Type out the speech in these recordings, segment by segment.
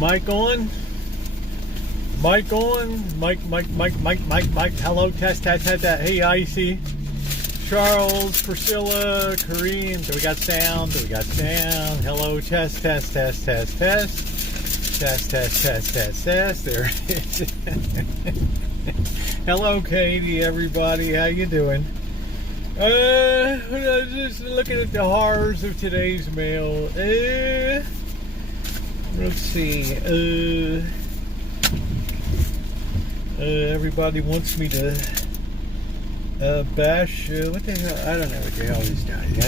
Mic on. Mic on. Mic. Hello, test. Hey, Icy. Charles, Priscilla, Kareem. Do we got sound? Hello, test. Test. There it is. Hello, Katie, everybody. How you doing? Just looking at the horrors of today's mail. Let's see. Everybody wants me to bash. What the hell? I don't know what the hell he's doing. I don't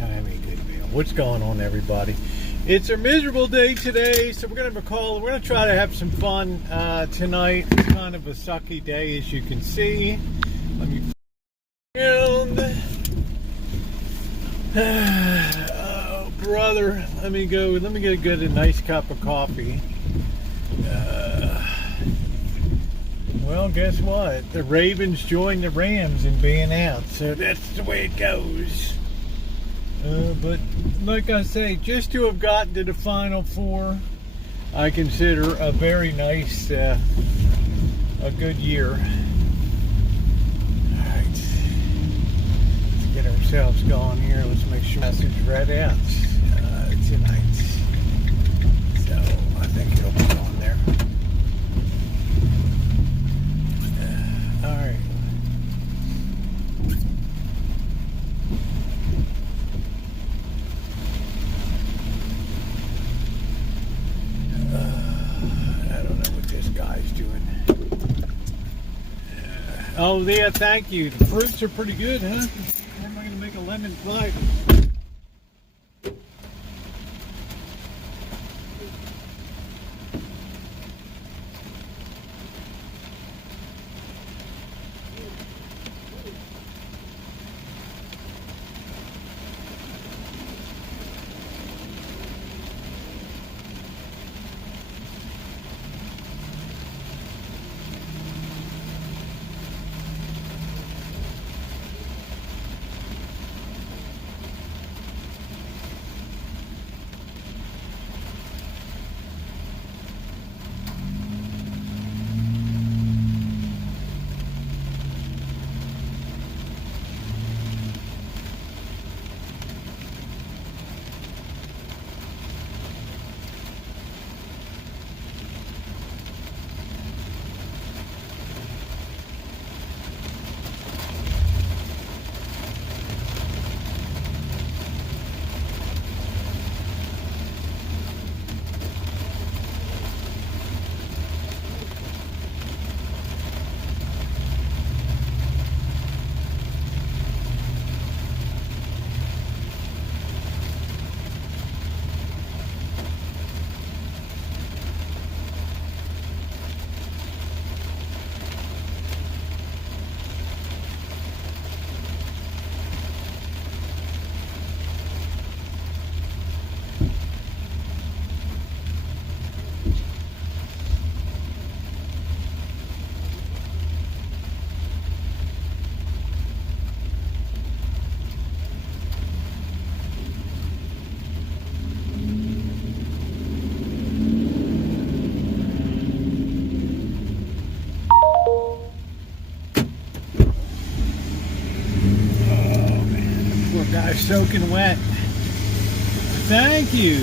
have any good mail. What's going on, everybody? It's a miserable day today, so we're going to call. We're going to try to have some fun tonight. It's kind of a sucky day, as you can see. Let me. Oh, brother, let me get a nice cup of coffee. Well, guess what? The Ravens joined the Rams in being out, so that's the way it goes. But like I say, just to have gotten to the Final Four, I consider a very nice, a good year. Get ourselves going here. Let's make sure message read out tonight. So I think it'll be on there. All right. I don't know what this guy's doing. Oh, yeah, thank you. The fruits are pretty good, huh? Am I going to make a lemon pie? Soaking wet. Thank you.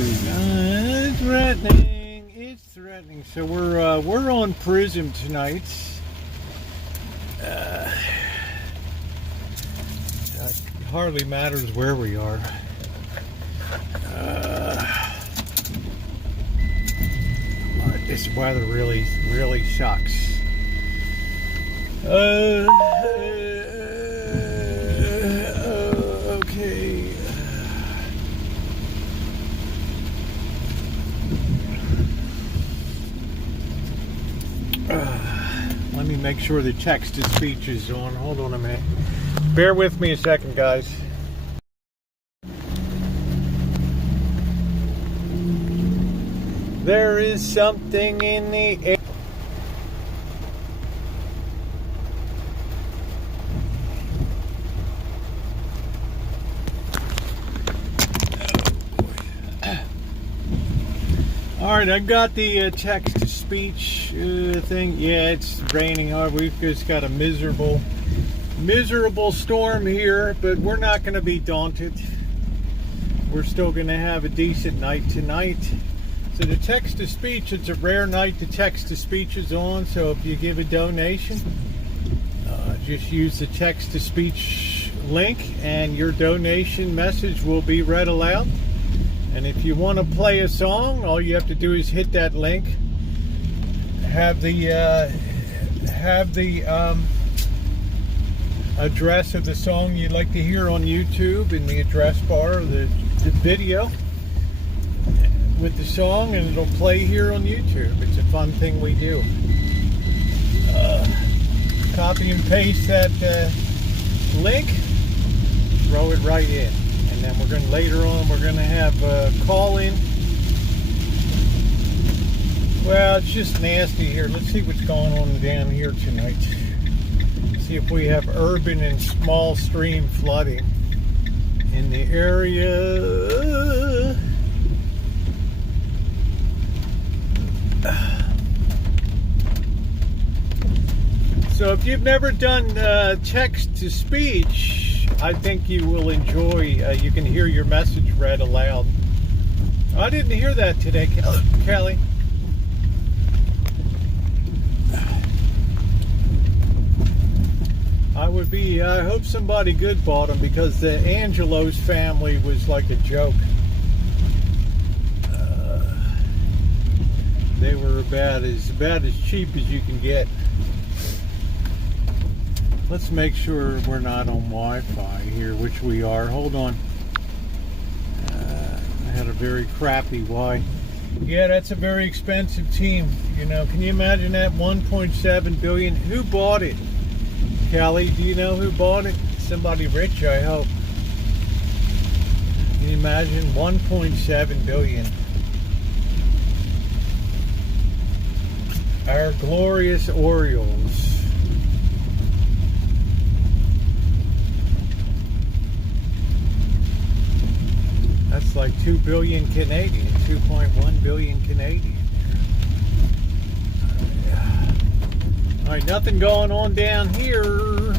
It's threatening. So we're on Prism tonight. It hardly matters where we are. This weather really sucks. Okay. Let me make sure the text-to-speech is on. Hold on a minute. Bear with me a second, guys. There is something in the air. All Alright, I got the text-to-speech thing. Yeah, it's raining hard. We've just got a miserable storm here, but we're not going to be daunted. We're still going to have a decent night tonight. So the text-to-speech, it's a rare night the text-to-speech is on, so if you give a donation, just use the text-to-speech link and your donation message will be read aloud. And if you want to play a song, all you have to do is hit that link, have the address of the song you'd like to hear on YouTube in the address bar of the video with the song, and it'll play here on YouTube. It's a fun thing we do. Copy and paste that link, throw it right in, and then we're going later on we're going to have a call in. Well, it's just nasty here. Let's see what's going on down here tonight. See if we have urban and small stream flooding in the area. So if you've never done text-to-speech, I think you will enjoy, you can hear your message read aloud. I didn't hear that today, Kelly. I hope somebody good bought them, because the Angelo's family was like a joke. They were about as cheap as you can get. Let's make sure we're not on Wi-Fi here, which we are. Hold on. I had a very crappy Wi. Yeah, that's a very expensive team. You know, can you imagine that? 1.7 billion. Who bought it? Kelly, do you know who bought it? Somebody rich, I hope. Can you imagine? 1.7 billion. Our glorious Orioles. That's like 2 billion Canadian, 2.1 billion Canadian. All right, nothing going on down here.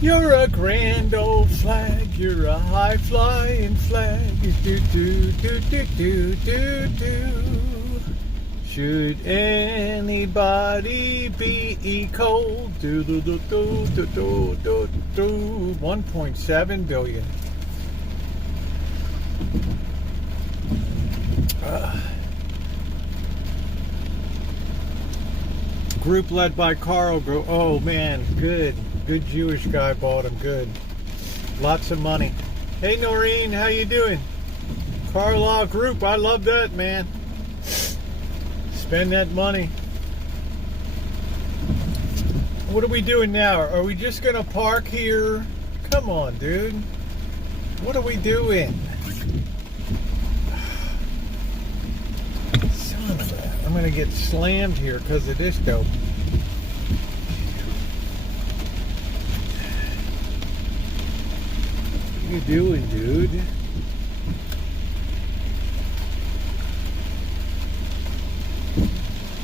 You're a grand old flag. You're a high flying flag. Do do do do do do do. Should anybody be cold? Do do do do do do do do. 1.7 billion. Group led by Carl. Oh man, good Jewish guy bought him. Good, lots of money. Hey Noreen, how you doing? Carlisle Group, I love that, man. Spend that money. What are we doing now? Are we just gonna park here? Come on, dude. What are we doing? Son of a... I'm gonna get slammed here because of this dope. What are you doing, dude?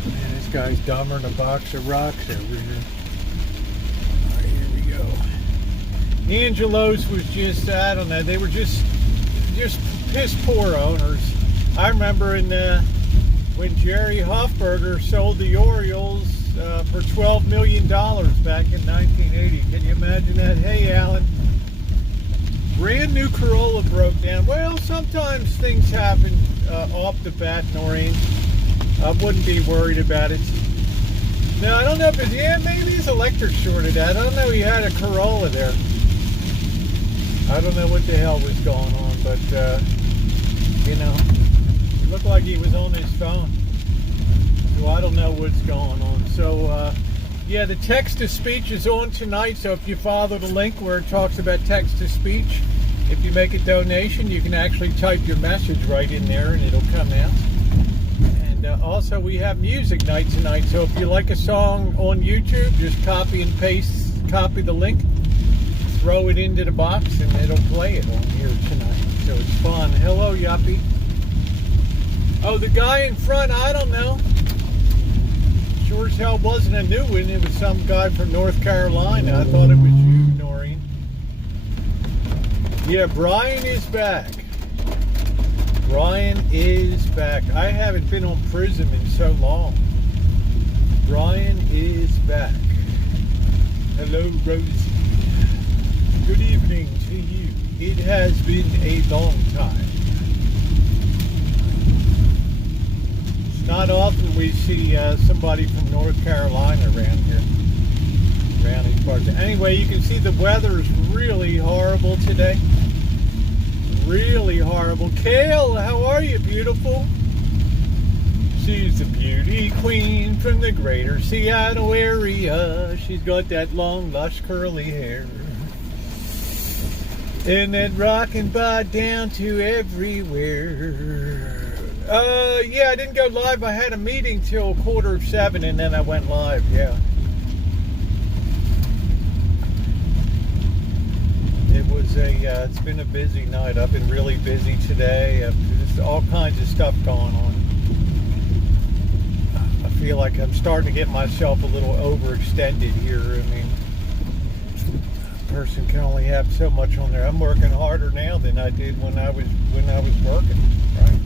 Man, this guy's dumber than a box of rocks over here. Alright, here we go. Angelo's was just, I don't know, they were just piss poor owners. I remember when Jerry Hoffberger sold the Orioles for $12 million back in 1980. Can you imagine that? Hey, Alan. Brand new Corolla broke down. Well, sometimes things happen off the bat, Noreen. I wouldn't be worried about it. No, I don't know if it's... Yeah, maybe his electric shorted out. I don't know. He had a Corolla there. I don't know what the hell was going on, but, you know, it looked like he was on his phone. So I don't know what's going on. So, yeah, the text-to-speech is on tonight, so if you follow the link where it talks about text-to-speech, if you make a donation, you can actually type your message right in there and it'll come out. And also, we have music night tonight, so if you like a song on YouTube, just copy and paste, copy the link, throw it into the box, and it'll play it on here tonight. So it's fun. Hello, Yuppie. Oh, the guy in front, I don't know. Sure as hell wasn't a new one. It was some guy from North Carolina. I thought it was you, Noreen. Yeah, Brian is back. Brian is back. I haven't been on Prism in so long. Brian is back. Hello, Rosie. Good evening to you. It has been a long time. It's not often we see somebody from North Carolina around here. Around these parts. Anyway, you can see the weather is really horrible today. Really horrible. Kale, how are you, beautiful? She's the beauty queen from the greater Seattle area. She's got that long, lush, curly hair. And that rockin' bod down to everywhere. Yeah, I didn't go live. I had a meeting till 6:45 and then I went live, yeah. It was it's been a busy night. I've been really busy today. There's all kinds of stuff going on. I feel like I'm starting to get myself a little overextended here. I mean, a person can only have so much on there. I'm working harder now than I did when I was working, right?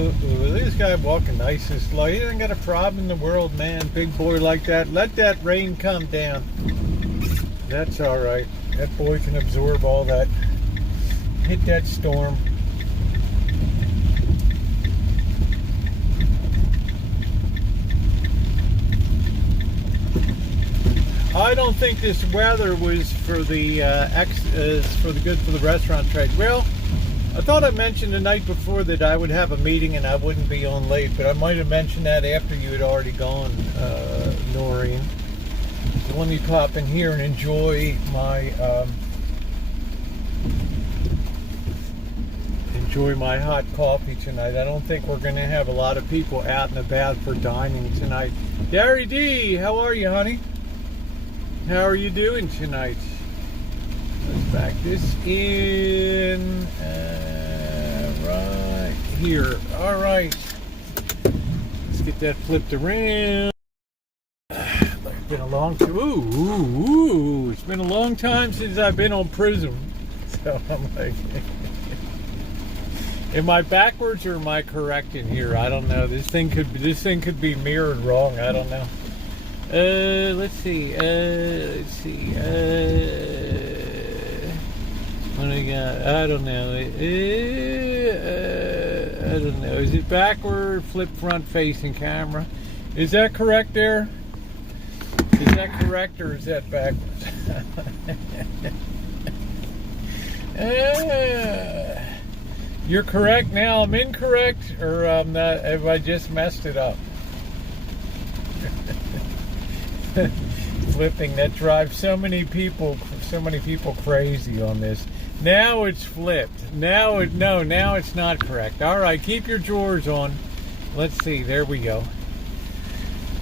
Look at this guy walking nice and slow. He ain't got a problem in the world, man. Big boy like that. Let that rain come down. That's all right. That boy can absorb all that. Hit that storm. I don't think this weather was for the good for the restaurant trade. Well, I thought I mentioned the night before that I would have a meeting and I wouldn't be on late, but I might have mentioned that after you had already gone, Noreen. So let me pop in here and enjoy my hot coffee tonight. I don't think we're going to have a lot of people out and about for dining tonight. Derry D, how are you, honey? How are you doing tonight? Let's back this in right here. All right. Let's get that flipped around. It's been a long time. Ooh, it's been a long time since I've been on Prism. So I'm like, am I backwards or am I correct in here? I don't know. This thing could be mirrored wrong. I don't know. Let's see. What do we got? I don't know. I don't know. Is it backward, flip front facing camera? Is that correct there? Is that correct or is that backwards? You're correct now. I'm incorrect, or I'm not. Have I just messed it up? Flipping, that drives so many people crazy on this. Now it's flipped. Now it's not correct. All right, keep your drawers on. Let's see. There we go.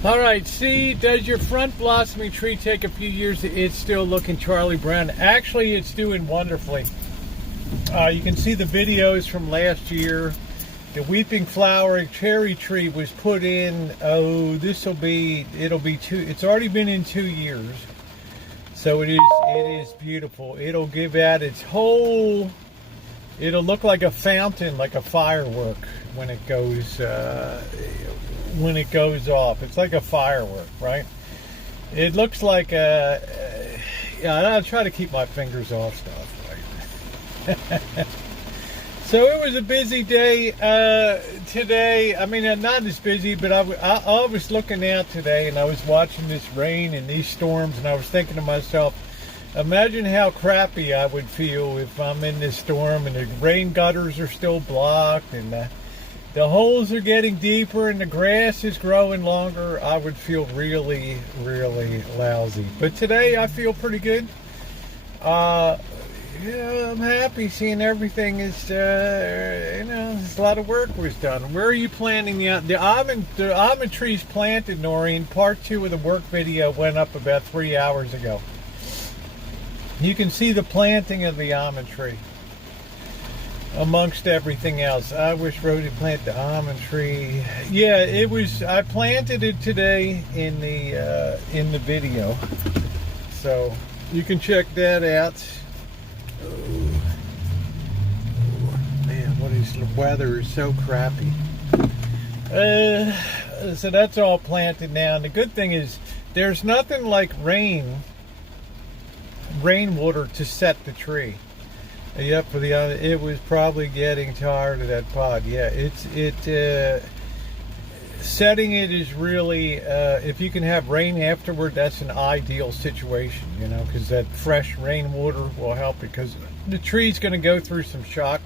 All right. See, does your front blossoming tree take a few years? It's still looking Charlie Brown. Actually, it's doing wonderfully. You can see the videos from last year. The weeping flowering cherry tree was put in, it's already been in 2 years. So it is beautiful. It'll give out it'll look like a fountain, like a firework when it goes off. It's like a firework, right? It looks like I'll try to keep my fingers off stuff, right? So it was a busy day today. I mean, not as busy, but I was looking out today and I was watching this rain and these storms and I was thinking to myself, imagine how crappy I would feel if I'm in this storm and the rain gutters are still blocked and the holes are getting deeper and the grass is growing longer. I would feel really, really lousy. But today I feel pretty good. Yeah, I'm happy seeing everything is, there's a lot of work was done. Where are you planting the almond trees planted, Noreen? Part 2 of the work video went up about 3 hours ago. You can see the planting of the almond tree amongst everything else. I wish Rhodey planted the almond tree. Yeah, it was. I planted it today in the video, so you can check that out. Oh, man, the weather is so crappy. So that's all planted now. And the good thing is, there's nothing like rainwater to set the tree. Yep, for the other, it was probably getting tired of that pod. Yeah, setting it is really, if you can have rain afterward, that's an ideal situation, you know, because that fresh rainwater will help, because the tree's going to go through some shock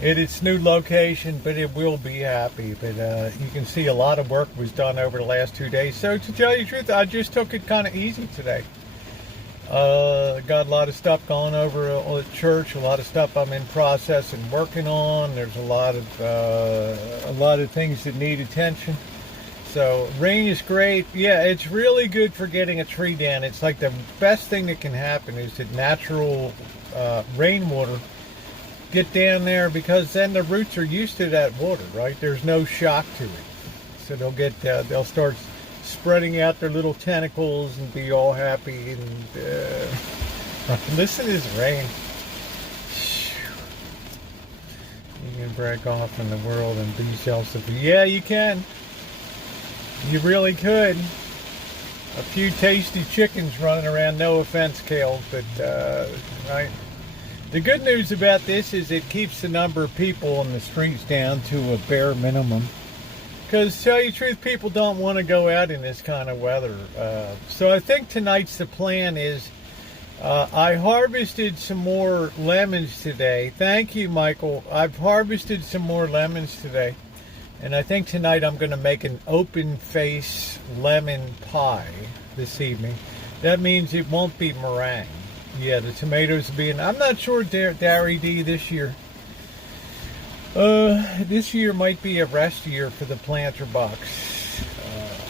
at its new location, but it will be happy. But you can see a lot of work was done over the last 2 days. So to tell you the truth, I just took it kind of easy today. Got a lot of stuff going over at church, a lot of stuff I'm in process and working on. There's a lot of things that need attention. So rain is great. Yeah, it's really good for getting a tree down. It's like the best thing that can happen is that natural rainwater get down there, because then the roots are used to that water, right? There's no shock to it. So they'll start spreading out their little tentacles and be all happy. And listen to this rain. You can break off in the world and be self-sufficient. Yeah, you can. You really could. A few tasty chickens running around. No offense, Kale, but right. The good news about this is it keeps the number of people on the streets down to a bare minimum. Because, to tell you the truth, people don't want to go out in this kind of weather. So I think tonight's the plan is, I harvested some more lemons today. Thank you, Michael. I've harvested some more lemons today. And I think tonight I'm going to make an open face lemon pie this evening. That means it won't be meringue. Yeah, the tomatoes will be in. I'm not sure, Darry D, this year. This year might be a rest year for the planter box.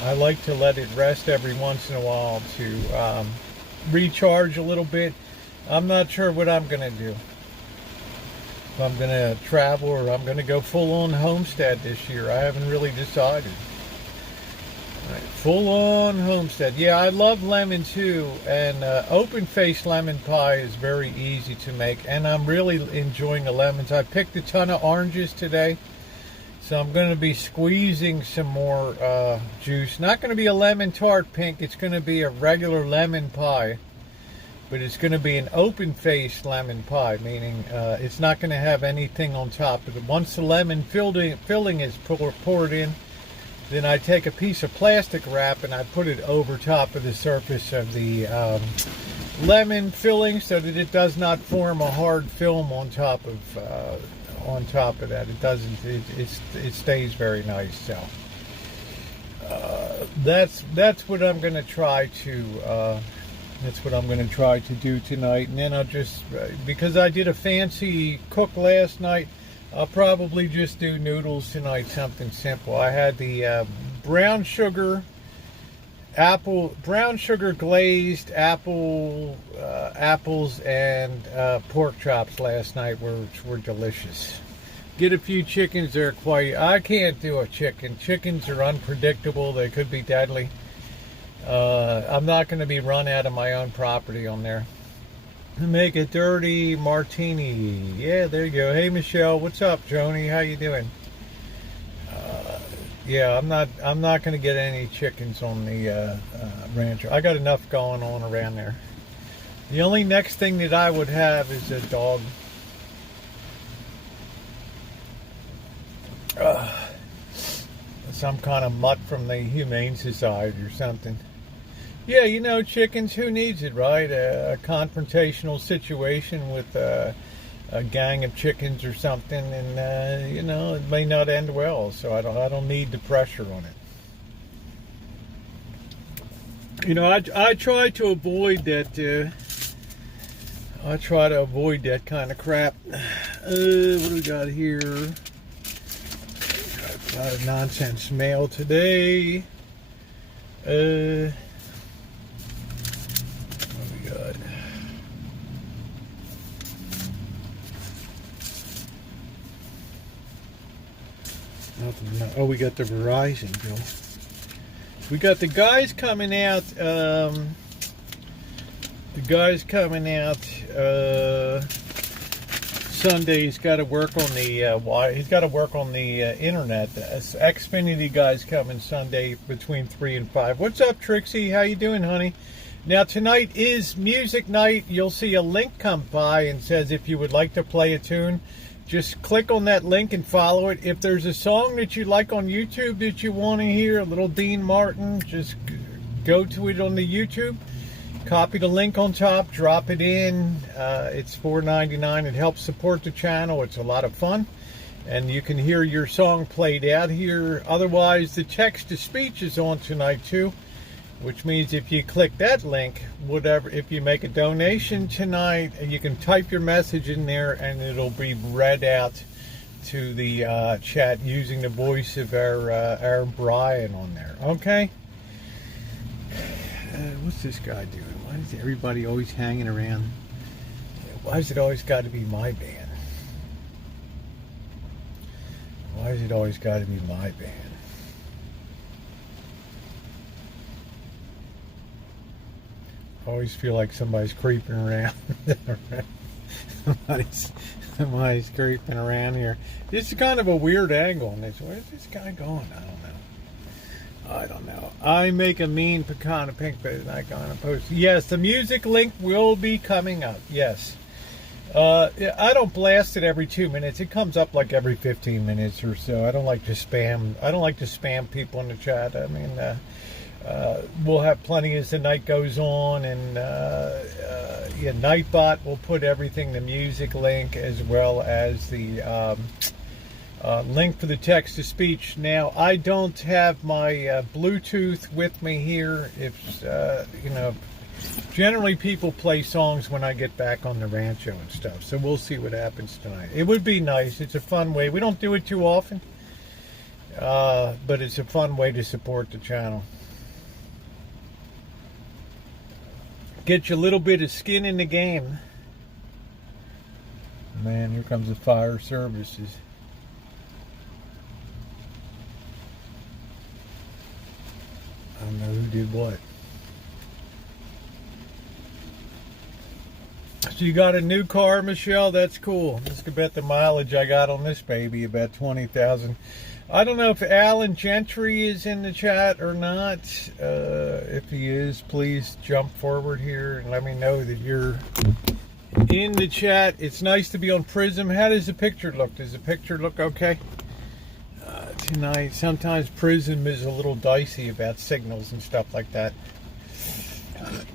I like to let it rest every once in a while to recharge a little bit. I'm not sure what I'm going to do. If I'm going to travel or I'm going to go full on Homestead this year. I haven't really decided. Right, full on Homestead. Yeah, I love lemon too, and open face lemon pie is very easy to make, and I'm really enjoying the lemons. I picked a ton of oranges today, so I'm going to be squeezing some more juice. Not going to be a lemon tart pink, it's going to be a regular lemon pie, but it's going to be an open face lemon pie, meaning it's not going to have anything on top of it. Once the lemon filling is poured in, then I take a piece of plastic wrap and I put it over top of the surface of the lemon filling so that it does not form a hard film on top of that. It doesn't. It stays very nice. So that's what I'm going to try to. That's what I'm going to try to do tonight. And then I'll just, because I did a fancy cook last night, I'll probably just do noodles tonight, something simple. I had the brown sugar glazed apples and pork chops last night, which were delicious. Get a few chickens, they're quite, I can't do a chicken. Chickens are unpredictable, they could be deadly. I'm not going to be run out of my own property on there. Make a dirty martini. Yeah, there you go. Hey, Michelle, what's up, Joni? How you doing? Yeah, I'm not going to get any chickens on the rancher. I got enough going on around there. The only next thing that I would have is a dog. Some kind of mutt from the Humane Society or something. Yeah, you know, chickens, who needs it, right? A confrontational situation with a gang of chickens or something, and you know, it may not end well. So I don't need the pressure on it. You know, I try to avoid that. I try to avoid that kind of crap. What do we got here? Got a lot of nonsense mail today. Nothing. No. Oh, we got the Verizon bill. We got the guys coming out. The guys coming out Sunday. He's got to work on the. He's got to work on the internet. The Xfinity guys coming Sunday between 3 and 5. What's up, Trixie? How you doing, honey? Now tonight is music night. You'll see a link come by and says if you would like to play a tune. Just click on that link and follow it. If there's a song that you like on YouTube that you want to hear, a little Dean Martin, just go to it on the YouTube. Copy the link on top, drop it in. It's $4.99. It helps support the channel. It's a lot of fun. And you can hear your song played out here. Otherwise, the text-to-speech is on tonight too. Which means if you click that link, whatever, if you make a donation tonight, you can type your message in there and it'll be read out to the chat using the voice of our Brian on there. Okay? What's this guy doing? Why is everybody always hanging around? Why has it always got to be my band? Why has it always got to be my band? I always feel like somebody's creeping around. somebody's creeping around here. This is kind of a weird angle on this. Where's this guy going? I don't know. I make a mean pecan of pink, but it's not going to post. Yes, the music link will be coming up. Yes. I don't blast it every 2 minutes. It comes up like every 15 minutes or so. I don't like to spam people in the chat. I mean, we'll have plenty as the night goes on, and Nightbot will put everything, the music link as well as the link for the text-to-speech. Now, I don't have my Bluetooth with me here. If generally people play songs when I get back on the rancho and stuff, so we'll see what happens tonight. It would be nice. It's a fun way. We don't do it too often, but it's a fun way to support the channel. Get you a little bit of skin in the game. Man, here comes the fire services. I don't know who did what. So you got a new car, Michelle? That's cool. Let's bet the mileage I got on this baby, about 20,000. I don't know if Alan Gentry is in the chat or not. If he is, please jump forward here and let me know that you're in the chat. It's nice to be on Prism. How does the picture look? Does the picture look okay? Tonight, sometimes Prism is a little dicey about signals and stuff like that.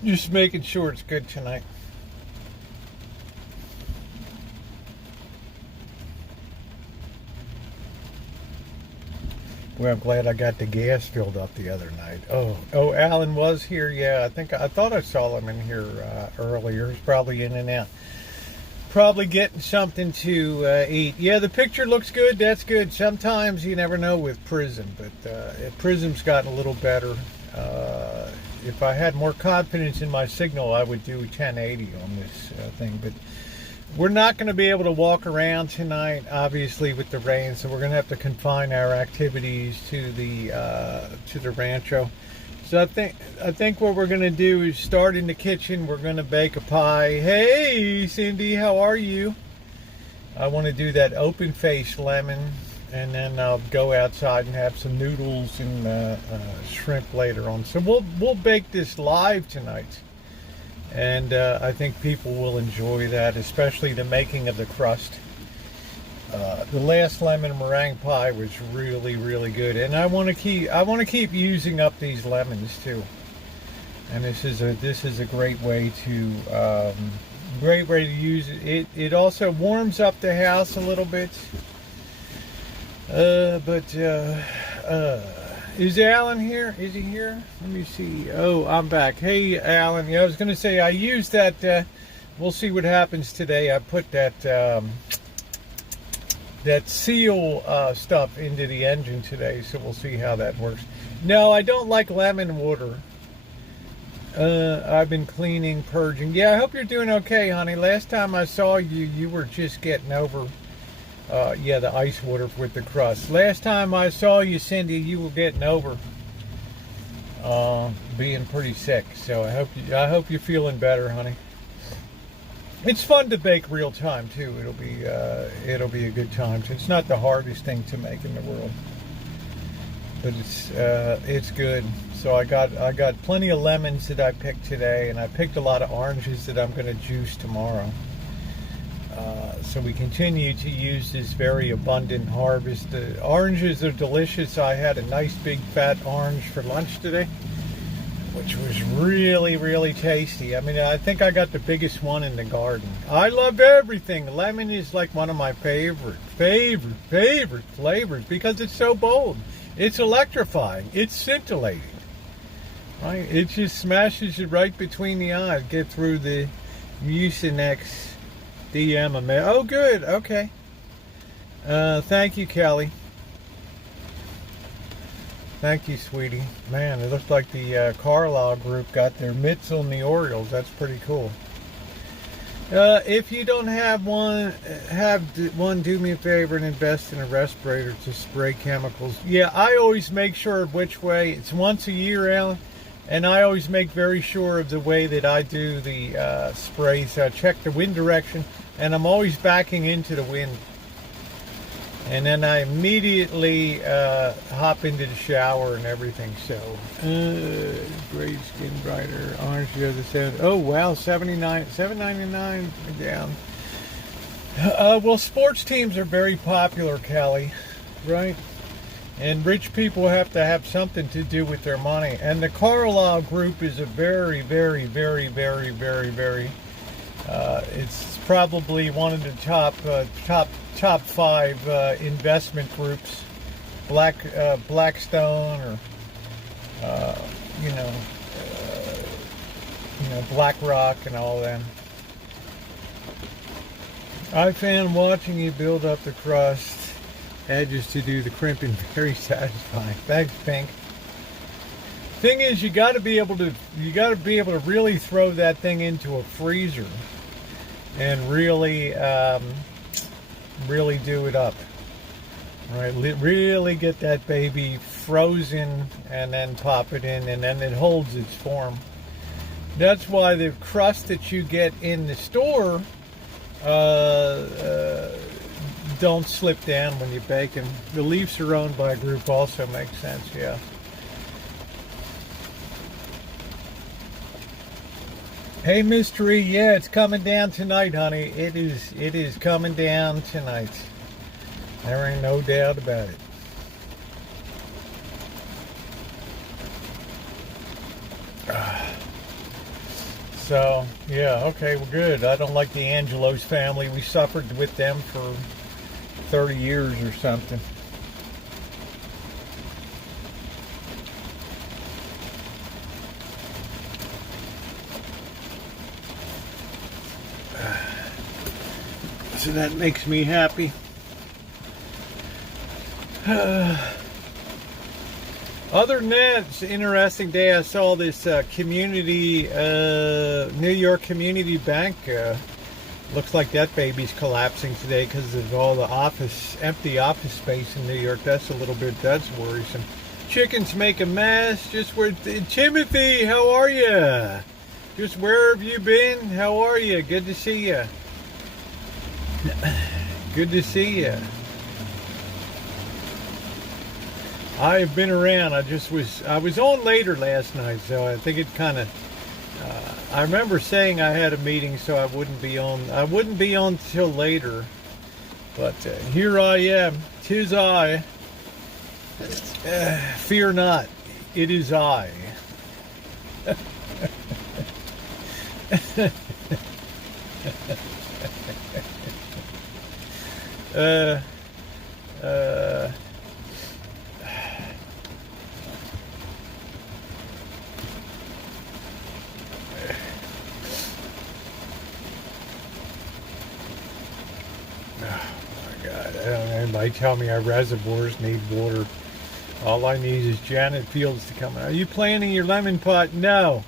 Just making sure it's good tonight. Well, I'm glad I got the gas filled up the other night. Oh, Alan was here. Yeah, I thought I saw him in here earlier. He's probably in and out. Probably getting something to eat. Yeah, the picture looks good. That's good. Sometimes you never know with Prism, but Prism's gotten a little better. If I had more confidence in my signal, I would do 1080 on this thing, but we're not going to be able to walk around tonight, obviously, with the rain, so we're going to have to confine our activities to the rancho. So I think what we're going to do is start in the kitchen. We're going to bake a pie. Hey, Cindy, how are you? I want to do that open-faced lemon, and then I'll go outside and have some noodles and shrimp later on. So we'll bake this live tonight. And I think people will enjoy that, especially the making of the crust. The last lemon meringue pie was really, really good, and I want to keep using up these lemons too. And this is a great way to use it. It also warms up the house a little bit. Is Alan here? Is he here? Let me see. Oh, I'm back. Hey, Alan. Yeah, I was going to say I used that. We'll see what happens today. I put that seal stuff into the engine today, so we'll see how that works. No, I don't like lemon water. I've been cleaning, purging. Yeah, I hope you're doing okay, honey. Last time I saw you, you were just getting over Yeah, the ice water with the crust. Last time I saw you, Cindy, you were getting over being pretty sick. So I hope you're feeling better, honey. It's fun to bake real time too. It'll be a good time. It's not the hardest thing to make in the world, but it's good. So I got plenty of lemons that I picked today, and I picked a lot of oranges that I'm going to juice tomorrow. So we continue to use this very abundant harvest. The oranges are delicious. I had a nice big fat orange for lunch today, which was really, really tasty. I mean, I think I got the biggest one in the garden. I love everything. Lemon is like one of my favorite flavors because it's so bold. It's electrifying. It's scintillating. Right? It just smashes you right between the eyes. Get through the Mucinex DM. Oh, good. Okay. Thank you, Kelly. Thank you, sweetie. Man, it looks like the Carlisle group got their mitts on the Orioles. That's pretty cool. If you don't have one, do me a favor and invest in a respirator to spray chemicals. Yeah, I always make sure of which way. It's once a year, Alan, and I always make very sure of the way that I do the sprays. I check the wind direction, and I'm always backing into the wind. And then I immediately hop into the shower and everything. So, great skin brighter, orange the other side. Oh wow, $7.99 down. Well, sports teams are very popular, Callie, right? And rich people have to have something to do with their money. And the Carlisle group is a very, very, very, very, very, very. It's probably one of the top five investment groups, Blackstone or BlackRock and all them. I found watching you build up the crust edges to do the crimping very satisfying. Thanks, Pink. Thing is, you got to be able to really throw that thing into a freezer and really do it up, right? Really get that baby frozen and then pop it in, and then it holds its form. That's why the crust that you get in the store don't slip down when you bake them. The Leafs are owned by a group also makes sense, yeah. Hey, Mystery, yeah, it's coming down tonight, honey. It is coming down tonight. There ain't no doubt about it. So, yeah, okay, well, good. I don't like the Angelos family. We suffered with them for 30 years or something. So that makes me happy. Other than that, it's an interesting day. I saw this community, New York Community Bank. Looks like that baby's collapsing today because of all the empty office space in New York. That's worrisome. Chickens make a mess. Timothy, how are you? Just where have you been? How are you? Good to see you. Good to see you. I've been around. I was on later last night, so I think it kind of. I remember saying I had a meeting, so I wouldn't be on. I wouldn't be on till later, but here I am. 'Tis I. Fear not, it is I. Anybody tell me our reservoirs need water. All I need is Janet Fields to come. Are you planning your lemon pot? No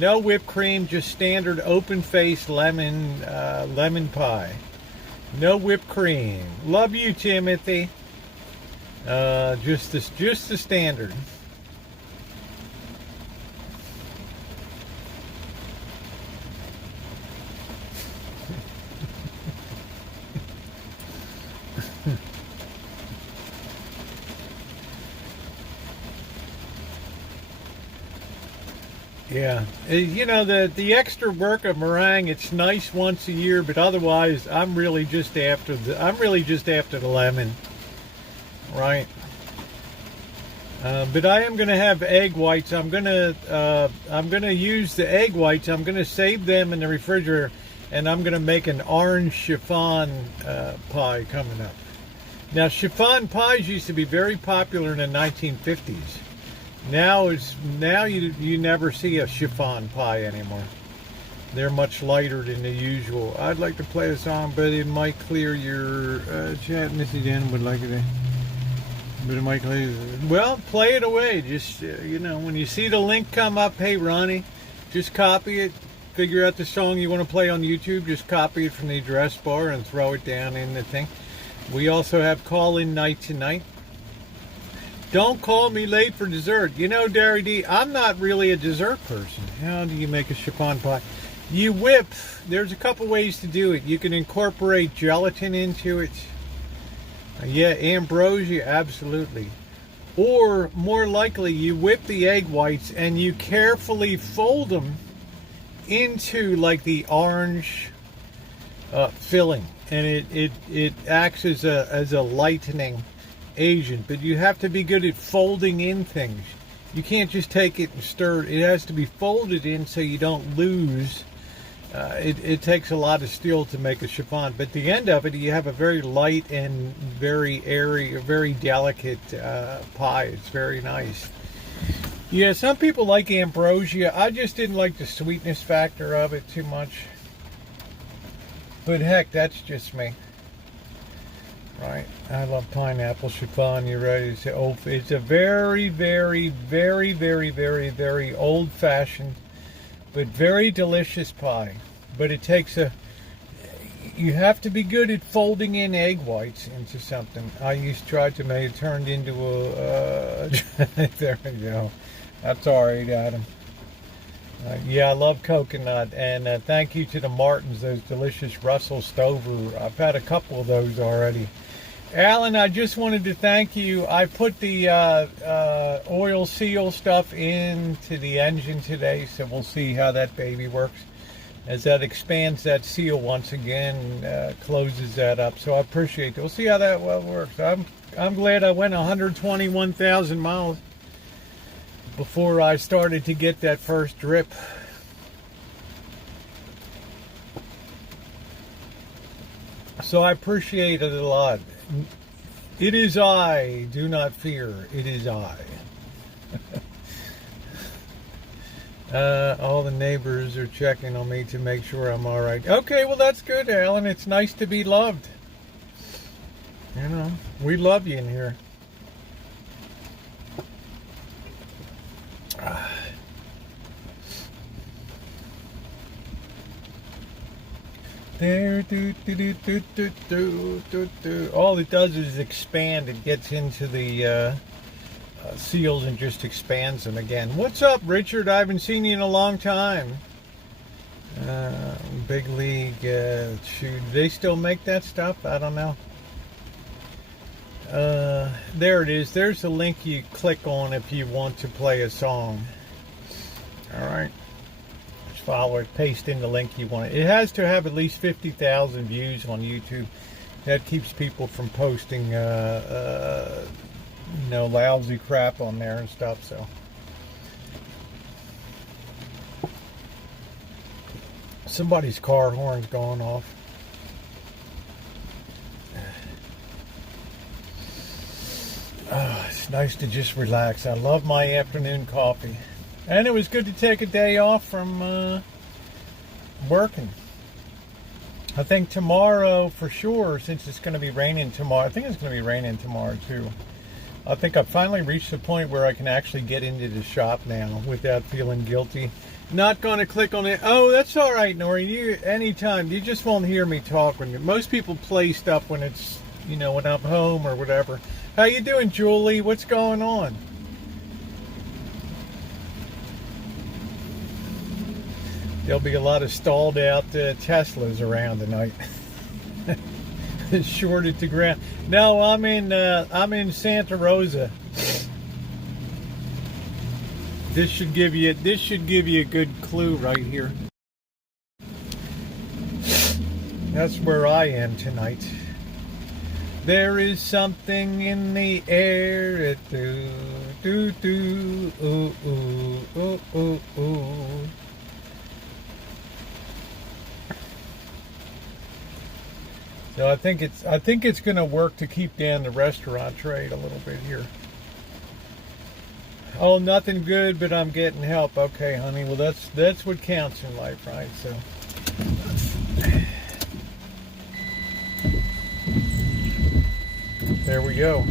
whipped cream, just standard open face lemon pie. No whipped cream. Love you, Timothy. Just the standard. Yeah, you know, the extra work of meringue. It's nice once a year, but otherwise, I'm really just after the lemon, right? But I am gonna have egg whites. I'm gonna use the egg whites. I'm gonna save them in the refrigerator, and I'm gonna make an orange chiffon pie coming up. Now, chiffon pies used to be very popular in the 1950s. Now you never see a chiffon pie anymore. They're much lighter than the usual. I'd like to play a song, but it might clear your chat. Missy Dan would like it, but it might clear. Well, play it away. Just you know, when you see the link come up, hey Ronnie, just copy it. Figure out the song you want to play on YouTube. Just copy it from the address bar and throw it down in the thing. We also have call-in night tonight. Don't call me late for dessert. You know, Derry D, I'm not really a dessert person. How do you make a chiffon pie? You whip. There's a couple ways to do it. You can incorporate gelatin into it. Yeah, ambrosia, absolutely. Or, more likely, you whip the egg whites and you carefully fold them into, like, the orange filling. And it acts as a lightening agent, but you have to be good at folding in things. You can't just take it and stir it. It has to be folded in so you don't lose. It takes a lot of skill to make a chiffon, but at the end of it, you have a very light and very airy, very delicate pie. It's very nice. Yeah, some people like ambrosia. I just didn't like the sweetness factor of it too much. But heck, that's just me. Right, I love pineapple chiffon. You ready to say? Oh, it's a very, very, very, very, very, very old-fashioned, but very delicious pie. But it takes you have to be good at folding in egg whites into something. I used to try to make it turned into there we go. That's all right, Adam. Yeah, I love coconut, and thank you to the Martins, those delicious Russell Stover. I've had a couple of those already. Alan, I just wanted to thank you. I put the oil seal stuff into the engine today, so we'll see how that baby works. As that expands that seal once again, closes that up. So I appreciate it. We'll see how that works. I'm glad I went 121,000 miles before I started to get that first drip. So I appreciate it a lot. It is I. Do not fear. It is I. All the neighbors are checking on me to make sure I'm all right. Okay, well, that's good, Alan. It's nice to be loved. You know, we love you in here. There, all it does is expand. It gets into the seals and just expands them again. What's up, Richard? I haven't seen you in a long time. Big League, shoot, do they still make that stuff? I don't know. There it is. There's the link you click on if you want to play a song. All right. Follow it, paste in the link you want. It has to have at least 50,000 views on YouTube. That keeps people from posting, you know, lousy crap on there and stuff. So, somebody's car horn's going off. Oh, it's nice to just relax. I love my afternoon coffee. And it was good to take a day off from working. I think tomorrow, for sure, since it's going to be raining tomorrow, I think it's going to be raining tomorrow too. I think I've finally reached the point where I can actually get into the shop now without feeling guilty. Not going to click on it. Oh, that's all right, Nori. You anytime. You just won't hear me talk when most people play stuff when it's when I'm home or whatever. How you doing, Julie? What's going on? There'll be a lot of stalled out Teslas around tonight. Shorted to ground. No, I'm in Santa Rosa. This should give you a good clue right here. That's where I am tonight. There is something in the air. Do do do ooh ooh ooh ooh ooh. So I think it's going to work to keep down the restaurant trade a little bit here. Oh, nothing good, but I'm getting help. Okay, honey. Well, that's what counts in life, right? So. There we go.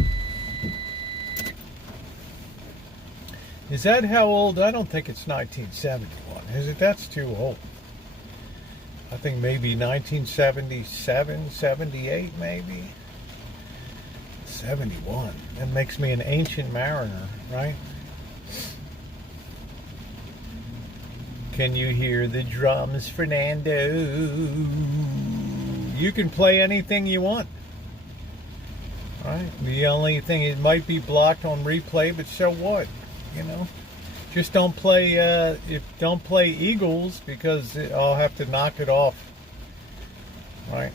Is that how old? I don't think it's 1971, is it? That's too old. I think maybe 1977, 78, maybe. 71. That makes me an ancient mariner, right? Can you hear the drums, Fernando? You can play anything you want. Right? The only thing, it might be blocked on replay, but so what? Just don't play don't play Eagles, because I'll have to knock it off. Right?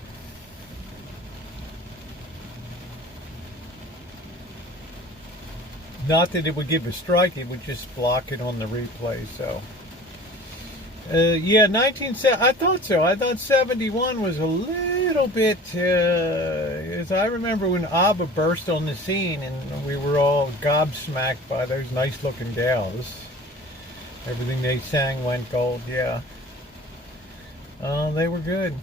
Not that it would give a strike, it would just block it on the replay. So yeah, I thought so. I thought 71 was a little bit, as I remember when ABBA burst on the scene and we were all gobsmacked by those nice looking gals. Everything they sang went gold, yeah. They were good.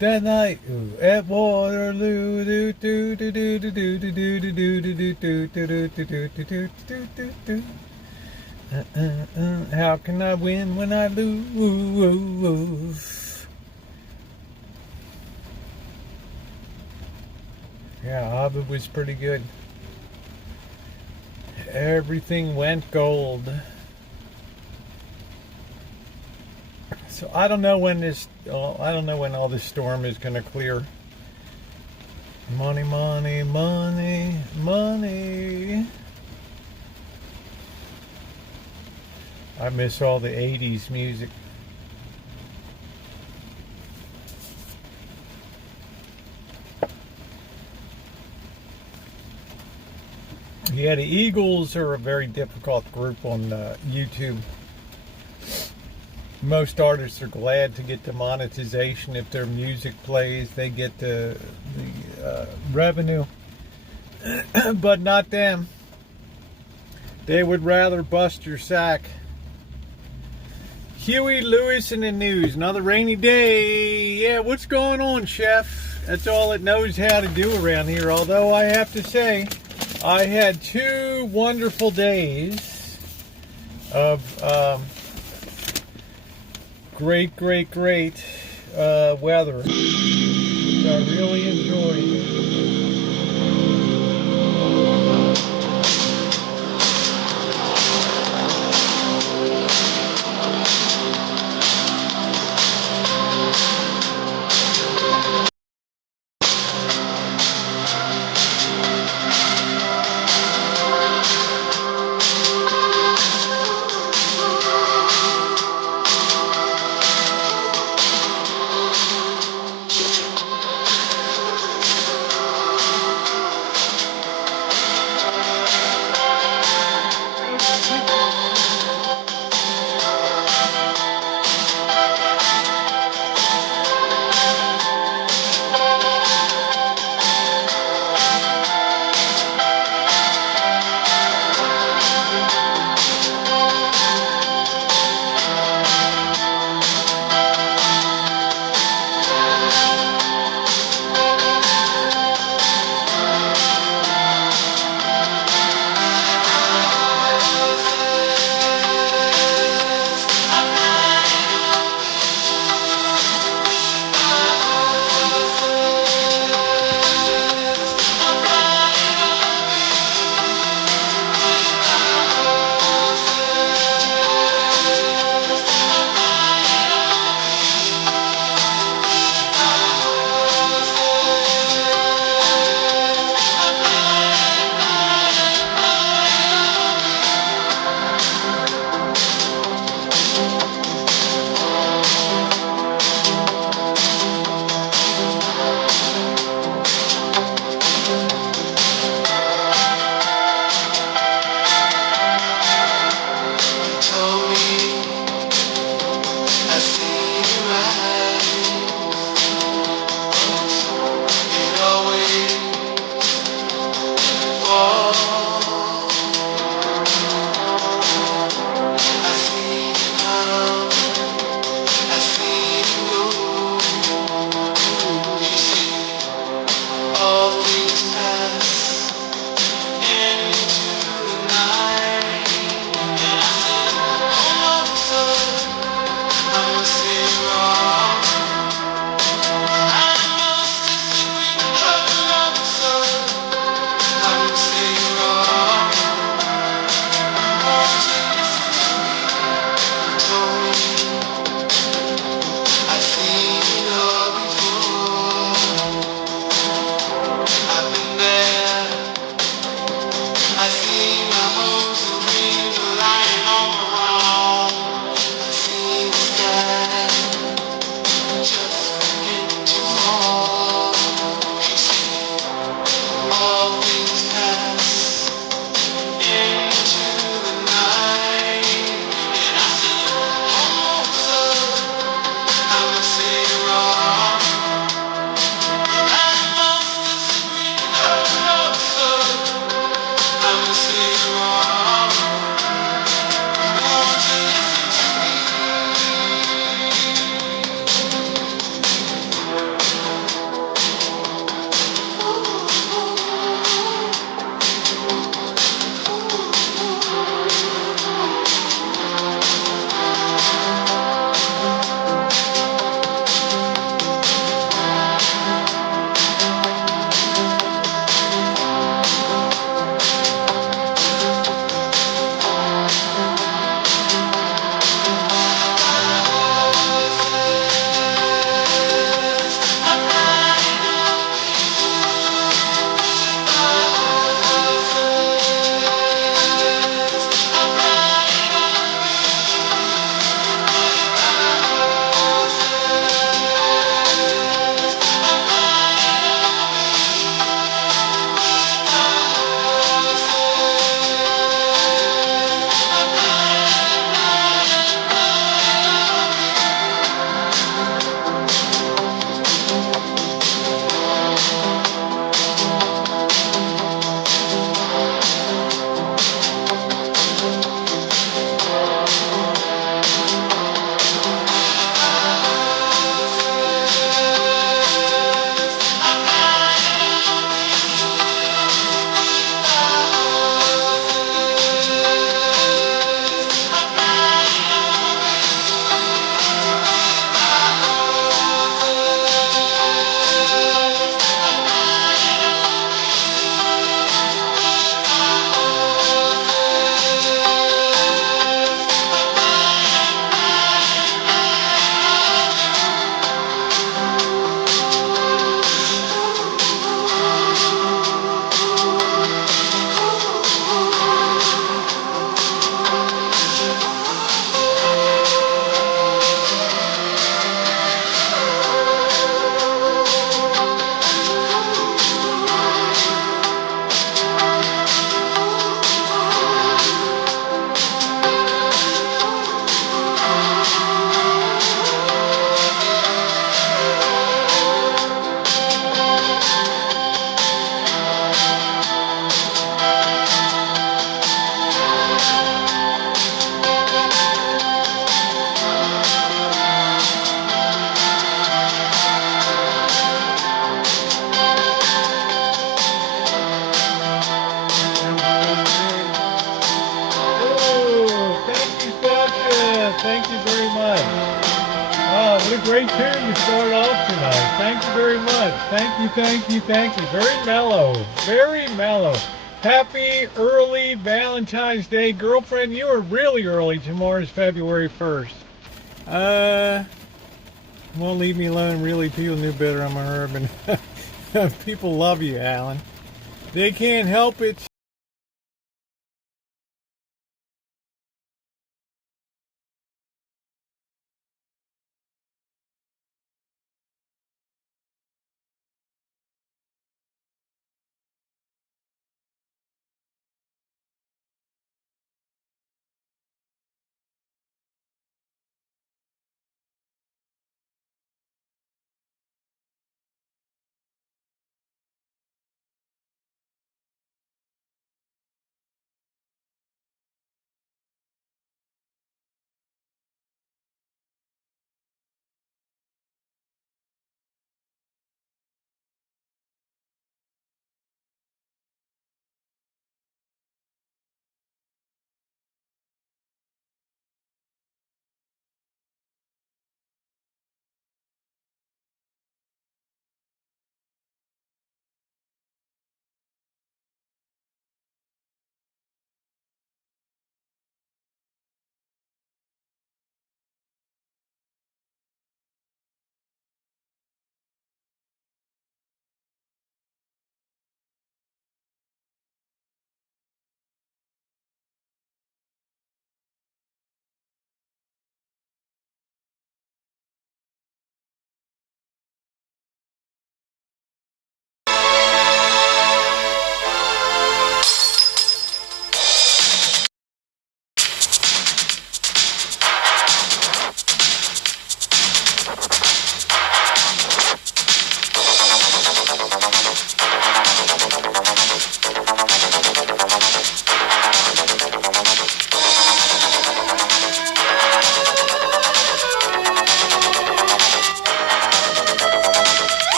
That night at Waterloo, do do do do do do do do do do do do do do do do do. How can I win when I lose? Yeah, ABBA was pretty good. Everything went gold. So I don't know when all this storm is going to clear. Money, money, money, money. I miss all the 80s music. Yeah, the Eagles are a very difficult group on YouTube. Most artists are glad to get the monetization if their music plays. They get the revenue, but not them. They would rather bust your sack. Huey Lewis in the news. Another rainy day. Yeah, what's going on, Chef? That's all it knows how to do around here. Although I have to say, I had 2 wonderful days of great weather. I really enjoyed. great tune to start off tonight. Thank you very much. Thank you, thank you, thank you. Very mellow. Very mellow. Happy early Valentine's Day, girlfriend. You are really early. Tomorrow's February 1st. Won't leave me alone. Really, people knew better. I'm a herb, and people love you, Alan. They can't help it.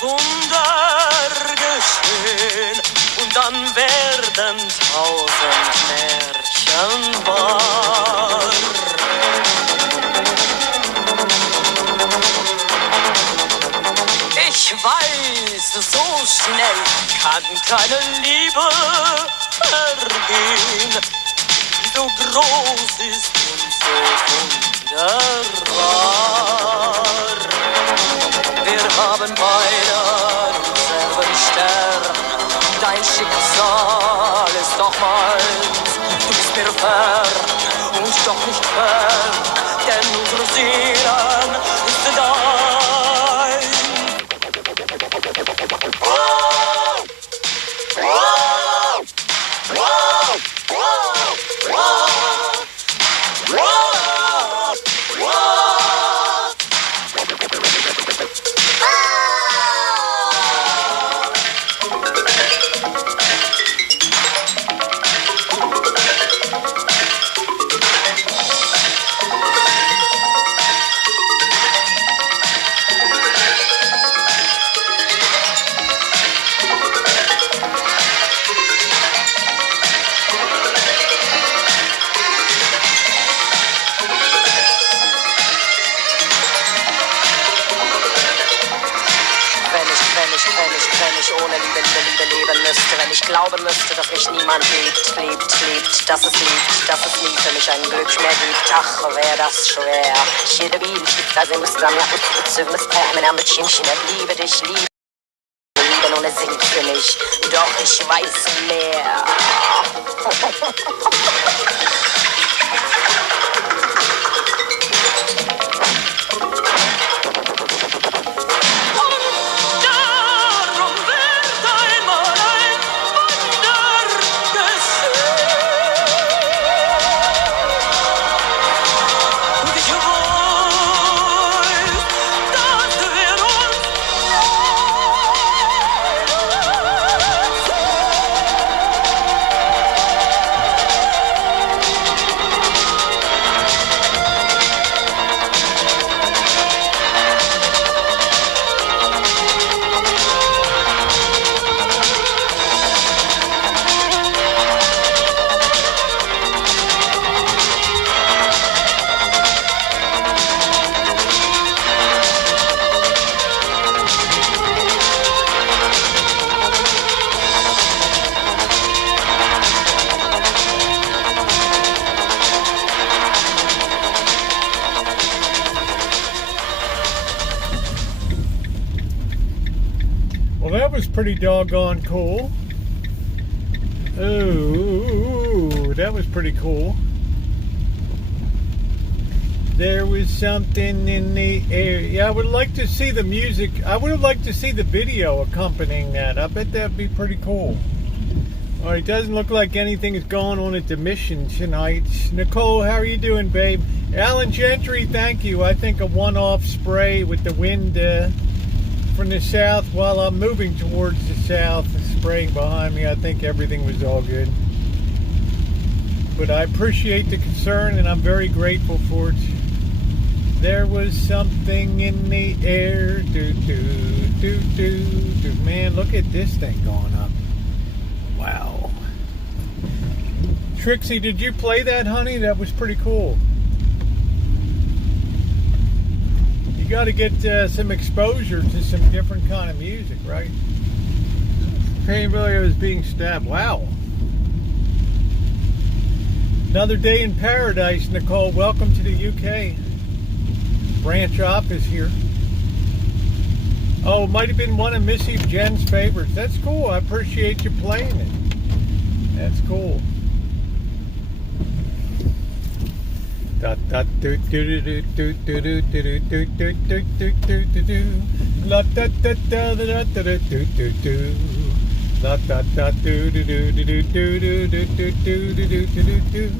Wunder geschehen und dann werden 1000 Märchen wahr. Ich weiß, so schnell kann keine Liebe vergehen, die so groß ist und so wunderbar. Wir haben beide denselben Stern, dein Schicksal ist doch meins. Du bist mir fern und doch nicht fern, denn unsere Seelen sind eins. Wow! Wow! Wow! Wow! Wow! Wow! Wow! Wenn ich ohne Liebe leben müsste, wenn ich glauben müsste, dass mich niemand liebt, dass es nie für mich ein Glück mehr gibt, ach, wär das schwer. Jede Biene schlägt da sind wir mit Zügnis Pärmen am Bildschirmchen, liebe dich, liebe ohne singt für mich, doch ich weiß mehr. Well, that was pretty doggone cool. Ooh, that was pretty cool. There was something in the air. Yeah, I would like to see the music. I would have liked to see the video accompanying that. I bet that'd be pretty cool. All right, it doesn't look like anything is going on at the mission tonight. Nicole, how are you doing, babe? Alan Gentry, thank you. I think a one-off spray with the wind from the south while I'm moving towards the south, spraying behind me. I think everything was all good. But I appreciate the concern, and I'm very grateful for it. There was something in the air. Do, do, do, do, do. Man, look at this thing going up. Wow. Trixie, did you play that, honey? That was pretty cool. You got to get some exposure to some different kind of music, right? Painfully, I was being stabbed. Wow. Another day in paradise, Nicole. Welcome to the UK. Branch office here. Oh, might have been one of Missy Jen's favorites. That's cool. I appreciate you playing it. That's cool. Da da do do do do do do do do do do do do do do. La da da da da da da do do do. La da da do do do do do do do do do do do do do.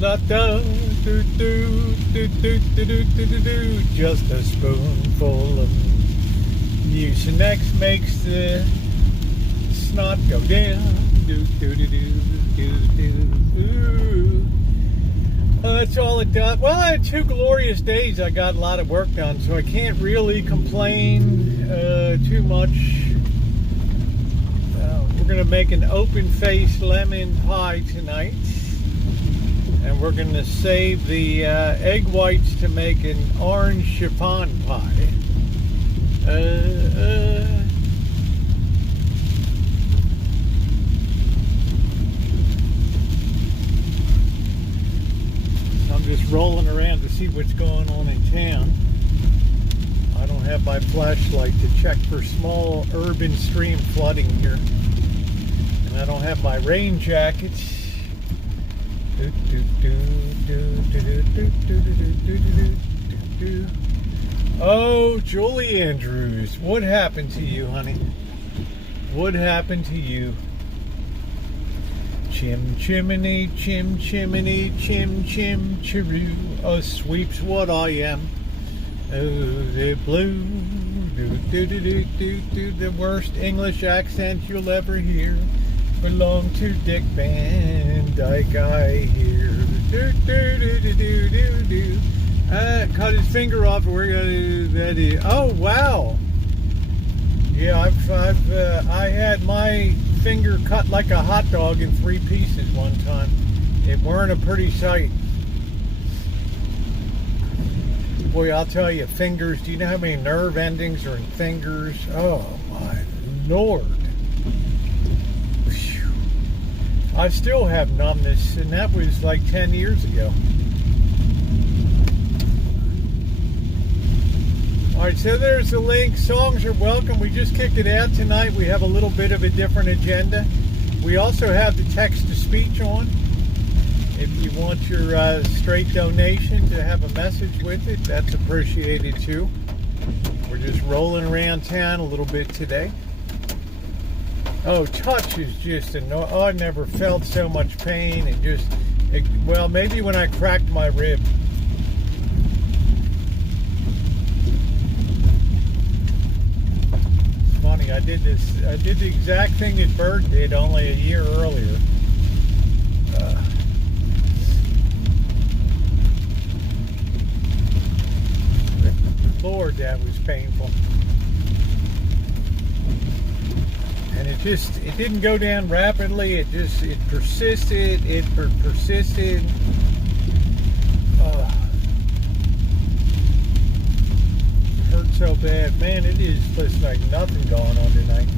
La da do do do do do do do do. Just a spoonful of Mucinex makes the snot go down. Do do do do do do. Ooh. That's all it does. Well, I had 2 glorious days. I got a lot of work done, so I can't really complain too much. We're going to make an open-faced lemon pie tonight. And we're going to save the egg whites to make an orange chiffon pie. I'm just rolling around to see what's going on in town. I don't have my flashlight to check for small urban stream flooding here. And I don't have my rain jackets. Oh, Julie Andrews, what happened to you, honey? What happened to you? Chim chimney, chim chimney, chim chim chiroo. Oh, sweeps what I am. Oh, the blue. Do do do do do do. The worst English accent you'll ever hear. Belong to Dick Van Dyke, I hear. Do do do do do do do. Cut his finger off. We're gonna do that. Oh wow! Yeah, I had my finger cut like a hot dog in 3 pieces one time. It weren't a pretty sight. Boy, I'll tell you, fingers. Do you know how many nerve endings are in fingers? Oh my Lord! Whew. I still have numbness, and that was like 10 years ago. Alright, so there's the link. Songs are welcome. We just kicked it out tonight. We have a little bit of a different agenda. We also have the text-to-speech on. If you want your straight donation to have a message with it, that's appreciated too. We're just rolling around town a little bit today. Oh, touch is just annoying. Oh, I never felt so much pain. And just, well, maybe when I cracked my rib. Funny, I did the exact thing that Bird did only a year earlier. Lord, that was painful. And it didn't go down rapidly. It persisted. It persisted. Hurt so bad. Man, it is just like nothing going on tonight.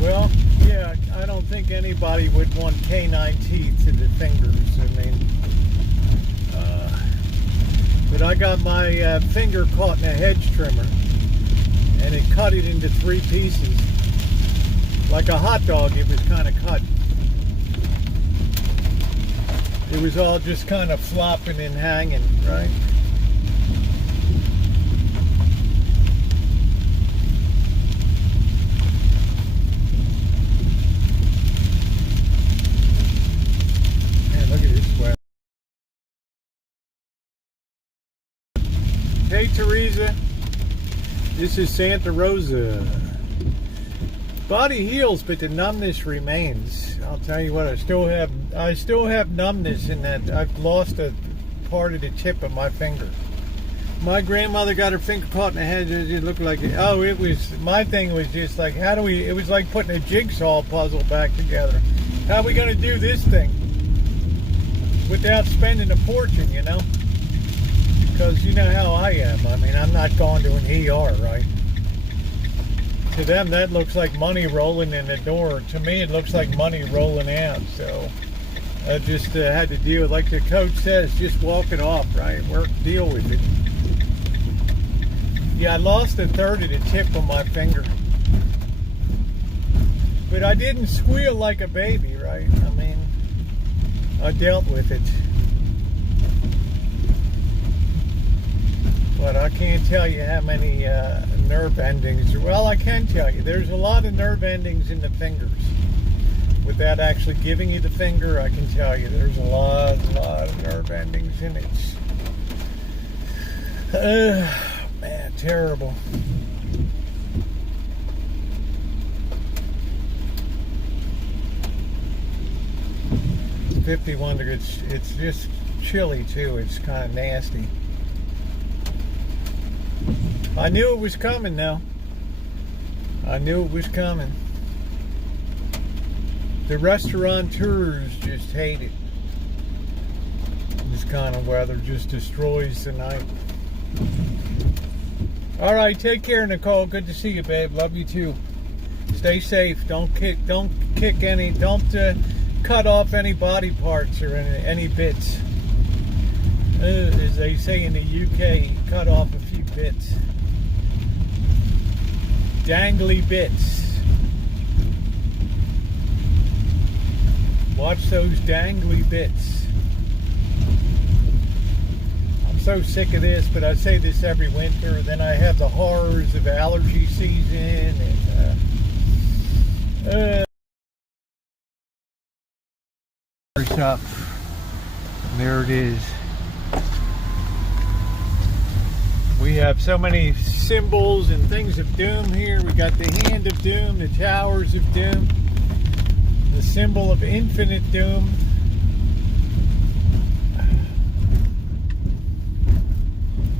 Well, yeah, I don't think anybody would want canine teeth to the fingers. I mean, but I got my finger caught in a hedge trimmer, and it cut it into 3 pieces. Like a hot dog, it was kind of cut. It was all just kind of flopping and hanging, right? Man, look at this sweat. Hey, Teresa. This is Santa Rosa. Body heals, but the numbness remains. I'll tell you what, I still have numbness in that I've lost a part of the tip of my finger. My grandmother got her finger caught in the head. It looked like my thing was just like, it was like putting a jigsaw puzzle back together. How are we going to do this thing without spending a fortune, you know? Because you know how I am. I mean, I'm not going to an ER, right? To them, that looks like money rolling in the door. To me, it looks like money rolling out. So I just had to deal with, like the coach says, just walk it off, right? Deal with it. Yeah, I lost a third of the tip of my finger. But I didn't squeal like a baby, right? I mean, I dealt with it. But I can't tell you how many nerve endings. Well, I can tell you. There's a lot of nerve endings in the fingers. Without actually giving you the finger, I can tell you there's a lot of nerve endings in it. Man, terrible. It's 51 degrees. It's just chilly, too. It's kind of nasty. I knew it was coming now. I knew it was coming. The restaurateurs just hate it. This kind of weather just destroys the night. All right, take care, Nicole. Good to see you, babe. Love you too. Stay safe. Don't cut off any body parts or any bits. As they say in the UK, cut off a few bits. Dangly bits. Watch those dangly bits. I'm so sick of this, but I say this every winter. Then I have the horrors of allergy season and up. There it is. We have so many symbols and things of doom here. We got the hand of doom, the towers of doom, the symbol of infinite doom.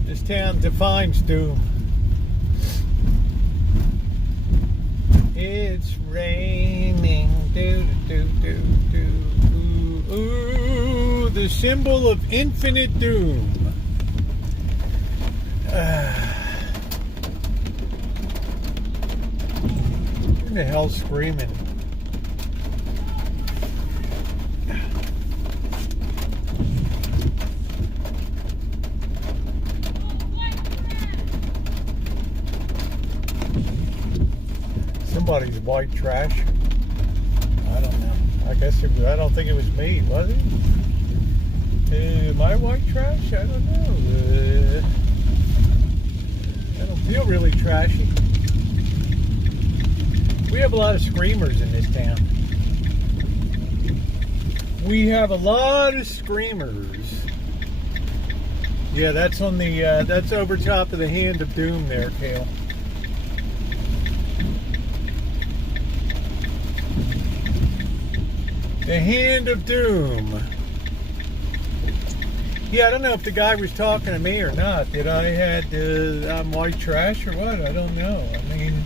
This town defines doom. It's raining. Do, do, do, do, do. Ooh, the symbol of infinite doom. Who the hell's screaming? Somebody's white trash. I don't know. I don't think it was me, was it? Am I white trash? I don't know. I don't feel really trashy. We have a lot of screamers in this town. We have a lot of screamers. Yeah, that's on the that's over top of the hand of doom there, Kale. The hand of doom. Yeah, I don't know if the guy was talking to me or not. Did I had I'm white trash or what? I don't know. I mean,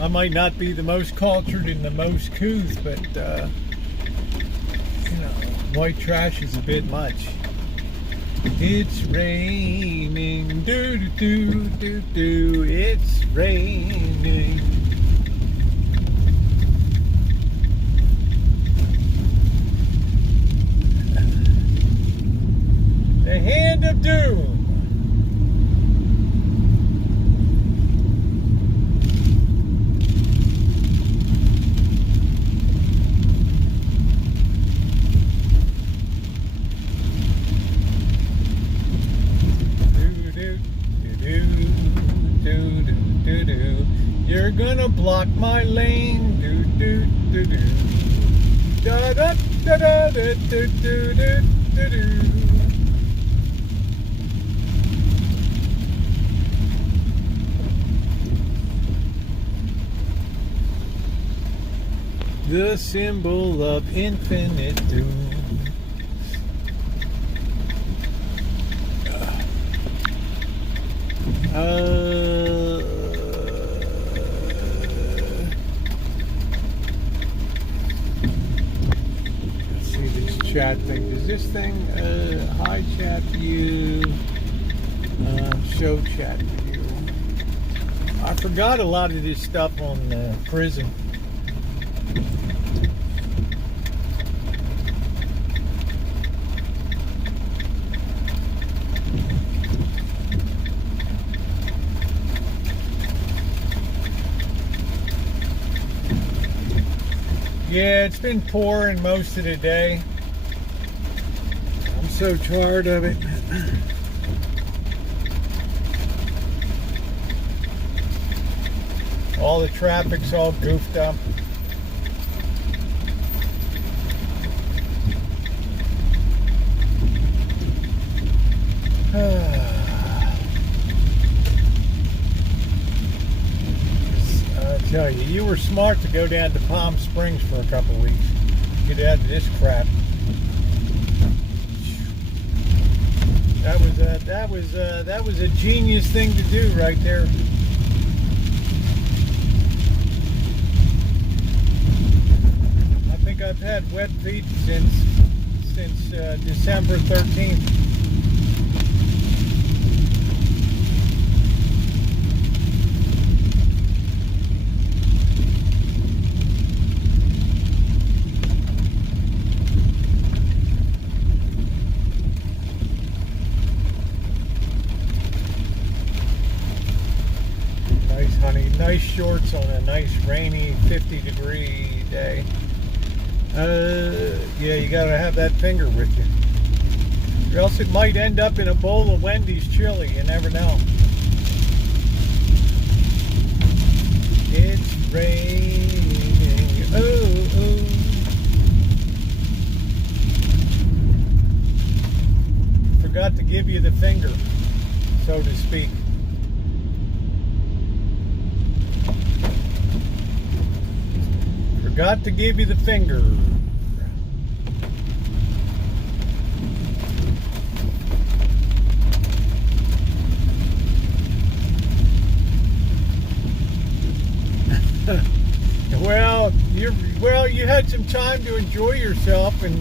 I might not be the most cultured and the most couth, but you know, white trash is a bit much. It's raining, do do do do. It's raining. The hand of doom. You're gonna block my lane. Do do do do. Da da da da da do do do do do. The symbol of infinite doom. Let's see this chat thing. Does this thing, hi chat view, show chat view. I forgot a lot of this stuff on prison. Yeah, it's been pouring most of the day. I'm so tired of it. All the traffic's all goofed up. Tell you, you were smart to go down to Palm Springs for a couple weeks. Get out of this crap. That was a genius thing to do right there. I think I've had wet feet since December 13th. Nice shorts on a nice rainy 50-degree day. Yeah, you gotta have that finger with you, or else it might end up in a bowl of Wendy's chili. You never know. It's raining. Oh, oh. Forgot to give you the finger, so to speak. Forgot to give you the finger. Well, you had some time to enjoy yourself and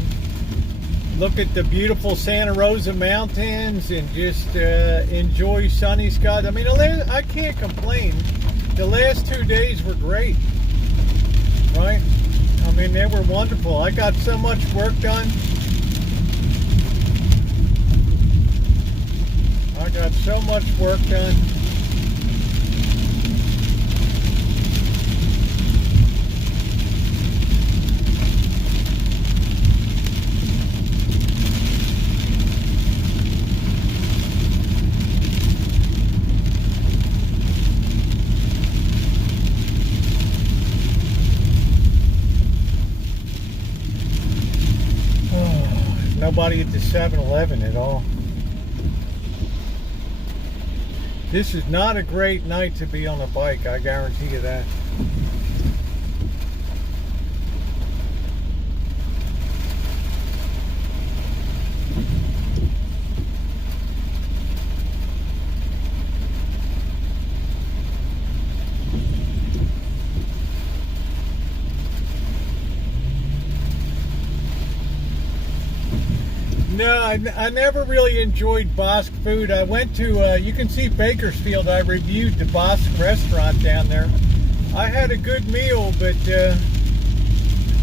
look at the beautiful Santa Rosa Mountains and just enjoy sunny skies. I mean, I can't complain. The last 2 days were great. Right? I mean, they were wonderful. I got so much work done. I got so much work done. Nobody at the 7-Eleven at all. This is not a great night to be on a bike, I guarantee you that. No, I never really enjoyed Basque food. I went to, you can see Bakersfield, I reviewed the Basque restaurant down there. I had a good meal, but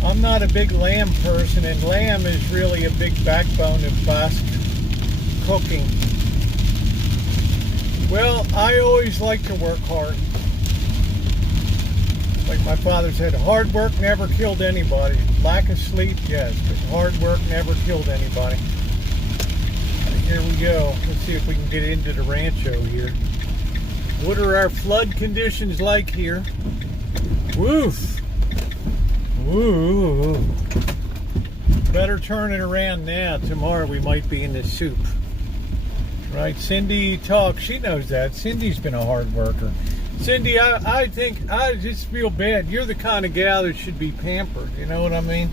I'm not a big lamb person, and lamb is really a big backbone of Basque cooking. Well, I always like to work hard. Like my father said, hard work never killed anybody. Lack of sleep, yes, but hard work never killed anybody. Here we go. Let's see if we can get into the rancho here. What are our flood conditions like here? Woof. Woo. Better turn it around now. Tomorrow we might be in the soup. Right, Cindy talks. She knows that. Cindy's been a hard worker. Cindy, I think I just feel bad. You're the kind of gal that should be pampered. You know what I mean?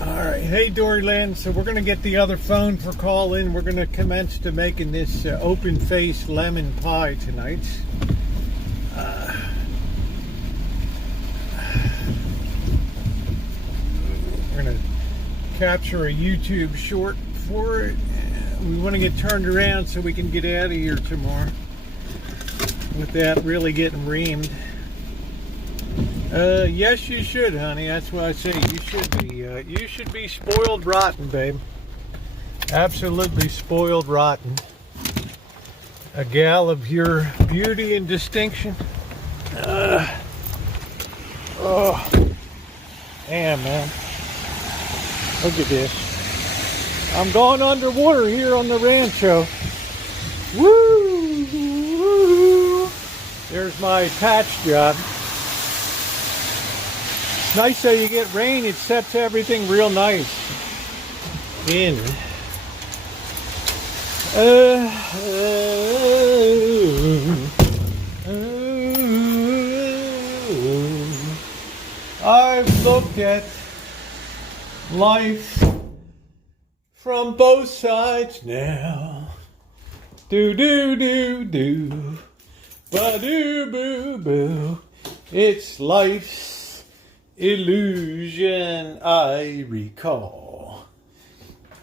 All right. Hey, Doryland. So we're going to get the other phone for call in. We're going to commence to making this open-faced lemon pie tonight. We're going to capture a YouTube short for it. We want to get turned around so we can get out of here tomorrow without really getting reamed. Yes, you should, honey. That's what I say. You should be spoiled rotten, babe. Absolutely spoiled rotten. A gal of your beauty and distinction. Oh, damn, man. Look at this. I'm going underwater here on the rancho. Woo! Woo! There's my patch job. It's nice that you get rain. It sets everything real nice. In. I've looked at life from both sides now. Do do do do, ba do boo boo. It's life's illusion I recall.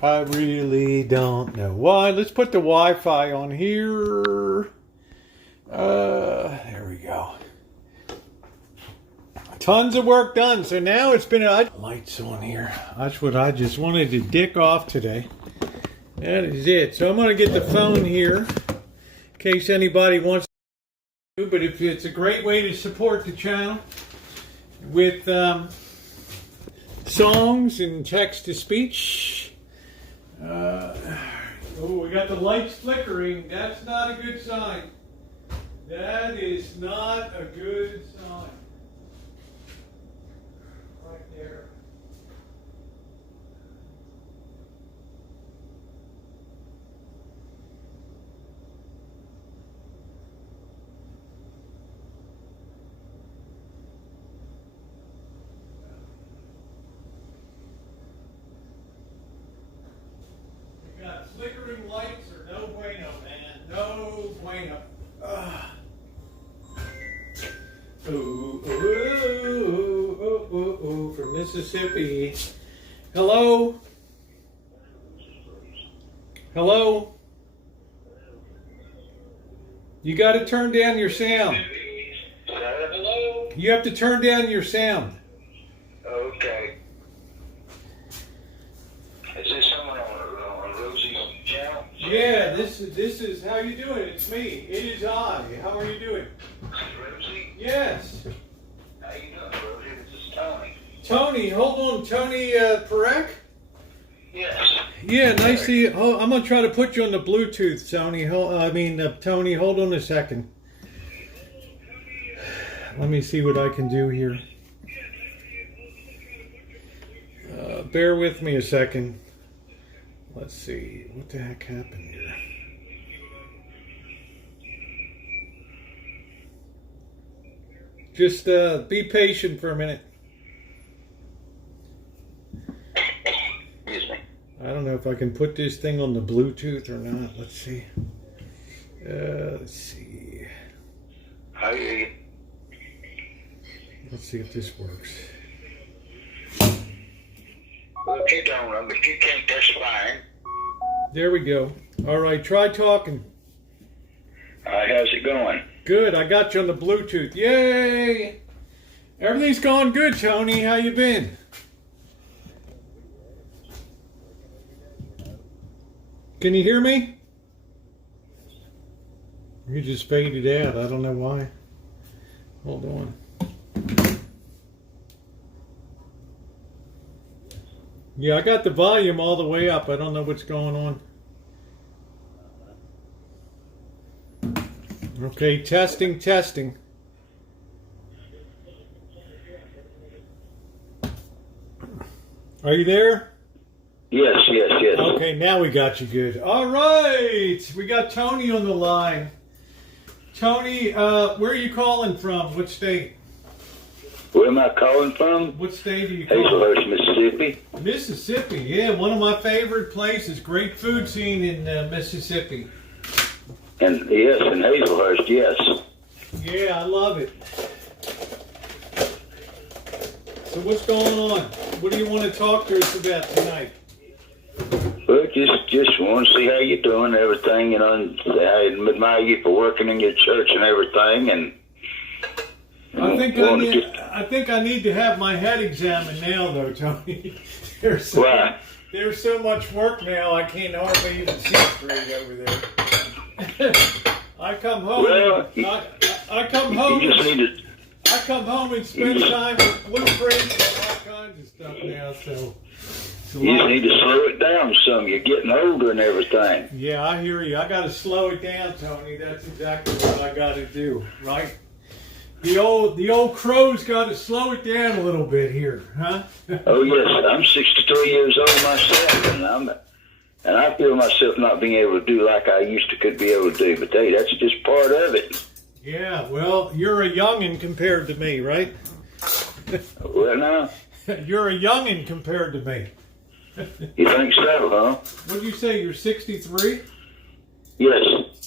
I really don't know why. Let's put the Wi-Fi on here. There we go. Tons of work done. So now it's been lights on here. That's what I just wanted to dick off today. That is it. So I'm going to get the phone here in case anybody wants to. But if it's a great way to support the channel with songs and text to speech. Oh, we got the lights flickering. That's not a good sign. That is not a good sign. Right there. We got flickering lights or no bueno, man. No bueno. Ooh, ooh, ooh, ooh, ooh, ooh, from Mississippi. Hello? Hello? You got to turn down your sound. Hello? You have to turn down your sound. Okay. Is this someone on Rosie's channel? Yeah, this is how you doing? It's me. It is I. How are you doing? Rosie? Yes. How you doing, Rosie? This is Tony. Tony, hold on. Tony Perek? Yes. Yeah, nice to see you. Oh, I'm going to try to put you on the Bluetooth, Tony. Tony, hold on a second. Let me see what I can do here. Bear with me a second. Let's see. What the heck happened here? Just be patient for a minute. Excuse me. I don't know if I can put this thing on the Bluetooth or not. Let's see. Let's see. How are you? Let's see if this works. Well, if you don't know, if you can't, that's fine. There we go. All right, try talking. How's it going? Good, I got you on the Bluetooth. Yay! Everything's going good, Tony. How you been? Can you hear me? You just faded out. I don't know why. Hold on. Yeah, I got the volume all the way up. I don't know what's going on. Okay, testing, testing. Are you there? Yes. Okay, now we got you good. All right, we got Tony on the line. Tony, where are you calling from? What state? Where am I calling from? What state are you calling? Hazelhurst, Mississippi. Mississippi, yeah, one of my favorite places. Great food scene in Mississippi. And yes, in Hazelhurst, yes. Yeah, I love it. So what's going on? What do you want to talk to us about tonight? Well, just want to see how you're doing, everything, you know, and I admire you for working in your church and everything, and I think I need to have my head examined now, though, Tony. There's so much work now, I can't hardly even see straight over there. I come home. Well, I come home. You just need to. I come home and spend time with blueprints and all kinds of stuff now. So you just need to slow it down some. You're getting older and everything. Yeah, I hear you. I got to slow it down, Tony. That's exactly what I got to do, right? The old crow's got to slow it down a little bit here, huh? Oh yes, I'm 63 years old myself, and I feel myself not being able to do like I could be able to do. But hey, that's just part of it. Yeah, well, you're a youngin' compared to me, right? Well, now. You're a youngin' compared to me. You think so, huh? What did you say? You're 63? Yes.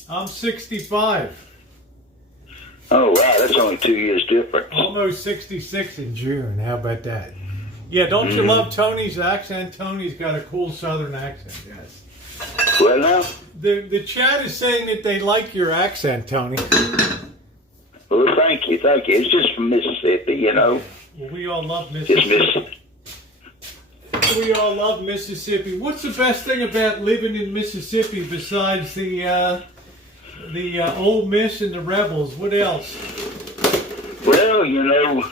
I'm 65. Oh, wow, that's only 2 years difference. Almost 66 in June. How about that? Yeah, don't you love Tony's accent? Tony's got a cool Southern accent, yes. Well, now? The chat is saying that they like your accent, Tony. Well, thank you. It's just from Mississippi, you know. Well, we all love Mississippi. We all love Mississippi. What's the best thing about living in Mississippi besides the Ole Miss and the Rebels? What else? Well, you know,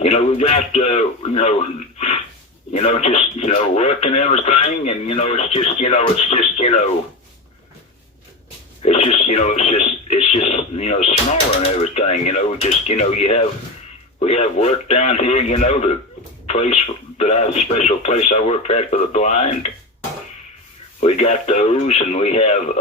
we got just work and everything, and it's just smaller and everything. We have work down here. You know, the place special place I work at for the blind. We got those, and we have.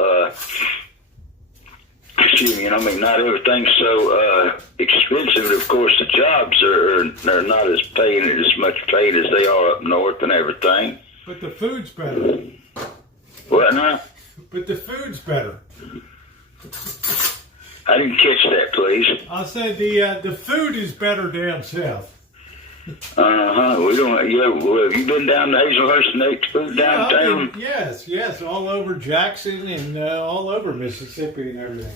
Not everything's so expensive. Of course, the jobs are not as much paid as they are up north and everything. But the food's better. What now? But the food's better. I didn't catch that, please. I said the food is better down south. We don't. Yeah. Well, have you been down to Hazelhurst and ate food downtown? Yes, all over Jackson and all over Mississippi and everything.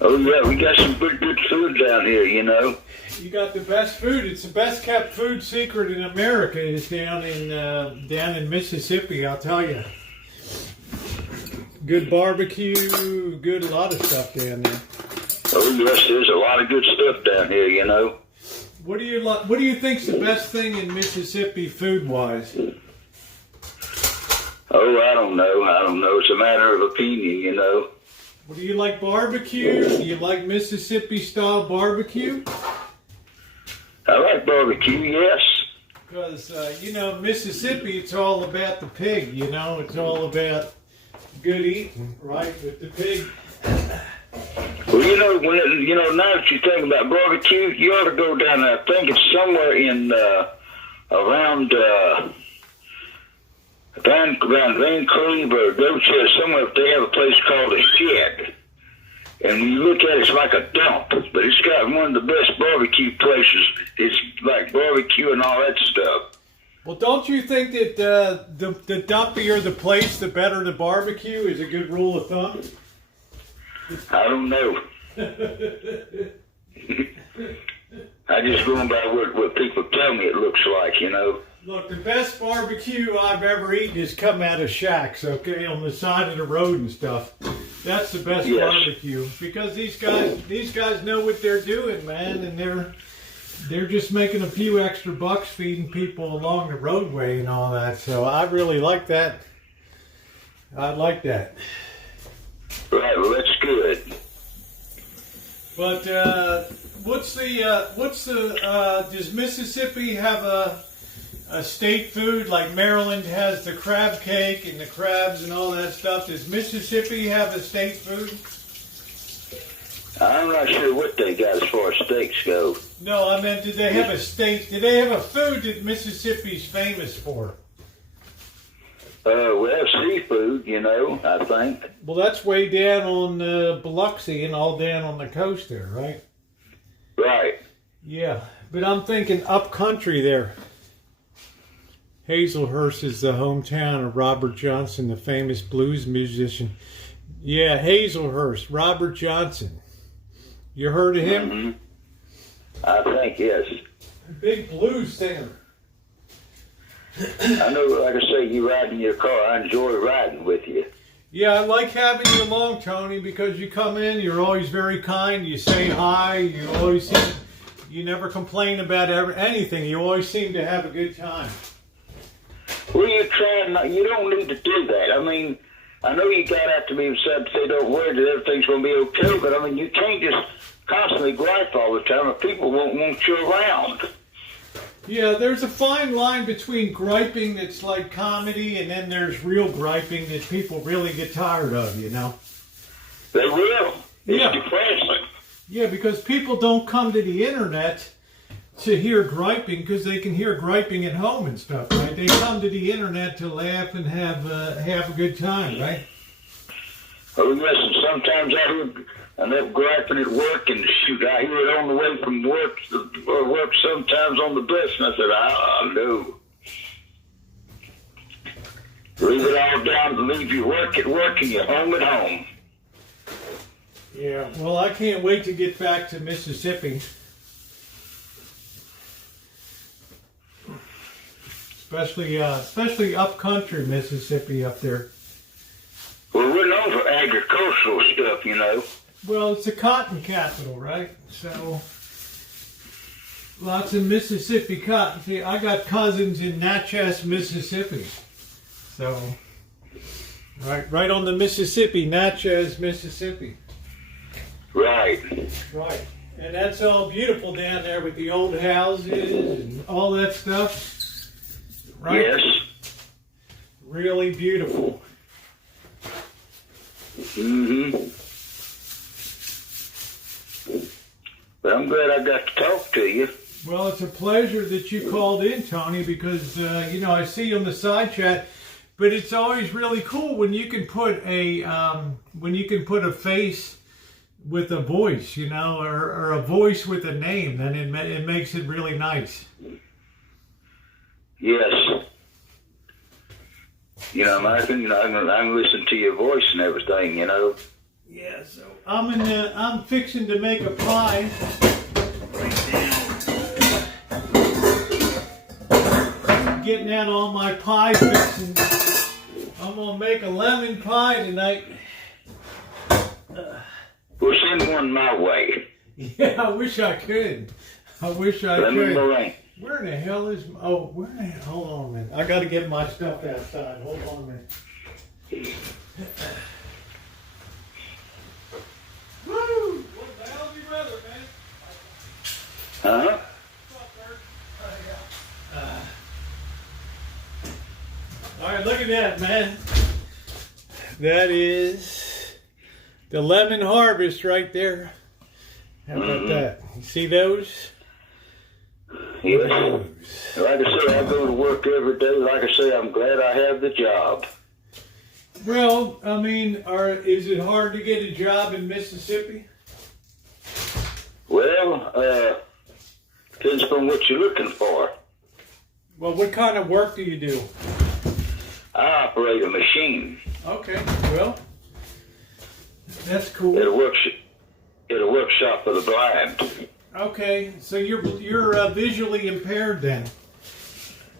Oh yeah, we got some pretty good food down here. You know. You got the best food. It's the best kept food secret in America. Is down in Mississippi. I'll tell you. Good barbecue, good a lot of stuff down there. Oh yes, there's a lot of good stuff down here. You know. What do you think's the best thing in Mississippi food wise? Oh, I don't know. It's a matter of opinion, you know. What do you like barbecue? Do you like Mississippi style barbecue? I like barbecue, yes. Because Mississippi, it's all about the pig. You know, it's all about good eating, right? With the pig. Well, now that you think about barbecue, you ought to go down there. I think it's somewhere in around Vancouver, go to somewhere. They have a place called a Shed, and when you look at it, it's like a dump, but it's got one of the best barbecue places. It's like barbecue and all that stuff. Well, don't you think that the dumpier the place, the better the barbecue is a good rule of thumb? I don't know. I just going by what people tell me it looks like, you know. Look, the best barbecue I've ever eaten has come out of shacks, okay, on the side of the road and stuff. That's the best barbecue because these guys know what they're doing, man, and they're just making a few extra bucks feeding people along the roadway and all that. So I really like that. I like that. Right, well, that's good. But does Mississippi have a state food like Maryland has the crab cake and the crabs and all that stuff? Does Mississippi have a state food? I'm not sure what they got as far as steaks go. No, I meant, did they have a state? Did they have a food that Mississippi's famous for? We have seafood, you know, I think. Well, that's way down on Biloxi and all down on the coast there, right? Right. Yeah, but I'm thinking up country there. Hazelhurst is the hometown of Robert Johnson, the famous blues musician. Yeah, Hazelhurst, Robert Johnson. You heard of him? Mm-hmm. I think, yes. Big blues singer. I know, like I say, you ride in your car. I enjoy riding with you. Yeah, I like having you along, Tony, because you come in, you're always very kind, you say hi, you never complain about anything. You always seem to have a good time. Well, you don't need to do that. I mean, I know you got out to me and said, say, don't worry that everything's going to be okay, but I mean, you can't just constantly gripe all the time or people won't want you around. Yeah, there's a fine line between griping that's like comedy and then there's real griping that people really get tired of, you know? They will. Yeah. It's depressing. Yeah, because people don't come to the internet to hear griping because they can hear griping at home and stuff, right? They come to the internet to laugh and have a good time, right? Oh, listen, sometimes I end up griping at work, and shoot, I hear it on the way from work or work sometimes on the bus, and I said, no. Leave it all down to leave your work at work and your home at home. Yeah, well, I can't wait to get back to Mississippi. Especially up country Mississippi up there. Well, we're known for agricultural stuff, you know. Well, it's a cotton capital, right? So, lots of Mississippi cotton. See, I got cousins in Natchez, Mississippi. So, right on the Mississippi, Natchez, Mississippi. Right. Right. And that's all beautiful down there with the old houses and all that stuff. Right? Yes. Really beautiful. Mm-hmm. But I'm glad I got to talk to you. Well, it's a pleasure that you called in, Tony, because, I see you on the side chat, but it's always really cool when you can put a face with a voice, or a voice with a name, then it makes it really nice. Yes. I can listen to your voice and everything, Yeah, so I'm fixing to make a pie right now. Getting out all my pie fixing. I'm gonna make a lemon pie tonight. Well, send one my way. Yeah, I wish I could. Lemon meringue. Where in the hell is... Oh, hold on a minute. I got to get my stuff outside. Hold on a minute. Woo! What the hell's your weather, man? Huh? All right, look at that, man. That is the lemon harvest right there. How about that? You see those? Yes. Like I say, I go to work every day. Like I say, I'm glad I have the job. Well, I mean, is it hard to get a job in Mississippi? Well, depends upon what you're looking for. Well, what kind of work do you do? I operate a machine. Okay, well, that's cool. At a workshop for the blind. Okay, so you're visually impaired then.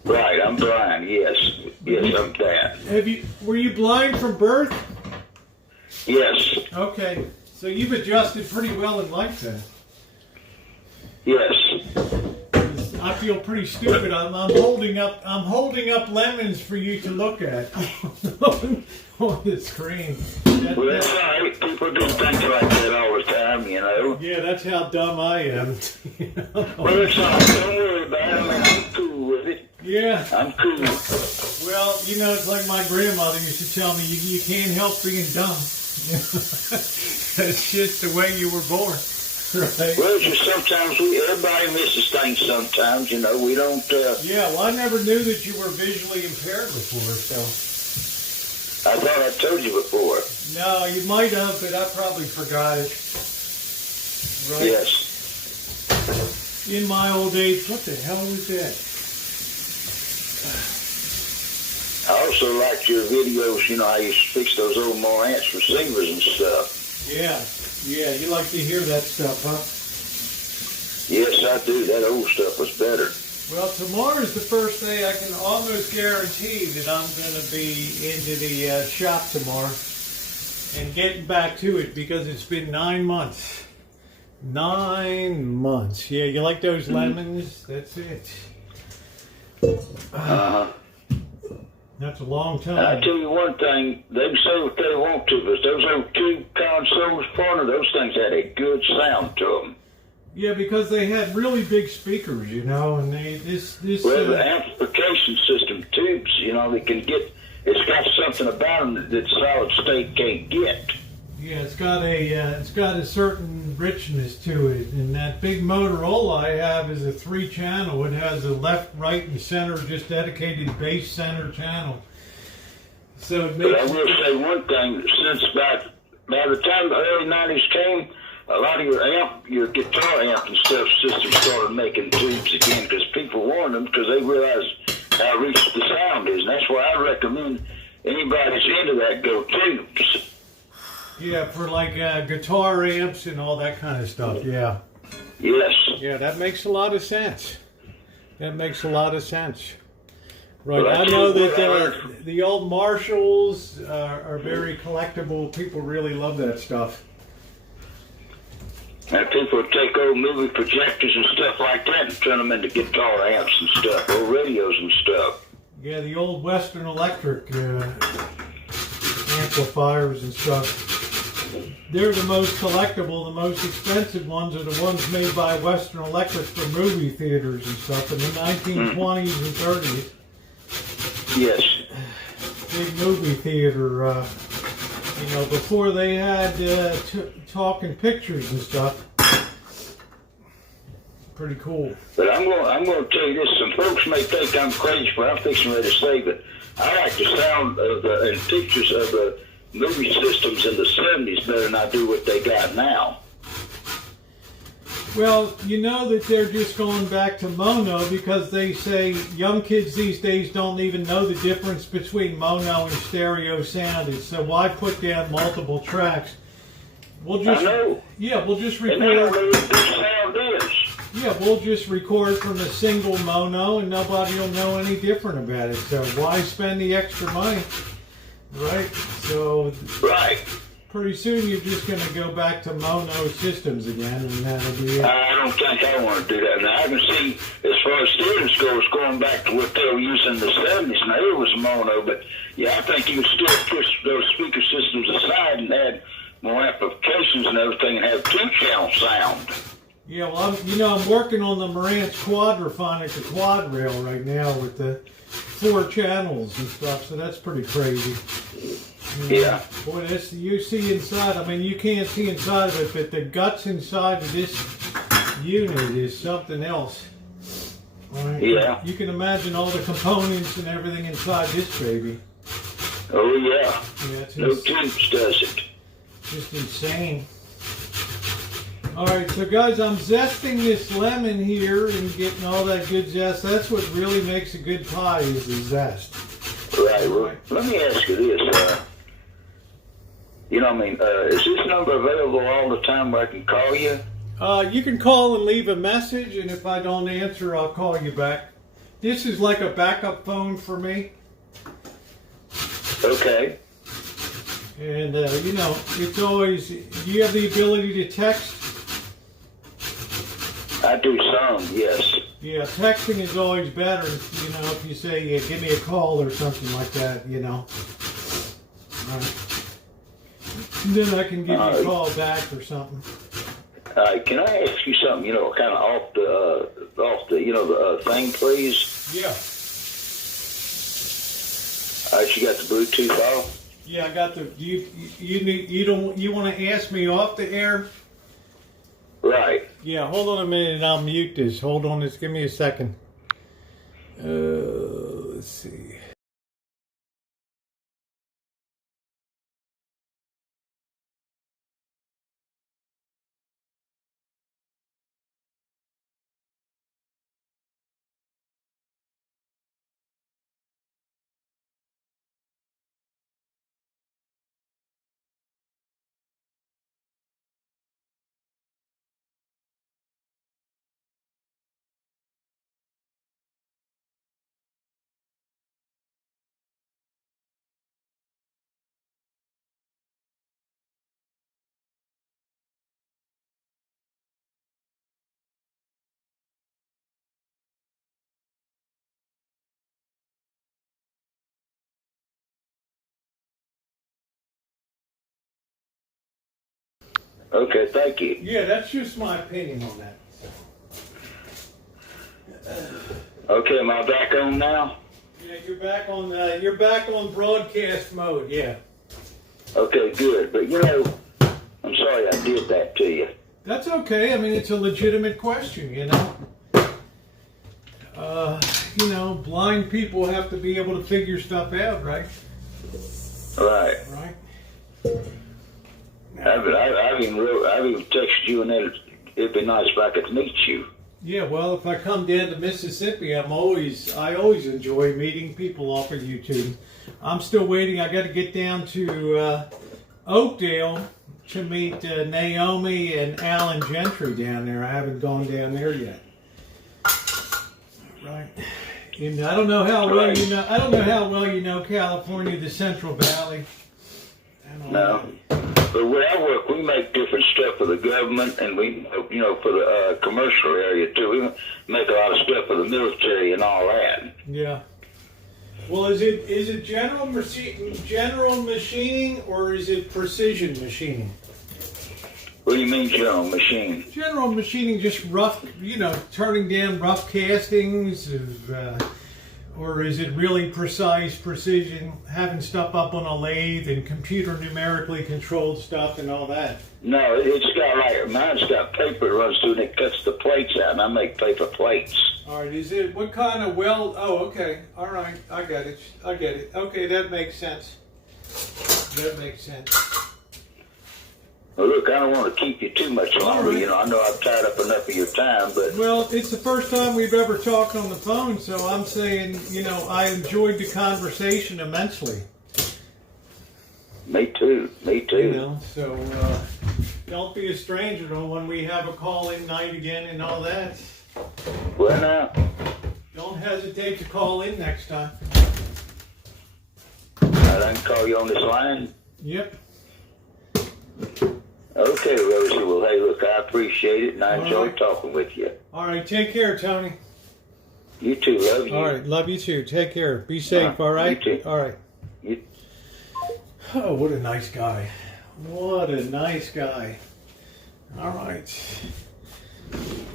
Right, I'm blind. Yes, I'm that. Were you blind from birth? Yes. Okay, so you've adjusted pretty well in life then. Yes. I feel pretty stupid. I'm holding up lemons for you to look at on the screen. Well, that's all right. People do things like that all the time, you know. Yeah, that's how dumb I am. You know? Well, it's all right. Don't worry about it. I mean, I'm cool with it. Yeah. I'm cool. Well, you know, it's like my grandmother used to tell me, you can't help being dumb. That's just the way you were born. Right. Well, just sometimes everybody misses things sometimes, you know. We don't... Yeah, well, I never knew that you were visually impaired before, so... I thought I told you before. No, you might have, but I probably forgot it. Right? Yes. In my old age, what the hell was that? I also liked your videos, you know, how you fix those old Marantz receivers and stuff. Yeah, you like to hear that stuff, huh? Yes, I do. That old stuff was better. Well, tomorrow's the first day I can almost guarantee that I'm going to be into the shop tomorrow and getting back to it because it's been 9 months. 9 months. Yeah, you like those lemons? That's it. Uh-huh. That's a long time. And I tell you one thing, they can say what they want to, but those old two consoles, partner, those things had a good sound to them. Yeah, because they had really big speakers, you know, and this. Well, the amplification system tubes, you know, they can get. It's got something about them that solid state can't get. Yeah, it's got a certain richness to it, and that big Motorola I have is a 3-channel. It has a left, right, and center, just dedicated bass center channel. So it makes. But I will say one thing: since by the time the early '90s came, a lot of your guitar amp and stuff systems started making tubes again because people wanted them because they realized how rich the sound is, and that's why I recommend anybody that's into that go tubes. Yeah, for like guitar amps and all that kind of stuff. Yeah. Yes. Yeah, that makes a lot of sense. That makes a lot of sense. Right. Well, I know that the old Marshalls are very collectible. People really love that stuff. And people would take old movie projectors and stuff like that and turn them into guitar amps and stuff, or radios and stuff. Yeah, the old Western Electric amplifiers and stuff. They're the most collectible. The most expensive ones are the ones made by Western Electric for movie theaters and stuff in the 1920s and 30s. Yes. Big movie theater, you know, before they had talking pictures and stuff. Pretty cool. But I'm going to tell you this. Some folks may think I'm crazy, but I'm fixing to say that I like the sound of and pictures of the movie systems in the 70s better than I do what they got now. Well, you know that they're just going back to mono because they say young kids these days don't even know the difference between mono and stereo sound. So why put down multiple tracks? We'll just, I know. Yeah, we'll just record. And I don't know what the sound is. Yeah, we'll just record from a single mono and nobody will know any different about it. So why spend the extra money? Right? So Right. pretty soon you're just going to go back to mono systems again and that'll be it. I don't think I want to do that. Now, I can see, as far as students go, it's going back to what they were using in the 70s. Now, it was mono, but yeah, I think you can still push those speaker systems aside and add more amplifications and everything and have 2-channel sound. Yeah, well, I'm working on the Marantz Quadraphonic, the quad rail right now with the 4 channels and stuff, so that's pretty crazy. Yeah. Boy, you see inside, I mean, you can't see inside of it, but the guts inside of this unit is something else. Right? Yeah. You can imagine all the components and everything inside this baby. Oh, yeah. Yeah, it's No tubes does it. just insane. All right, so guys, I'm zesting this lemon here and getting all that good zest. That's what really makes a good pie is the zest. Right. Well, let me ask you this. Is this number available all the time where I can call you? You can call and leave a message, and if I don't answer, I'll call you back. This is like a backup phone for me. Okay. And, it's always, do you have the ability to text? I do some, yes. Yeah, texting is always better, you know, if you say, yeah, give me a call or something like that, you know. Then I can give you a call back or something. Can I ask you something, you know, kind of off the, you know, the thing, please? Yeah. You got the Bluetooth off? Yeah, I got the. You want to ask me off the air? Right. Yeah. Hold on a minute, and I'll mute this. Hold on, just give me a second. Let's see. Okay, thank you. Yeah, that's just my opinion on that. Okay, am I back on now? Yeah, you're back on. You're back on broadcast mode. Yeah. Okay, good. But you know, I'm sorry I did that to you. That's okay. I mean, it's a legitimate question. You know. You know, blind people have to be able to figure stuff out, right? Right. Right. I've even texted you, and it'd be nice if I could meet you. Yeah, well, if I come down to Mississippi, I always enjoy meeting people off of YouTube. I'm still waiting. I got to get down to Oakdale to meet Naomi and Alan Gentry down there. I haven't gone down there yet. Right. And I don't know how well you know. I don't know how well you know California, the Central Valley. No. But where I work, we make different stuff for the government, and we, you know, for the commercial area too. We make a lot of stuff for the military and all that. Yeah. Well, is it general machining or is it precision machining? What do you mean, general machine? General machining, just rough, you know, turning down rough castings, or is it really precise precision, having stuff up on a lathe and computer numerically controlled stuff and all that? No, it's got like, mine's got paper that runs through and it cuts the plates out, and I make paper plates. All right, is it, what kind of weld? Oh, okay, all right, I get it. Okay, that makes sense. That makes sense. Well, look, I don't want to keep you too much longer. Right. You know, I know I've tied up enough of your time, but... Well, it's the first time we've ever talked on the phone, so I'm saying, you know, I enjoyed the conversation immensely. Me too. You know, so don't be a stranger to when we have a call-in night again and all that. Well, now... Don't hesitate to call in next time. I can call you on this line? Yep. Okay, Rosie. Well, hey, look, I appreciate it, and I enjoyed talking with you. All right, take care, Tony. You too. Love you. All right, love you too. Take care. Be safe, all right? You too. All right. Oh, what a nice guy. What a nice guy. All right.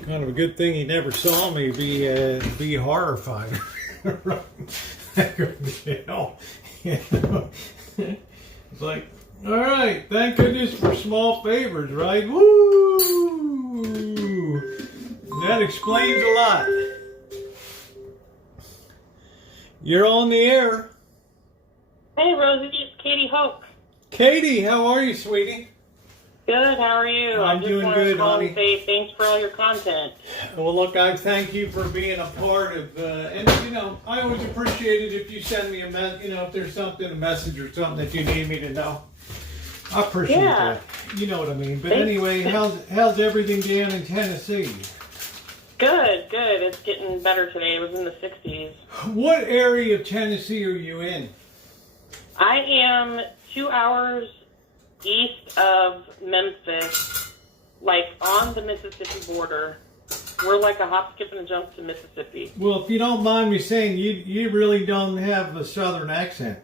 Kind of a good thing he never saw me be horrified. Right. You know, it's like, all right, thank goodness for small favors, right? Woo! That explains a lot. You're on the air. Hey, Rosie, it's Katie Hope. Katie, how are you, sweetie? Good, how are you? I'm doing good, I just want to call honey. and say thanks for all your content. Well, look, I thank you for being a part of, and you know, I always appreciate it if you send me if there's something, a message or something that you need me to know. I appreciate that. You know what I mean. But anyway, how's everything down in Tennessee? Good. It's getting better today. It was in the 60s. What area of Tennessee are you in? I am 2 hours east of Memphis, like on the Mississippi border. We're like a hop, skip, and a jump to Mississippi. Well, if you don't mind me saying, you really don't have a southern accent.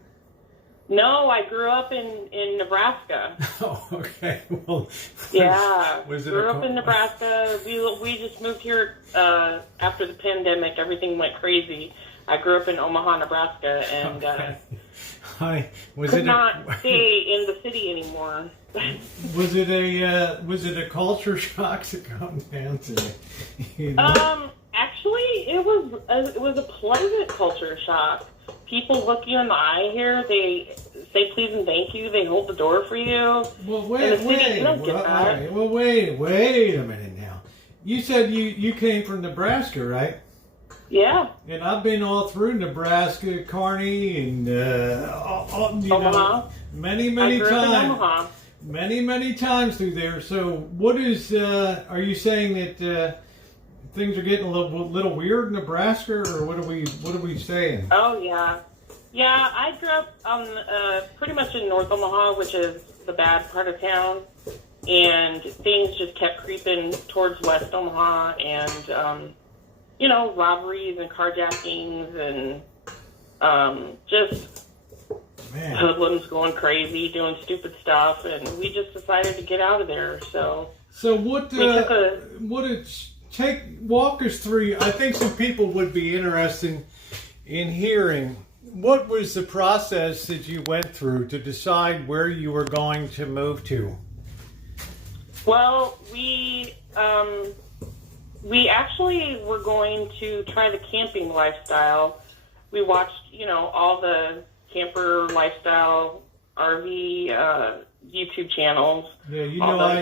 No, I grew up in Nebraska. Oh, okay. Well, Grew up in Nebraska. We just moved here after the pandemic. Everything went crazy. I grew up in Omaha, Nebraska, and could not stay in the city anymore. Was it a culture shock to come down to? You know? Actually, it was a pleasant culture shock. People look you in the eye here. They say please and thank you. They hold the door for you. Well, wait a minute now. You said you came from Nebraska, right? Yeah. And I've been all through Nebraska, Kearney, and Omaha. Many times. Many times through there. So, what is? Are you saying that things are getting a little weird in Nebraska, or what are we saying? Oh yeah. I grew up pretty much in North Omaha, which is the bad part of town, and things just kept creeping towards West Omaha, and robberies and carjackings and just hoodlums going crazy, doing stupid stuff, and we just decided to get out of there. So walk us through. I think some people would be interested in hearing what was the process that you went through to decide where you were going to move to. Well, we actually were going to try the camping lifestyle. We watched, all the camper lifestyle RV YouTube channels. Yeah, I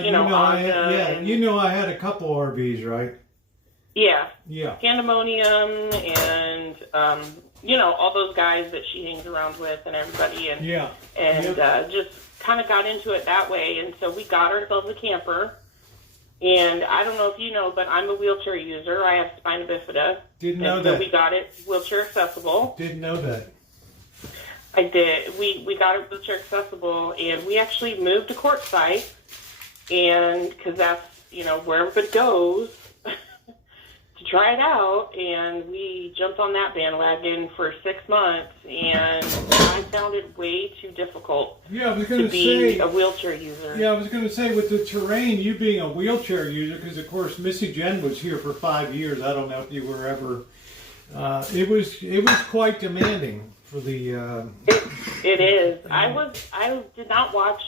had a couple RVs, right? Yeah. Pandemonium and all those guys that she hangs around with and everybody, and just kind of got into it that way. And so we got ourselves a camper. And I don't know if you know, but I'm a wheelchair user. I have spina bifida. Didn't know that. So we got it wheelchair accessible. Didn't know that. I did. We got it wheelchair accessible, and we actually moved to Quartzsite, and because that's where everybody goes to try it out, and we jumped on that bandwagon for 6 months, and I found it way too difficult to be a wheelchair user. Yeah, I was going to say, with the terrain, you being a wheelchair user, because of course Missy Jen was here for 5 years. I don't know if you were ever. It was quite demanding for the. It is. I did not watch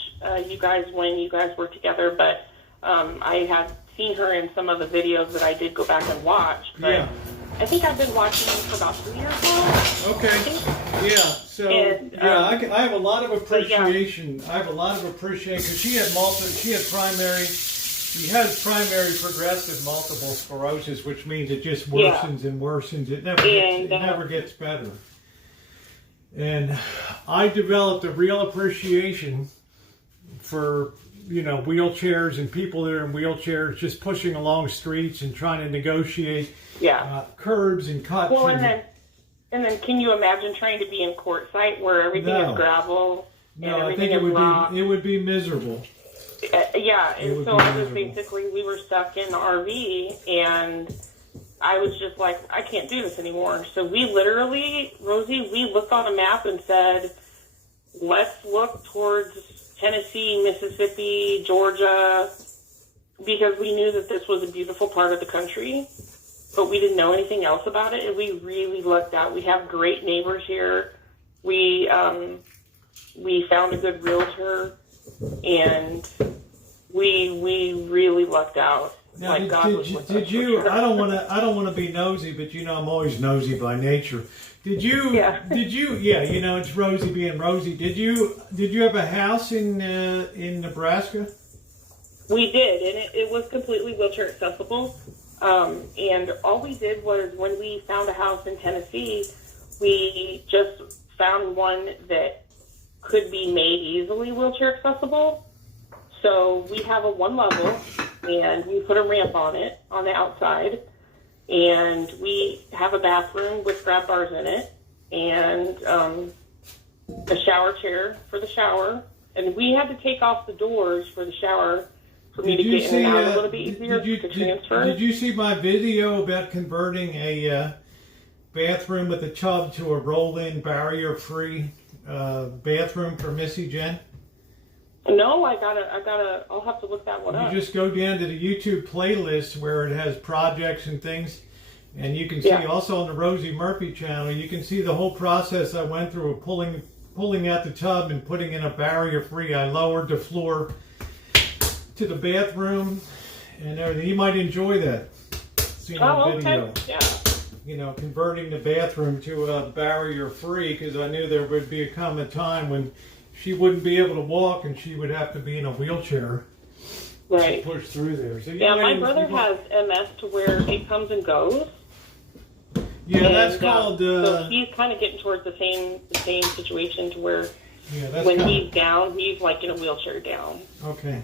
you guys when you guys were together, but I had seen her in some of the videos that I did go back and watch. But I think I've been watching for about 2 years now. Okay. Yeah. So I have a lot of appreciation. I have a lot of appreciation because she has primary progressive multiple sclerosis, which means it just worsens and worsens. It never gets better. And I developed a real appreciation for wheelchairs and people that are in wheelchairs just pushing along streets and trying to negotiate curbs and cuts. Well, and then can you imagine trying to be in Quartzsite where everything is gravel and everything is rock? It would be miserable. And so I was basically, we were stuck in the RV, and I was just like, I can't do this anymore. So we literally, Rosie, we looked on a map and said, let's look towards Tennessee, Mississippi, Georgia, because we knew that this was a beautiful part of the country, but we didn't know anything else about it, and we really lucked out. We have great neighbors here. We found a good realtor, and we really lucked out. Now, I don't want to be nosy, but I'm always nosy by nature. Did you? It's Rosie being Rosie. Did you have a house in Nebraska? We did, and it was completely wheelchair accessible. And all we did was, when we found a house in Tennessee, we just found one that could be made easily wheelchair accessible. So we have a one level, and we put a ramp on it on the outside. And we have a bathroom with grab bars in it, and a shower chair for the shower. And we had to take off the doors for the shower for me to get in and out a little bit easier to transfer. Did you see my video about converting a bathroom with a tub to a roll-in barrier-free bathroom for Missy Jen? No, I'll have to look that one up. You just go down to the YouTube playlist where it has projects and things, and you can see also on the Rosie Murphy channel, you can see the whole process I went through of pulling out the tub and putting in a barrier-free. I lowered the floor to the bathroom and everything. You might enjoy that. Seeing the video. Okay. Yeah. You know, converting the bathroom to a barrier-free, because I knew there would come a time when she wouldn't be able to walk and she would have to be in a wheelchair to push through there. So my brother has MS to where it comes and goes. Yeah, that's called. So he's kind of getting towards the same situation to where when he's down, he's like in a wheelchair down. Okay.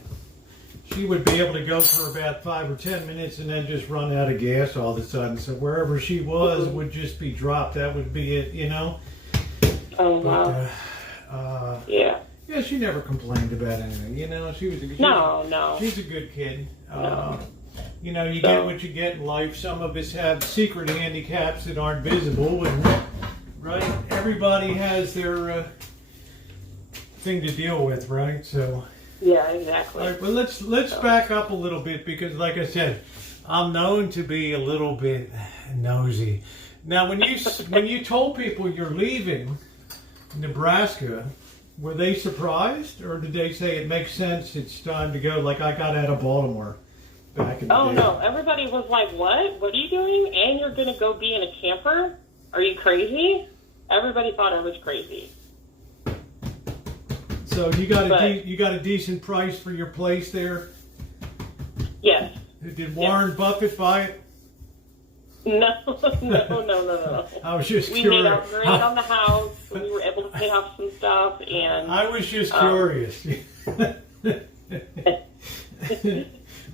She would be able to go for about 5 or 10 minutes and then just run out of gas all of a sudden. So wherever she was would just be dropped. That would be it, you know. Oh wow. Yeah. Yeah, she never complained about anything. You know, she's a good kid. You know, you get what you get in life. Some of us have secret handicaps that aren't visible, and right? Everybody has their thing to deal with, right? So. Yeah, exactly. All right, well, let's back up a little bit, because, like I said, I'm known to be a little bit nosy. Now, when you told people you're leaving Nebraska, were they surprised, or did they say it makes sense, it's time to go? Like I got out of Baltimore back in the day. No, everybody was like, "What? What are you doing? And you're gonna go be in a camper? Are you crazy?" Everybody thought I was crazy. So you got a decent price for your place there? Yes. Did Warren Buffett buy it? No. I was just we curious. made out great on the house. We were able to pay off some stuff, and I was just curious.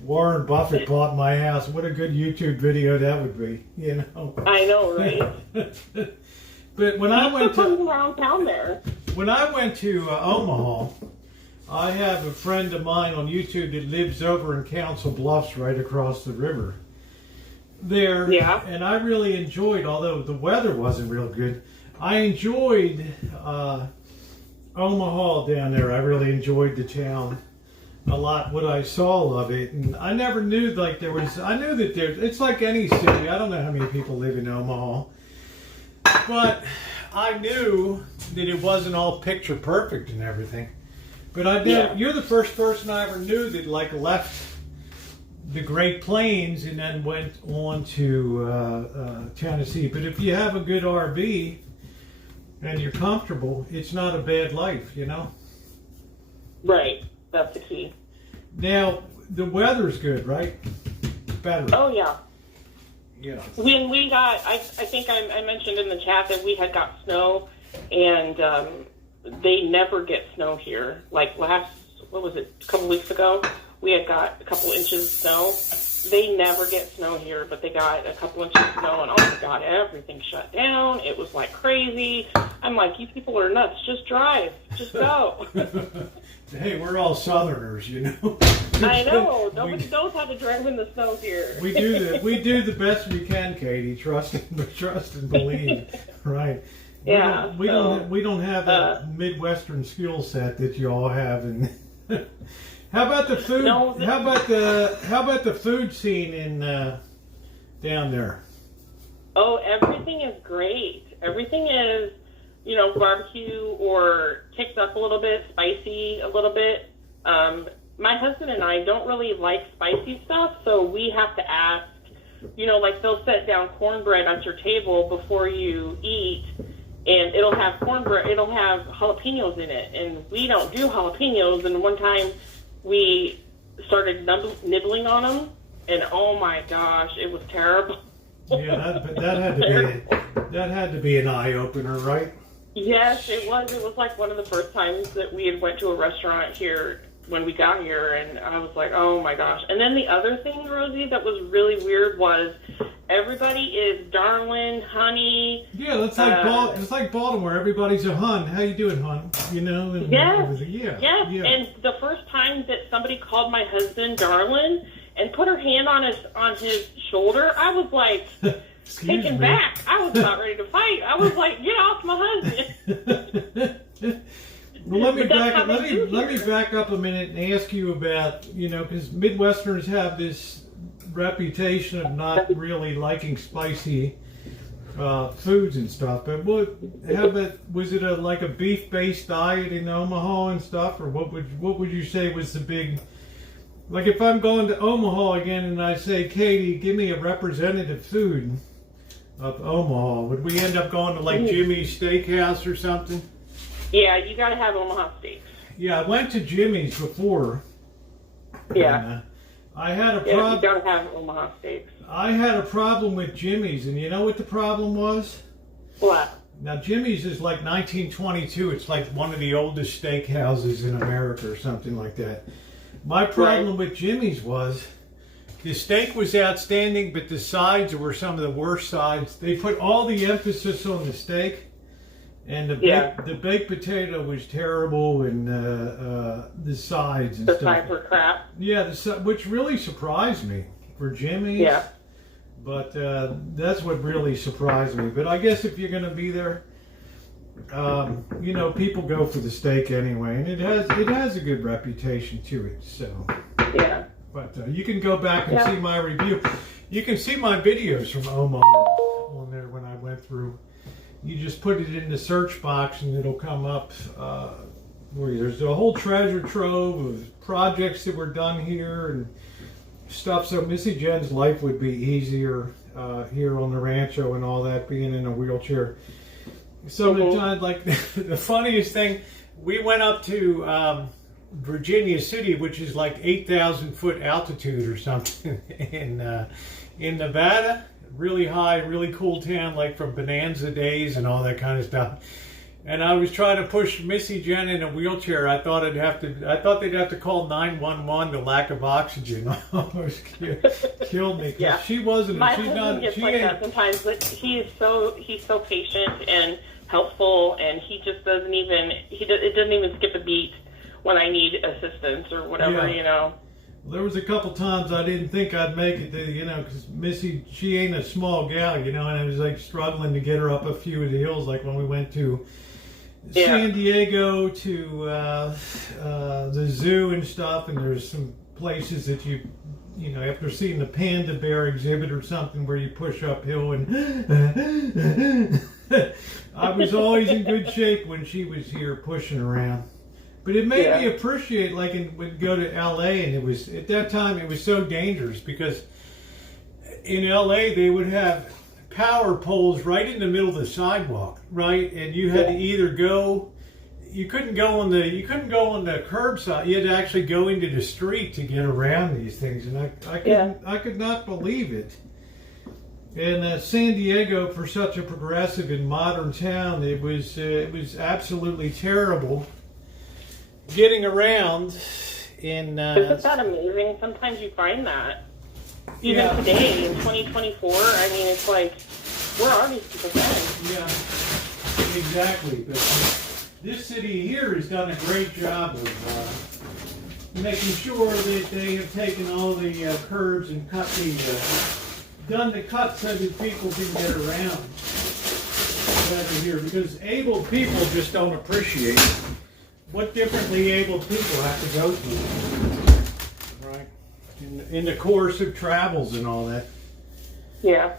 Warren Buffett bought my house. What a good YouTube video that would be, you know. I know, right? But when I went to around town there. When I went to Omaha, I have a friend of mine on YouTube that lives over in Council Bluffs, right across the river there. Yeah. And I really enjoyed, although the weather wasn't real good, I enjoyed Omaha down there. I really enjoyed the town a lot, what I saw of it. And I never knew, like, I knew that it's like any city. I don't know how many people live in Omaha. But I knew that it wasn't all picture perfect and everything. But I did. Yeah. You're the first person I ever knew that left the Great Plains and then went on to Tennessee. But if you have a good RV and you're comfortable, it's not a bad life, you know? Right. That's the key. Now, the weather's good, right? Better. Oh, yeah. Yeah. When we got, I think I mentioned in the chat that we had got snow, and they never get snow here. Like a couple weeks ago, we had got a couple inches of snow. They never get snow here, but they got a couple inches of snow, and oh my God, everything shut down. It was like crazy. I'm like, you people are nuts. Just drive. Just go. Hey, we're all Southerners, you know. I know. Nobody knows how to drive in the snow here. We do the best we can, Katie. Trust and believe. Right. Yeah. We don't have that Midwestern skill set that you all have. And how about the food? No, how about the food scene in down there? Oh, everything is great. Everything is, barbecue or kicked up a little bit, spicy a little bit. My husband and I don't really like spicy stuff, so we have to ask, like they'll set down cornbread at your table before you eat, and it'll have cornbread, it'll have jalapenos in it, and we don't do jalapenos, and one time we started nibbling on them, and oh my gosh, it was terrible. Yeah, that had to be an eye-opener, right? Yes, it was. It was like one of the first times that we had went to a restaurant here when we got here, and I was like, oh my gosh. And then the other thing, Rosie, that was really weird was everybody is darling, honey. Yeah, that's like it's like Baltimore. Everybody's a hun. How you doing, hun? You know? And Yes. Yeah. And the first time that somebody called my husband darling and put her hand on his shoulder, I was like taken back. I was not ready to fight. I was like, get off my husband. Well, let me back up a minute and ask you about, because Midwesterners have this reputation of not really liking spicy foods and stuff. But was it like a beef-based diet in Omaha and stuff, or what would you say was the big? Like if I'm going to Omaha again and I say, Katie, give me a representative food of Omaha, would we end up going to like Jimmy's Steakhouse or something? Yeah, you got to have Omaha steaks. Yeah, I went to Jimmy's before. Yeah. And, I had a problem. You got to have Omaha steaks. I had a problem with Jimmy's, and you know what the problem was? What? Now, Jimmy's is like 1922. It's like one of the oldest steakhouses in America or something like that. My problem with Jimmy's was the steak was outstanding, but the sides were some of the worst sides. They put all the emphasis on the steak. And the baked potato was terrible, and the sides and stuff. The sides were crap. Yeah, which really surprised me for Jimmy's. Yeah. But that's what really surprised me. But I guess if you're going to be there, people go for the steak anyway, and it has a good reputation to it. So. Yeah. But you can go back and see my review. You can see my videos from Omaha on there when I went through. You just put it in the search box and it'll come up. There's a whole treasure trove of projects that were done here and stuff. So Missy Jen's life would be easier here on the rancho and all that, being in a wheelchair. So the funniest thing, we went up to Virginia City, which is like 8,000 foot altitude or something in Nevada. Really high, really cool town, like from Bonanza days and all that kind of stuff. And I was trying to push Missy Jen in a wheelchair. I thought they'd have to call 911. The lack of oxygen almost killed me. Yeah, she wasn't. My she's husband not. gets She like ain't. that sometimes, but he's so patient and helpful, and he just doesn't even it doesn't even skip a beat when I need assistance or whatever, There was a couple times I didn't think I'd make it, because Missy, she ain't a small gal, and I was like struggling to get her up a few of the hills, like when we went to San Diego to the zoo and stuff, and there's some places that after seeing the panda bear exhibit or something where you push uphill, and I was always in good shape when she was here pushing around. But it made me appreciate, like, we'd go to L.A. and at that time it was so dangerous because in L.A. they would have power poles right in the middle of the sidewalk, right? And you had to either you couldn't go on the curbside. You had to actually go into the street to get around these things, and I could not believe it. And San Diego, for such a progressive and modern town, it was absolutely terrible getting around in Isn't that amazing? Sometimes you find that. Even today, in 2024, I mean, it's like, where are these people then? Yeah, exactly. But this city here has done a great job of making sure that they have taken all the curbs and done the cut so that people can get around better here. Because able people just don't appreciate what differently abled people have to go through, right? In the course of travels and all that. Yeah.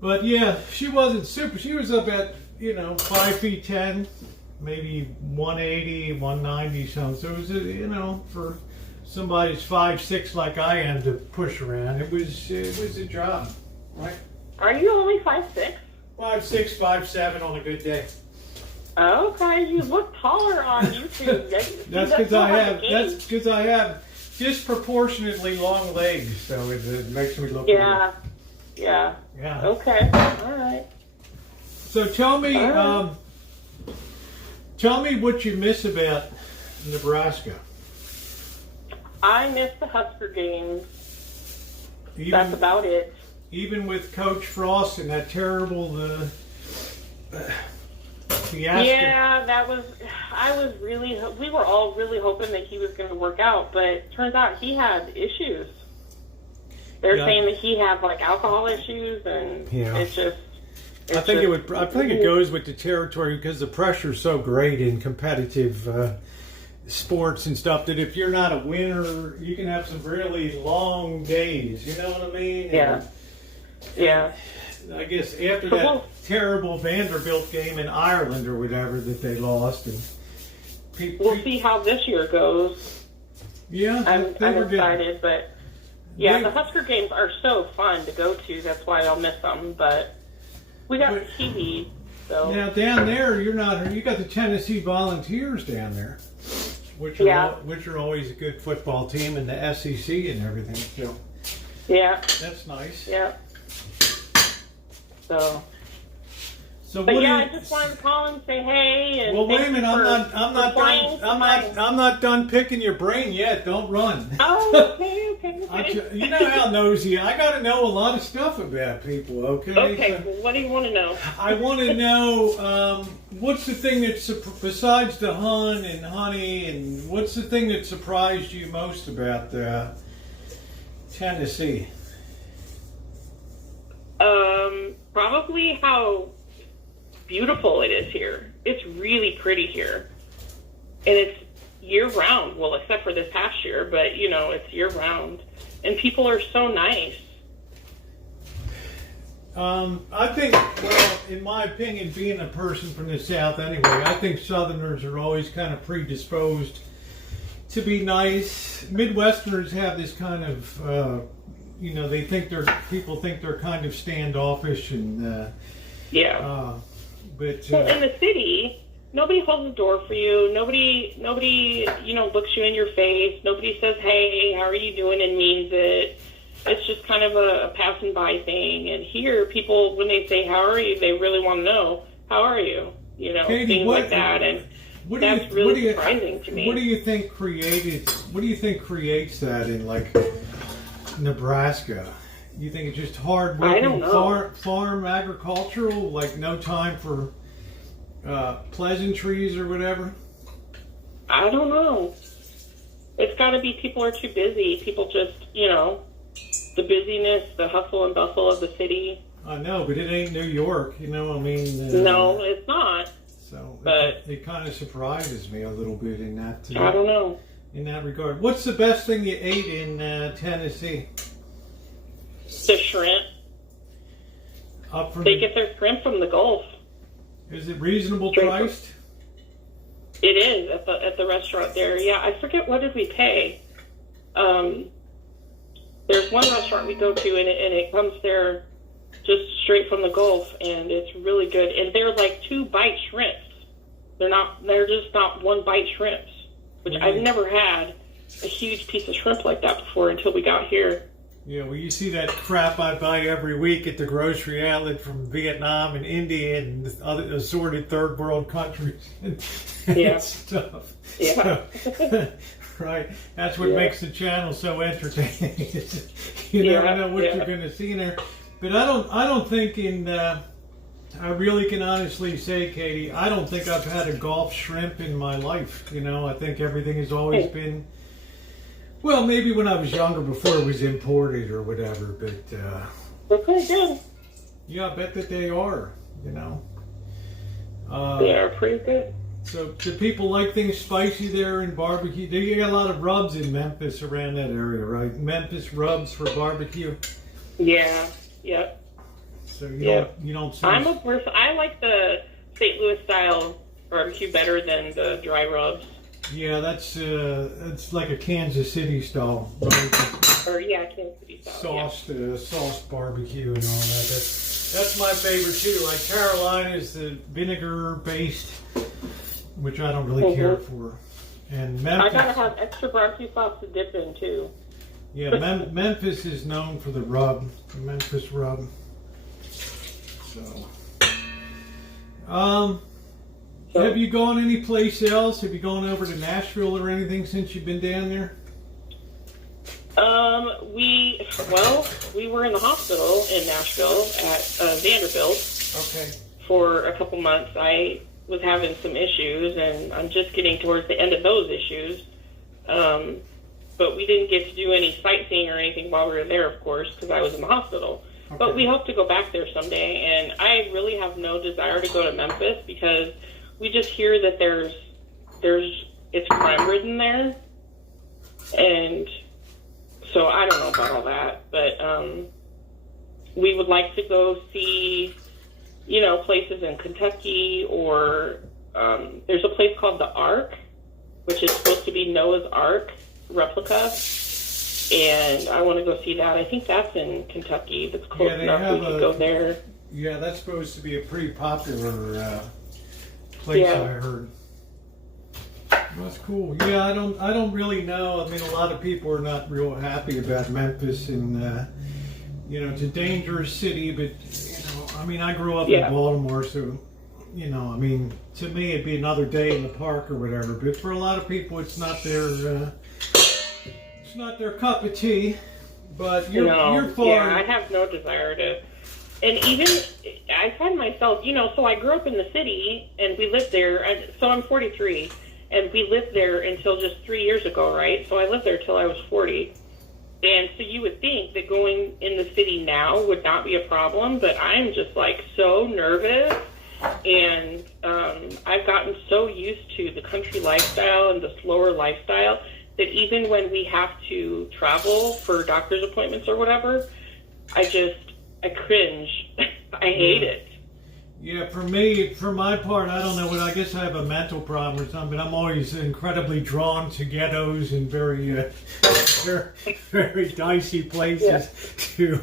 But yeah, she wasn't super. She was up at 5 feet 10, maybe 180, 190 something. So it was for somebody's 5'6" like I am to push around. It was a job, right? Are you only 5'6"? 5'6", 5'7" on a good day. Okay, you look taller on YouTube. That's because I have disproportionately long legs, so it makes me look. Yeah. Okay. All right. So tell me what you miss about Nebraska. I miss the Husker games. That's about it. Even with Coach Frost and that terrible fiasco. Yeah, we were all really hoping that he was going to work out, but it turns out he had issues. They're saying that he had like alcohol issues, and it's just. I think it goes with the territory because the pressure's so great in competitive sports and stuff that if you're not a winner, you can have some really long days. You know what I mean? Yeah. Yeah. I guess after that terrible Vanderbilt game in Ireland or whatever that they lost, and we'll see how this year goes. Yeah, I'm excited, but the Husker games are so fun to go to. That's why I'll miss them. But we got TV. So now down there, you got the Tennessee Volunteers down there, which are always a good football team in the SEC and everything. So that's nice. Yeah. So I just wanted to call and say hey. And well, wait a minute. I'm not done picking your brain yet. Don't run. Oh, okay. You know how nosy I got to know a lot of stuff about people. Okay. Okay. So, well, what do you want to know? I want to know what's the thing that's besides the hunt and honey, and what's the thing that surprised you most about Tennessee? Probably how beautiful it is here. It's really pretty here. And it's year round. Well, except for this past year, but it's year round. And people are so nice. I think, well, in my opinion, being a person from the South anyway, I think Southerners are always kind of predisposed to be nice. Midwesterners have this kind of, people think they're kind of standoffish and, but well, in the city, nobody holds the door for you. Nobody, looks you in your face. Nobody says, "Hey, how are you doing?" and means it. It's just kind of a passing by thing. And here, people, when they say, "How are you?" they really want to know, "How are you?" Katie, things like that. And that's really surprising to me. What do you think creates that in like Nebraska? You think it's just hard working farm agricultural, like no time for pleasantries or whatever? I don't know. It's got to be people are too busy. People just, the busyness, the hustle and bustle of the city. I know, but it ain't New York, No, it's not. So but it kind of surprises me a little bit in that. I don't know. In that regard, what's the best thing you ate in Tennessee? The shrimp. They get their shrimp from the Gulf. Is it reasonable priced? It is at the restaurant there. Yeah, I forget what did we pay. There's one restaurant we go to and it comes there just straight from the Gulf, and it's really good. And they're like 2-bite shrimps. They're just not 1-bite shrimps, which I've never had a huge piece of shrimp like that before until we got here. Yeah, well, you see that crap I buy every week at the grocery outlet from Vietnam and India and other assorted third world countries and stuff. Yeah. So, right. That's what makes the channel so entertaining. You never know what you're going to see in there. But I don't think I really can honestly say, Katie, I don't think I've had a Gulf shrimp in my life. I think everything has always been. Well, maybe when I was younger, before it was imported or whatever, but they're pretty good. Yeah, I bet that they are. They are pretty good. So, do people like things spicy there in barbecue? You got a lot of rubs in Memphis around that area, right? Memphis rubs for barbecue. Yeah. Yep. So you don't. See I'm a person. I like the St. Louis style barbecue better than the dry rubs. Yeah, that's like a Kansas City style, right? Kansas City style. Sauce barbecue and all that. That's my favorite too. Like Carolina is the vinegar based, which I don't really care for. And Memphis, I gotta have extra barbecue sauce to dip in too. Yeah, Memphis is known for the rub, the Memphis rub. So, have you gone any place else? Have you gone over to Nashville or anything since you've been down there? We were in the hospital in Nashville at Vanderbilt. Okay. For a couple months. I was having some issues, and I'm just getting towards the end of those issues. But we didn't get to do any sightseeing or anything while we were there, of course, because I was in the hospital. Okay. But we hope to go back there someday, and I really have no desire to go to Memphis because we just hear that it's crime-ridden there, and so I don't know about all that, but we would like to go see, places in Kentucky, or there's a place called the Ark, which is supposed to be Noah's Ark replica, and I want to go see that. I think that's in Kentucky. That's close enough. We could go there. Yeah, that's supposed to be a pretty popular place. I heard. That's cool. Yeah, I don't really know. I mean, a lot of people are not real happy about Memphis, and it's a dangerous city. But I mean, I grew up in Baltimore, so I mean, to me, it'd be another day in the park or whatever. But for a lot of people, it's not their cup of tea. But you're far. Yeah, I have no desire to. And even I find myself, so I grew up in the city, and we lived there. So I'm 43. And we lived there until just 3 years ago, right? So I lived there till I was 40. And so you would think that going in the city now would not be a problem, but I'm just like so nervous. And I've gotten so used to the country lifestyle and the slower lifestyle that even when we have to travel for doctor's appointments or whatever, I cringe. I hate it. Yeah, for my part, I don't know what. I guess I have a mental problem or something. But I'm always incredibly drawn to ghettos and very, very dicey places to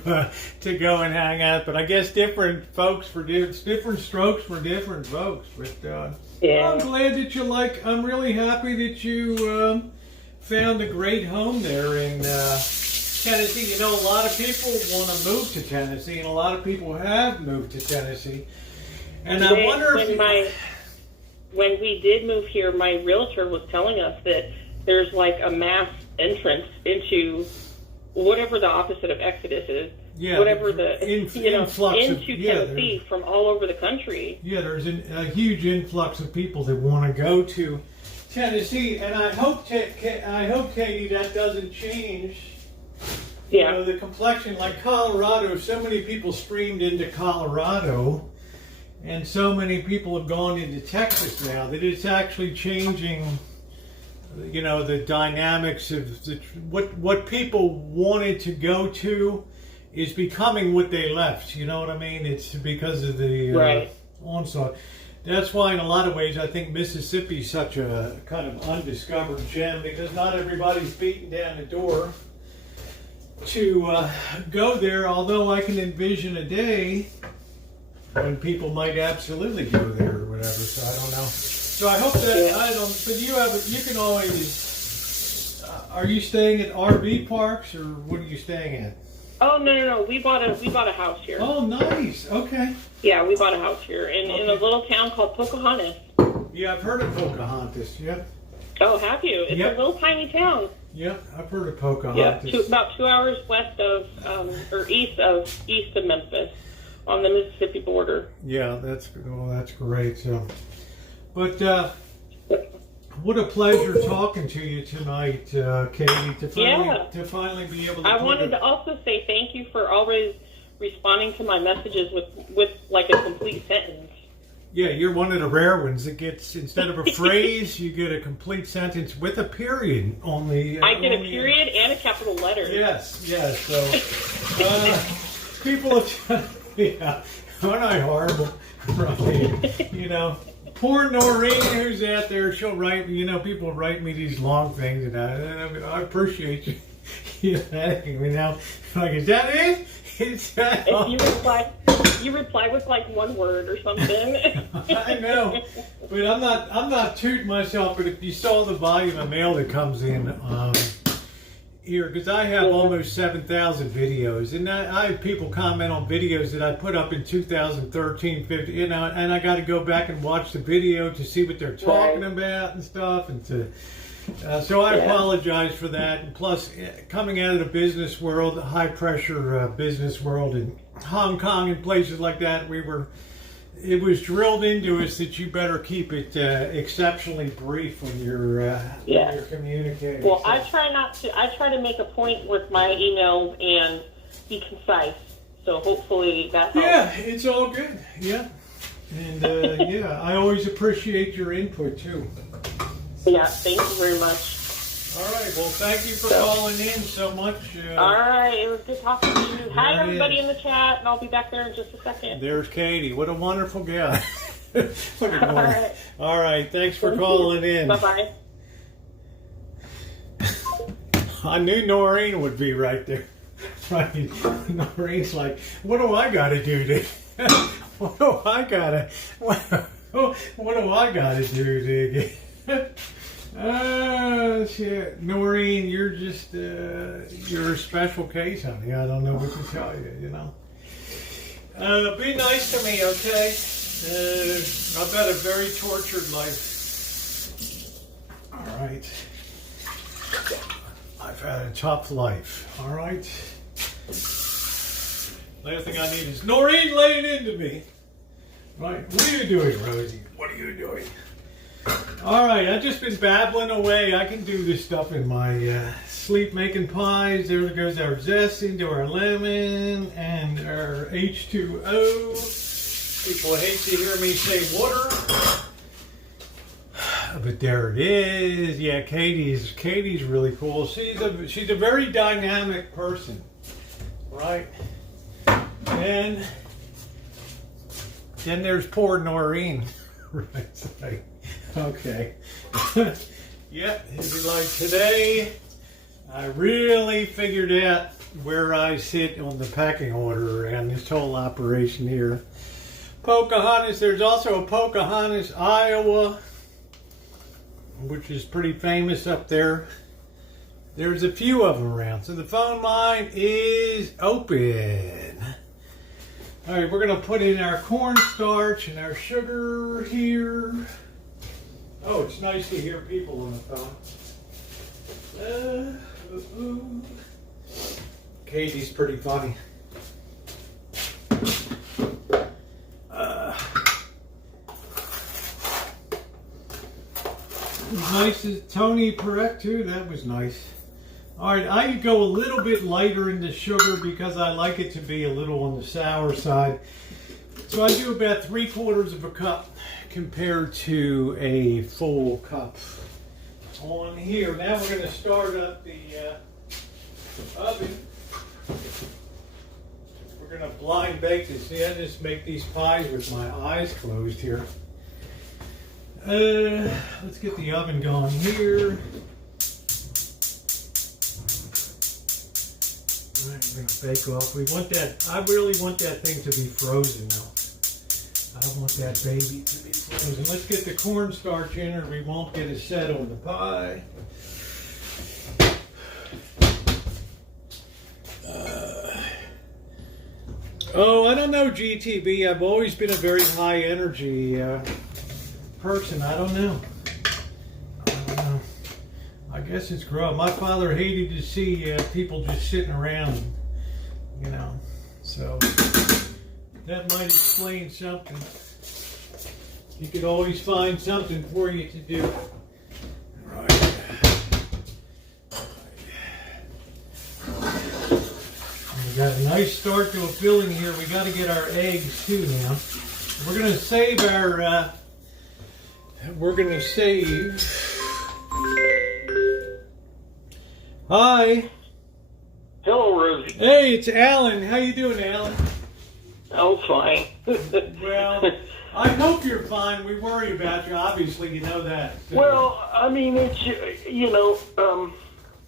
go and hang out. But I guess different strokes for different folks. But I'm glad that you like. I'm really happy that you found a great home there in Tennessee. A lot of people want to move to Tennessee, and a lot of people have moved to Tennessee. And I wonder when we did move here, my realtor was telling us that there's like a mass entrance into whatever the opposite of Exodus is. Yeah, whatever the influx into Tennessee from all over the country. Yeah, there's a huge influx of people that want to go to Tennessee, and I hope Katie, that doesn't change. Yeah, the complexion, like Colorado. So many people streamed into Colorado. And so many people have gone into Texas now that it's actually changing, the dynamics of what people wanted to go to is becoming what they left. You know what I mean? It's because of the onslaught. That's why, in a lot of ways, I think Mississippi's such a kind of undiscovered gem, because not everybody's beating down the door to go there. Although I can envision a day when people might absolutely go there or whatever, so I don't know. So I hope that but you can always. Are you staying at RV parks, or what are you staying at? Oh no! We bought a house here. Oh, nice. Okay. Yeah, we bought a house here in a little town called Pocahontas. Yeah, I've heard of Pocahontas. Yep. Oh, have you? It's a little tiny town. Yep, I've heard of Pocahontas. Yeah, about 2 hours west of or east of Memphis, on the Mississippi border. Yeah, that's great. So, but what a pleasure talking to you tonight, Katie. To finally be able to. I wanted to also say thank you for always responding to my messages with like a complete sentence. Yeah, you're one of the rare ones that gets, instead of a phrase, you get a complete sentence with a period only. I get a period and a capital letter. Yes. So, people have. Yeah, aren't I horrible? Right. Poor Noreen, who's out there, she'll write me, people write me these long things, and I appreciate you letting me know. Like, is that it? If you reply with like one word or something. I know, but I'm not tooting myself, but if you saw the volume of mail that comes in, here, because I have almost 7,000 videos, and I have people comment on videos that I put up in 2013, 15, and I got to go back and watch the video to see what they're talking about and stuff, and So I apologize for that. And plus, coming out of the business world, the high pressure business world in Hong Kong and places like that, it was drilled into us that you better keep it exceptionally brief when you're communicating. Well, so. I try to make a point with my emails and be concise. So hopefully that helps. Yeah, it's all good. Yeah. And I always appreciate your input too. Yeah, thank you very much. All right, well, thank you for calling in so much. All right, it was good talking to you. Hi, everybody in the chat, and I'll be back there in just a second. There's Katie. What a wonderful gal. Look at her. All right, thanks for calling in. Bye-bye. I knew Noreen would be right there. Right. Noreen's like, what do I got to do to... what do I got to do to get... Shit. Noreen, you're just, you're a special case, honey. I don't know what to tell you, you know. Be nice to me, okay? I've had a very tortured life. All right. I've had a tough life, all right? Last thing I need is Noreen laying into me. Right, what are you doing, Rosie? What are you doing? All right, I've just been babbling away. I can do this stuff in my sleep, making pies. There goes our zest into our lemon and our H2O. People hate to hear me say water, but there it is. Yeah, Katie's really cool. She's a very dynamic person, right? And then there's poor Noreen. Right. Okay. Yep, it'd be like today, I really figured out where I sit on the packing order around this whole operation here. Pocahontas, there's also a Pocahontas, Iowa, which is pretty famous up there. There's a few of them around, so the phone line is open. All right, we're going to put in our cornstarch and our sugar here. Oh, it's nice to hear people on the phone. Katie's pretty funny. Nice as Tony Perrette too. That was nice. All right, I go a little bit lighter into sugar because I like it to be a little on the sour side. So I do about 3/4 of a cup compared to a full cup on here. Now we're going to start up the oven. We're going to blind bake this. See, I just make these pies with my eyes closed here. Let's get the oven going here. All right, we're going to bake off. We want that. I really want that thing to be frozen now. I don't want that baby to be frozen. Let's get the cornstarch in or we won't get it set on the pie. I don't know, GTB. I've always been a very high energy person. I don't know. I guess it's growing. My father hated to see people just sitting around, you know. So that might explain something. You could always find something for you to do. All right. We got a nice start to a filling here. We got to get our eggs too now. We're going to save our. Hi. Hello, Rosie. Hey, it's Alan. How you doing, Alan? I'm fine. Well, I hope you're fine. We worry about you. Obviously, you know that. Well, I mean, it's, you know,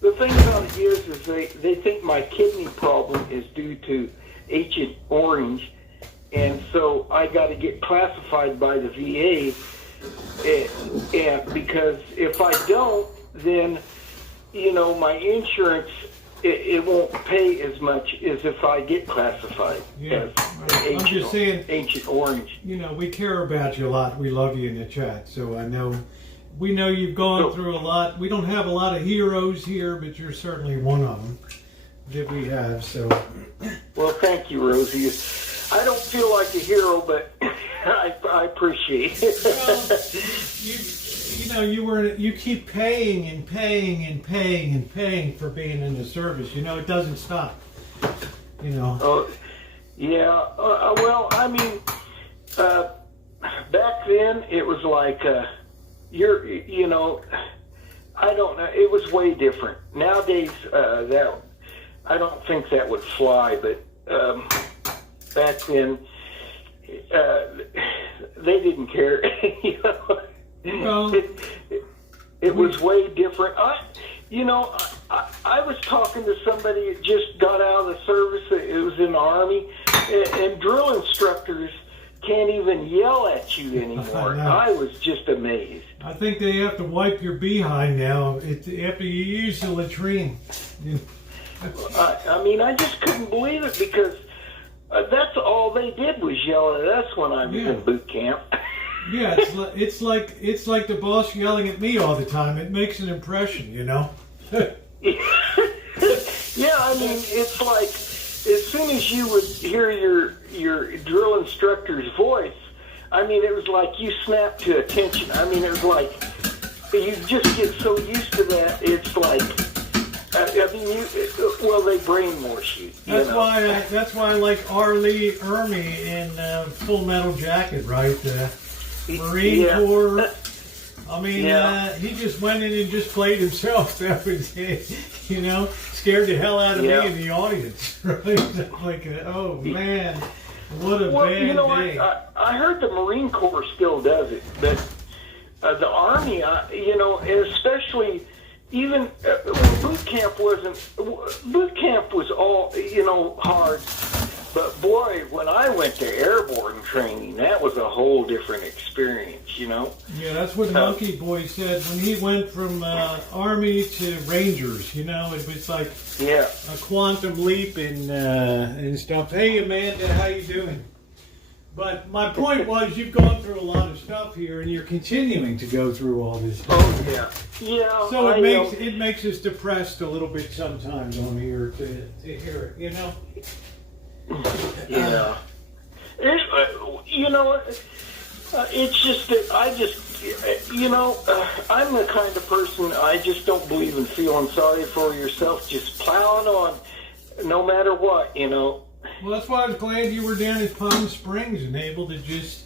the thing about it is they think my kidney problem is due to Agent Orange, and so I got to get classified by the VA, and because if I don't, then, you know, my insurance, it won't pay as much as if I get classified as I'm just saying, Ancient Orange. You know, we care about you a lot. We love you in the chat, so I know we know you've gone through a lot. We don't have a lot of heroes here, but you're certainly one of them that we have. So, well, thank you, Rosie. I don't feel like a hero, but I appreciate it. Well, you keep paying and paying and paying and paying for being in the service. You know, it doesn't stop. You know. Oh, yeah. Well, I mean, back then it was like you know, I don't know. It was way different. Nowadays, that I don't think that would fly. But back then, they didn't care. You know? Well, it was way different. I was talking to somebody that just got out of the service. It was in the Army, and drill instructors can't even yell at you anymore. I was just amazed. I think they have to wipe your behind now after you use the latrine. I mean, I just couldn't believe it because that's all they did was yell at us when I was in boot camp. Yeah, it's like the boss yelling at me all the time. It makes an impression, you know. Yeah, I mean, it's like as soon as you would hear your drill instructor's voice, I mean, it was like you snapped to attention. I mean, it was like you just get so used to that. It's like, I mean, they brainwash you. That's why I like R. Lee Ermey in Full Metal Jacket, right? Marine Corps. I mean, he just went in and just played himself every day, you know, scared the hell out of me in the audience, right? Like, oh man, what a bad you know, day. I heard the Marine Corps still does it, but the Army, you know, and especially even boot camp was all, you know, hard. But boy, when I went to airborne training, that was a whole different experience, you know? Yeah, that's what Monkey Boy said when he went from Army to Rangers, you know? It was like a quantum leap and stuff. Hey, Amanda, how you doing? But my point was you've gone through a lot of stuff here, and you're continuing to go through all this stuff. Oh, yeah. Yeah. So it makes us depressed a little bit sometimes on here to hear it, you know? Yeah. You know, it's just that I'm the kind of person, I just don't believe in feeling sorry for yourself, just plowing on no matter what, you know. Well, that's why I was glad you were down at Palm Springs and able to just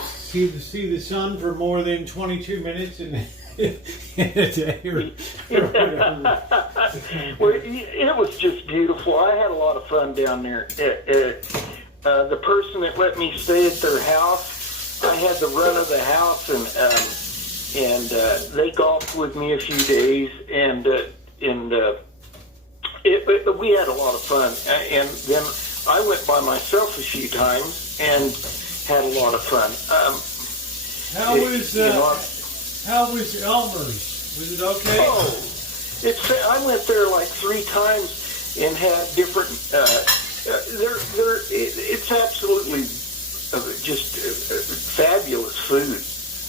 see the sun for more than 22 minutes in a day or Well, it was just beautiful. I had a lot of fun down there. The person that let me stay at their house, I had the run of the house, and they golfed with me a few days, and we had a lot of fun. And then I went by myself a few times and had a lot of fun. How was Elmer's? Was it okay? Oh, I went there like 3 times and had different. It's absolutely just fabulous food.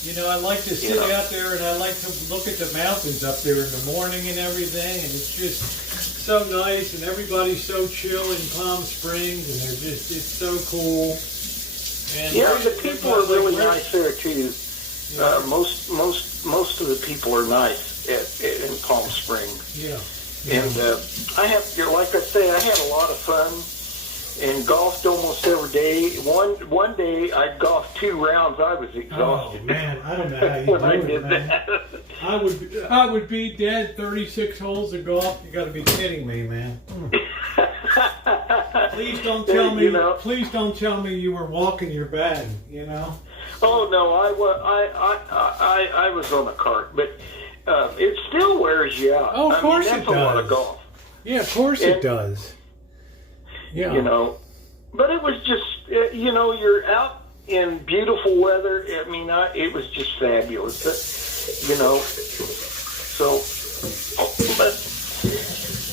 You know, I like to sit out there and I like to look at the mountains up there in the morning and everything, and it's just so nice, and everybody's so chill in Palm Springs, and it's so cool. And the people are really nice there too. Most of the people are nice in Palm Springs. Yeah. And I had a lot of fun and golfed almost every day. One day I golfed 2 rounds. I was exhausted. Oh man, I don't know how you when I did that. I would be dead 36 holes of golf. You got to be kidding me, man. Please don't tell me. Please don't tell me you were walking your bag. You know. Oh no, I was on a cart, but it still wears you out. Oh, of course that's it does. A lot of golf. Yeah, of course it does. Yeah. You know, but it was just you're out in beautiful weather. I mean, it was just fabulous. You know, so but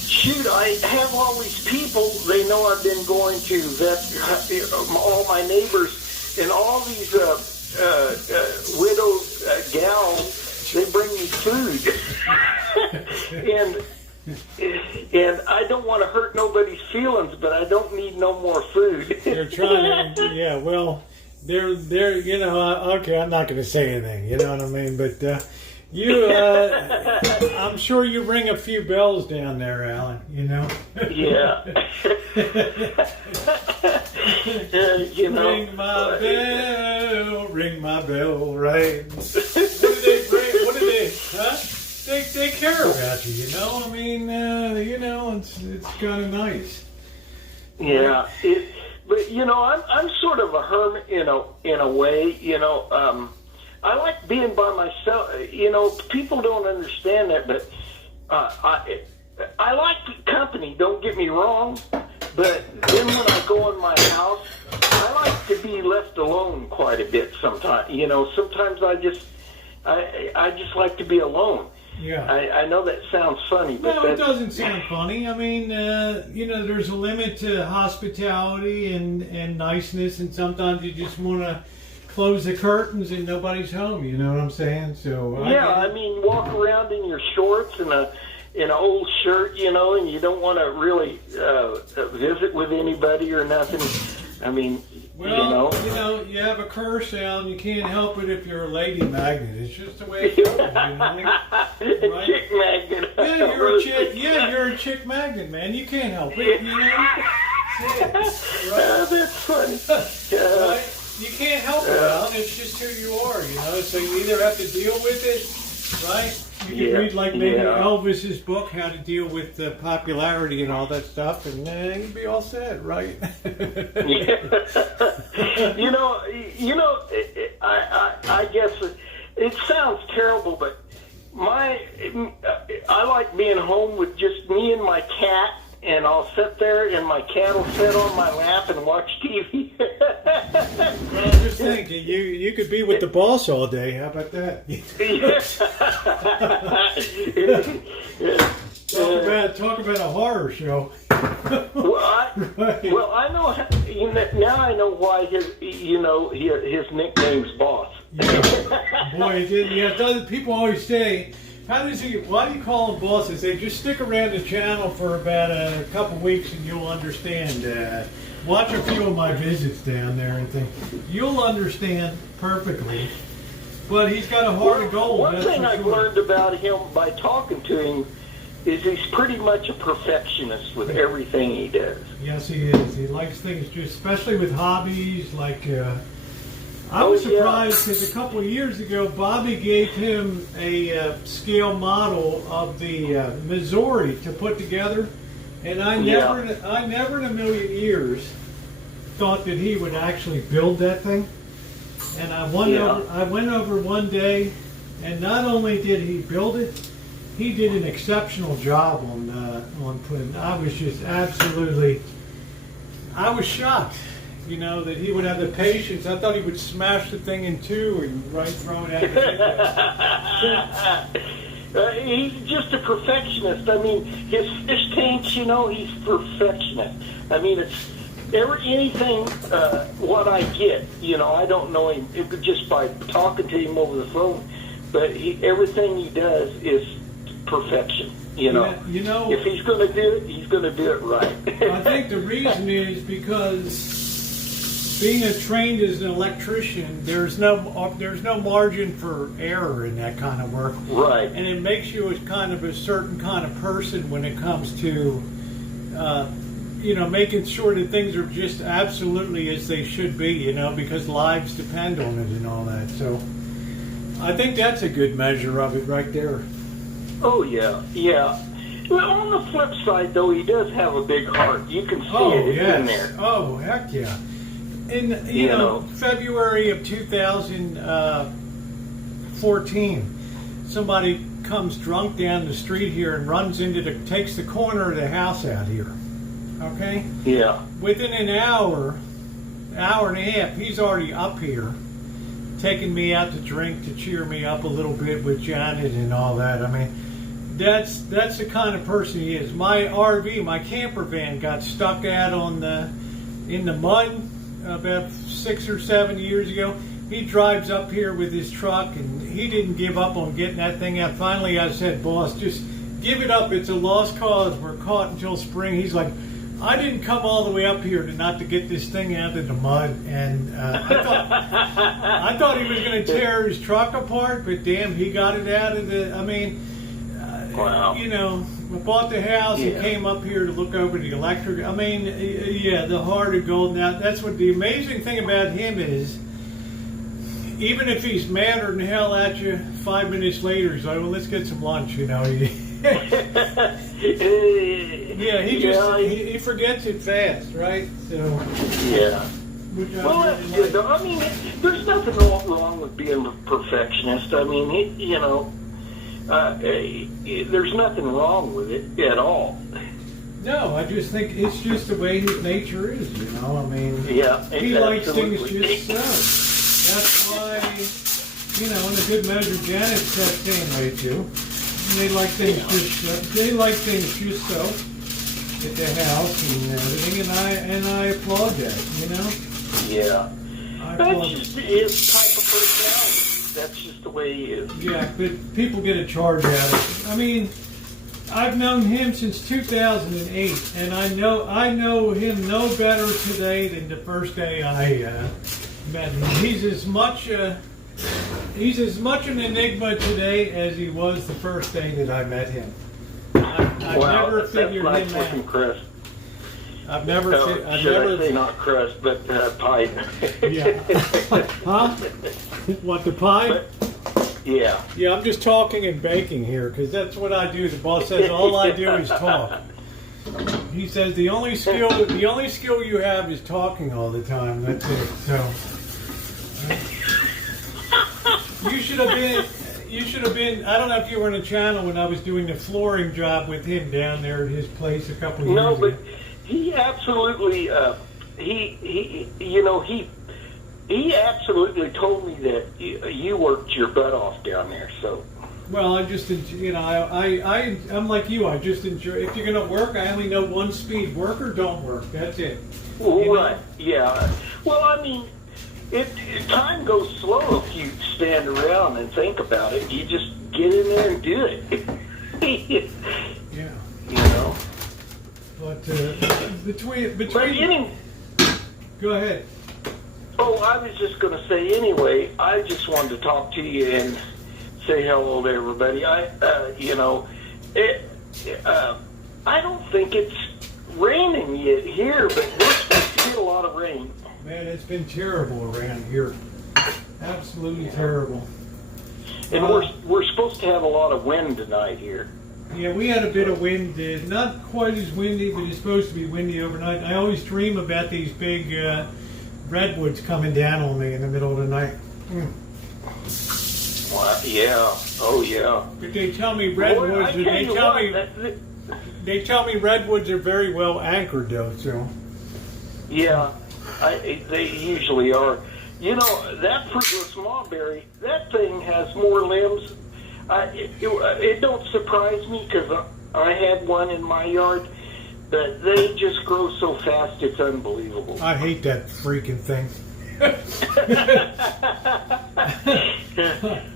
shoot, I have all these people. They know I've been going to all my neighbors. And all these widows, gals, they bring me food. And I don't want to hurt nobody's feelings, but I don't need no more food. They're trying to, yeah, well, they're, you know, okay, I'm not going to say anything, you know what I mean? But I'm sure you ring a few bells down there, Alan, you know? Yeah. You know, ring my bell, right? What do they, huh? They care about you, you know? I mean, you know, it's kind of nice. Yeah, but you know, I'm sort of a hermit in a way. You know, I like being by myself. You know, people don't understand that, but I like company. Don't get me wrong, but then when I go in my house, I like to be left alone quite a bit. Sometimes, you know, sometimes I just like to be alone. Yeah. I know that sounds funny, but no, it doesn't sound funny. I mean, you know, there's a limit to hospitality and niceness, and sometimes you just want to close the curtains and nobody's home. You know what I'm saying? So yeah, I mean, walk around in your shorts and an old shirt, you know, and you don't want to really visit with anybody or nothing. I mean, well, you know, you have a curse, Al, you can't help it if you're a lady magnet. It's just the way it goes, you know? Right? Chick magnet. Yeah, you're a chick. Yeah, you're a chick magnet, man. You can't help it, you know? Right? That's funny. Right? You can't help it, Al. It's just who you are, you know? So you either have to deal with it, right? You can read, like, maybe Elvis's book, How to Deal with Popularity and all that stuff, and you'd be all set, right? You know, I guess it sounds terrible, but I like being home with just me and my cat, and I'll sit there, and my cat will sit on my lap and watch TV. Well, I'm just thinking, you could be with the boss all day. How about that? Talk about a horror show. Well, I know. Now I know why his nickname's Boss. Yeah. Boy, yeah. People always say, why do you call them bosses? They just stick around the channel for about a couple weeks and you'll understand. Watch a few of my visits down there and think you'll understand perfectly. But he's got a heart of gold. One thing I've learned about him by talking to him is he's pretty much a perfectionist with everything he does. Yes, he is. He likes things, especially with hobbies. Like I was surprised because a couple of years ago, Bobby gave him a scale model of the Missouri to put together, and I never in a million years thought that he would actually build that thing. And I went over one day, and not only did he build it, he did an exceptional job on putting. I was just absolutely, I was shocked. You know, that he would have the patience. I thought he would smash the thing in two and throw it at the he's just a perfectionist. I mean, his fish tanks, you know, he's perfectionist. I mean, it's anything what I get, you know, I don't know him just by talking to him over the phone, but everything he does is perfection. You know, if he's going to do it, he's going to do it right. I think the reason is because being trained as an electrician, there's no margin for error in that kind of work. Right. And it makes you as kind of a certain kind of person when it comes to, you know, making sure that things are just absolutely as they should be, you know, because lives depend on it and all that. So I think that's a good measure of it right there. Oh, yeah, yeah. Well, on the flip side, though, he does have a big heart. You can see it in there. Oh, heck yeah. In you know, February of 2014, somebody comes drunk down the street here and runs takes the corner of the house out here. Okay? Yeah. Within an hour and a half, he's already up here, taking me out to drink to cheer me up a little bit with Janet and all that. I mean, that's the kind of person he is. My RV, my camper van, got stuck out in the mud about 6 or 7 years ago. He drives up here with his truck and he didn't give up on getting that thing out. Finally, I said, boss, just give it up. It's a lost cause. We're caught until spring. He's like, I didn't come all the way up here not to get this thing out of the mud. And I thought he was going to tear his truck apart, but damn, he got it out of the, I mean, Wow. you know, we bought the house. He came up here to look over the electric. I mean, yeah, the heart of gold. Now, that's what the amazing thing about him is. Even if he's madder than hell at you, 5 minutes later, he's like, well, let's get some lunch, you know. Yeah, he forgets it fast, right? So. Yeah. Well, that's really good, though. I mean, there's nothing wrong with being a perfectionist. I mean, you know, there's nothing wrong with it at all. No, I just think it's just the way his nature is, you know. I mean, he likes things just so. That's why, you know, in a good measure, Janet's that same way too. And they like things just so at the house and everything, and I applaud that, you know. Yeah, that's just his type of personality. That's just the way he is. Yeah, but people get a charge out of it. I mean, I've known him since 2008, and I know him no better today than the first day I met him. He's as much an enigma today as he was the first day that I met him. I've never figured that's him out. Crust. I've never. I say not crust, but pie? Yeah. Huh? What, the pie? Yeah. Yeah, I'm just talking and baking here because that's what I do. The boss says all I do is talk. He says the only skill you have is talking all the time. That's it. So you should have been. I don't know if you were on the channel when I was doing the flooring job with him down there at his place a couple years ago. No, but he absolutely he absolutely told me that you worked your butt off down there. So. Well, I just, you know, I'm like you. I just enjoy. If you're gonna work, I only know one speed: work or don't work. That's it. Well, right? Yeah. Well, I mean, time goes slow if you stand around and think about it. You just get in there and do it. Yeah. You know. But between. Go ahead. Oh, I was just going to say anyway. I just wanted to talk to you and say hello to everybody. I don't think it's raining yet here, but we're supposed to get a lot of rain. Man, it's been terrible around here. Absolutely terrible. And we're supposed to have a lot of wind tonight here. Yeah, we had a bit of wind. Not quite as windy, but it's supposed to be windy overnight. I always dream about these big redwoods coming down on me in the middle of the night. Well, yeah. Oh, yeah. But they tell me redwoods. They tell me redwoods are very well anchored, though. So. Yeah, they usually are. You know, that fruitless mulberry, that thing has more limbs. It don't surprise me because I had one in my yard, but they just grow so fast, it's unbelievable. I hate that freaking thing.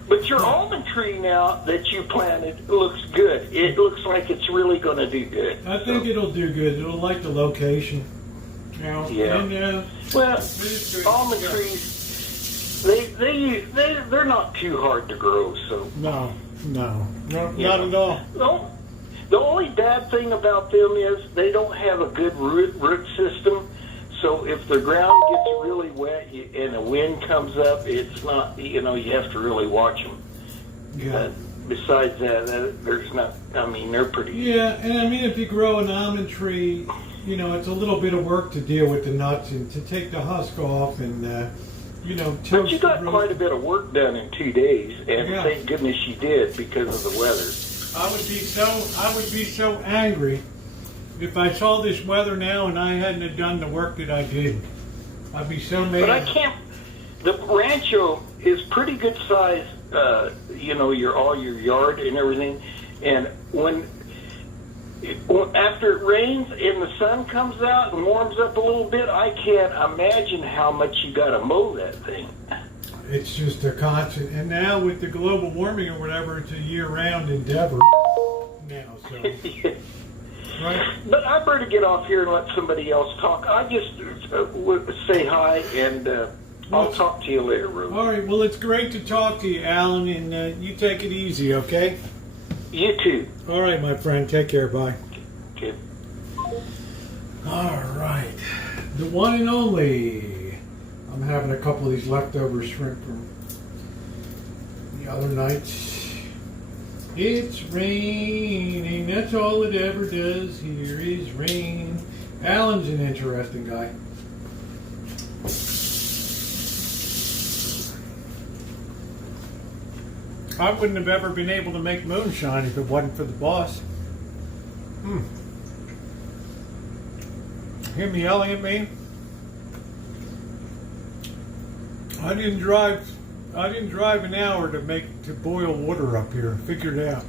But your almond tree now that you planted looks good. It looks like it's really going to do good. I think it'll do good. It'll like the location. You know? Yeah. And, well, almond trees, they're not too hard to grow. So no, not at all. No. The only bad thing about them is they don't have a good root system. So if the ground gets really wet and a wind comes up, it's not, you have to really watch them. Yeah. Besides that, there's not, they're pretty. Yeah, and I mean, if you grow an almond tree, it's a little bit of work to deal with the nuts and to take the husk off and, toast. But you got quite a bit of work done in 2 days, and thank goodness you did because of the weather. I would be so angry if I saw this weather now and I hadn't have done the work that I did. I'd be so mad. But I can't. The rancho is pretty good size. All your yard and everything, and after it rains and the sun comes out and warms up a little bit, I can't imagine how much you got to mow that thing. It's just a constant. And now with the global warming or whatever, it's a year-round endeavor now. So, right? But I better get off here and let somebody else talk. I just would say hi, and I'll talk to you later, Ruth. All right. Well, it's great to talk to you, Alan, and you take it easy, okay? You too. All right, my friend. Take care. Bye. Okay. All right. The one and only. I'm having a couple of these leftover shrimp from the other nights. It's raining. That's all it ever does here is rain. Alan's an interesting guy. I wouldn't have ever been able to make moonshine if it wasn't for the boss. Him yelling at me. I didn't drive an hour to boil water up here. Figured it out.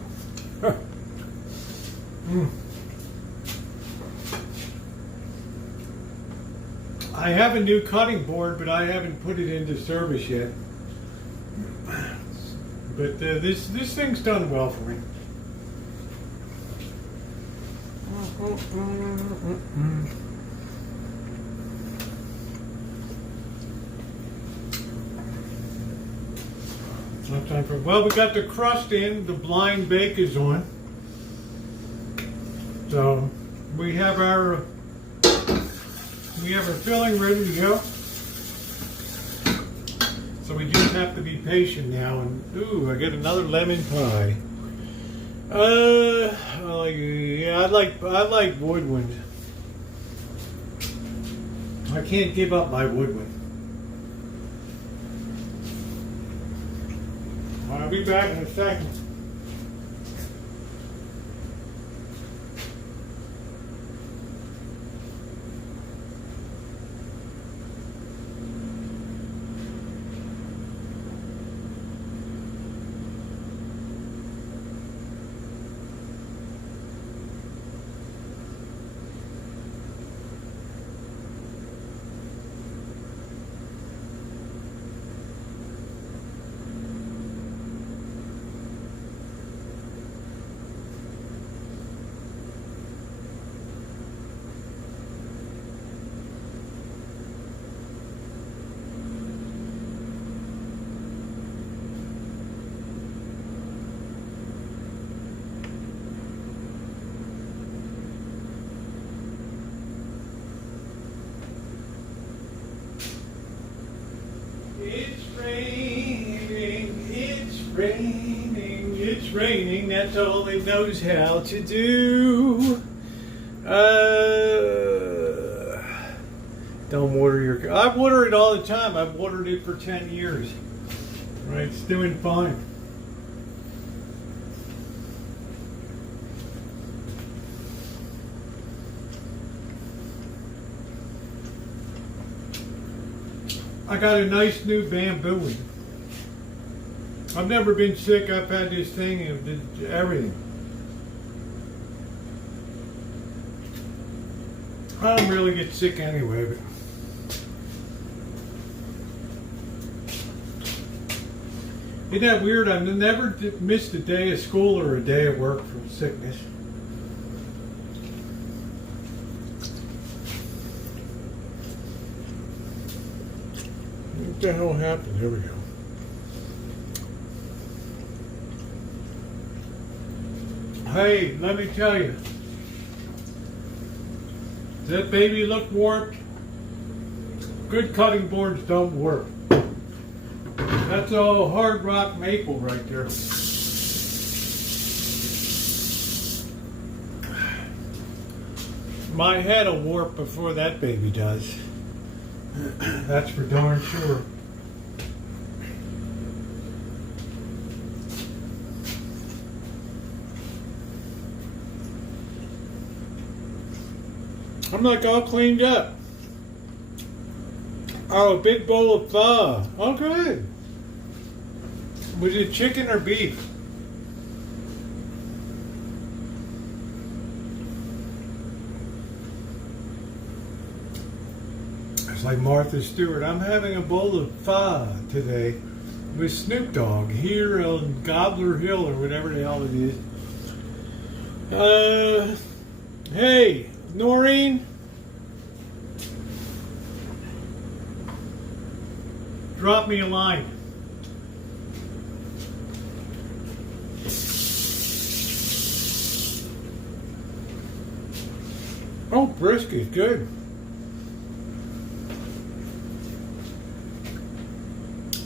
I have a new cutting board, but I haven't put it into service yet. But this thing's done well for me. No time for. Well, we got the crust in. The blind bake is on. So we have our filling ready to go. So we just have to be patient now. And ooh, I get another lemon pie. I like woodwind. I can't give up my woodwind. I'll be back in a second. It's raining, that's all it knows how to do. Don't water your... I water it all the time. I've watered it for 10 years. Right, it's doing fine. I got a nice new bamboo one. I've never been sick. I've had this thing and everything. I don't really get sick anyway, but isn't that weird? I've never missed a day of school or a day of work from sickness. What the hell happened? Here we go. Hey, let me tell you. Does that baby look warped? Good cutting boards don't work. That's all hard rock maple right there. My head will warp before that baby does. That's for darn sure. I'm like all cleaned up. Oh, a big bowl of pho. Oh, good. Was it chicken or beef? Looks like Martha Stewart. I'm having a bowl of pho today with Snoop Dogg here on Gobbler Hill or whatever the hell it is. Hey, Noreen. Drop me a line. Oh, brisket, good.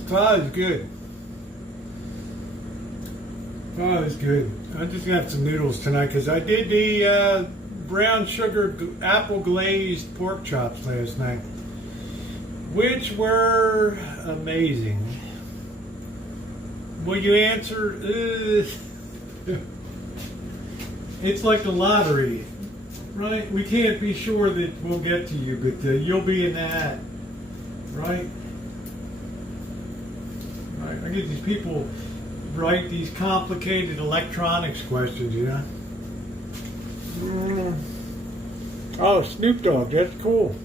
Pho is good. Pho is good. I'm just gonna have some noodles tonight because I did the brown sugar apple glazed pork chops last night, which were amazing. Will you answer? It's like the lottery, right? We can't be sure that we'll get to you, but you'll be in that, right? I get these people write these complicated electronics questions, you know? Oh, Snoop Dogg, that's cool.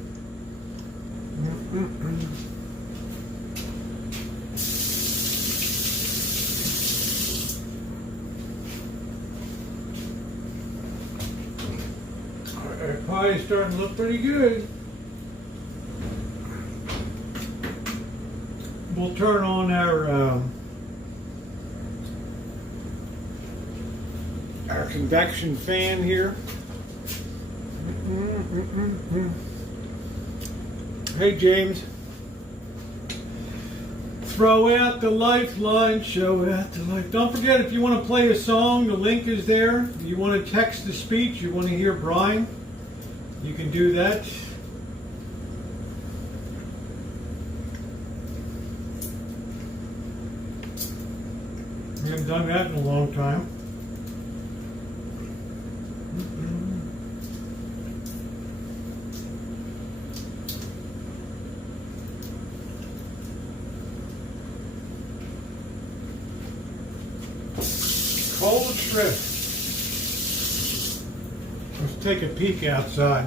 Our pie is starting to look pretty good. We'll turn on our convection fan here. Hey James, throw out the lifeline, show out the life. Don't forget, if you want to play a song, the link is there. If you want to text a speech, you want to hear Brian, you can do that. I haven't done that in a long time. Cold shrimp. Let's take a peek outside.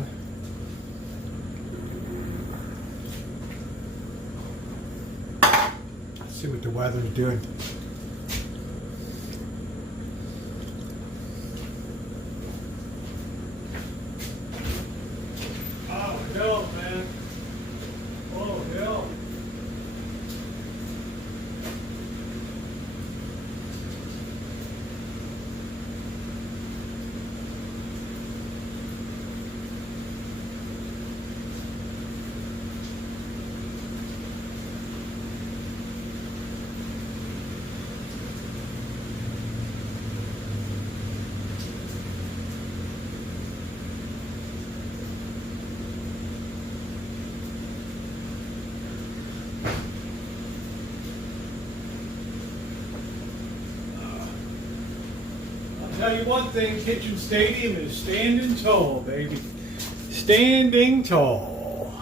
Let's see what the weather's doing. Oh, hell, man. Oh, hell. Tell you one thing, Kitchen Stadium is standing tall, baby. Standing tall.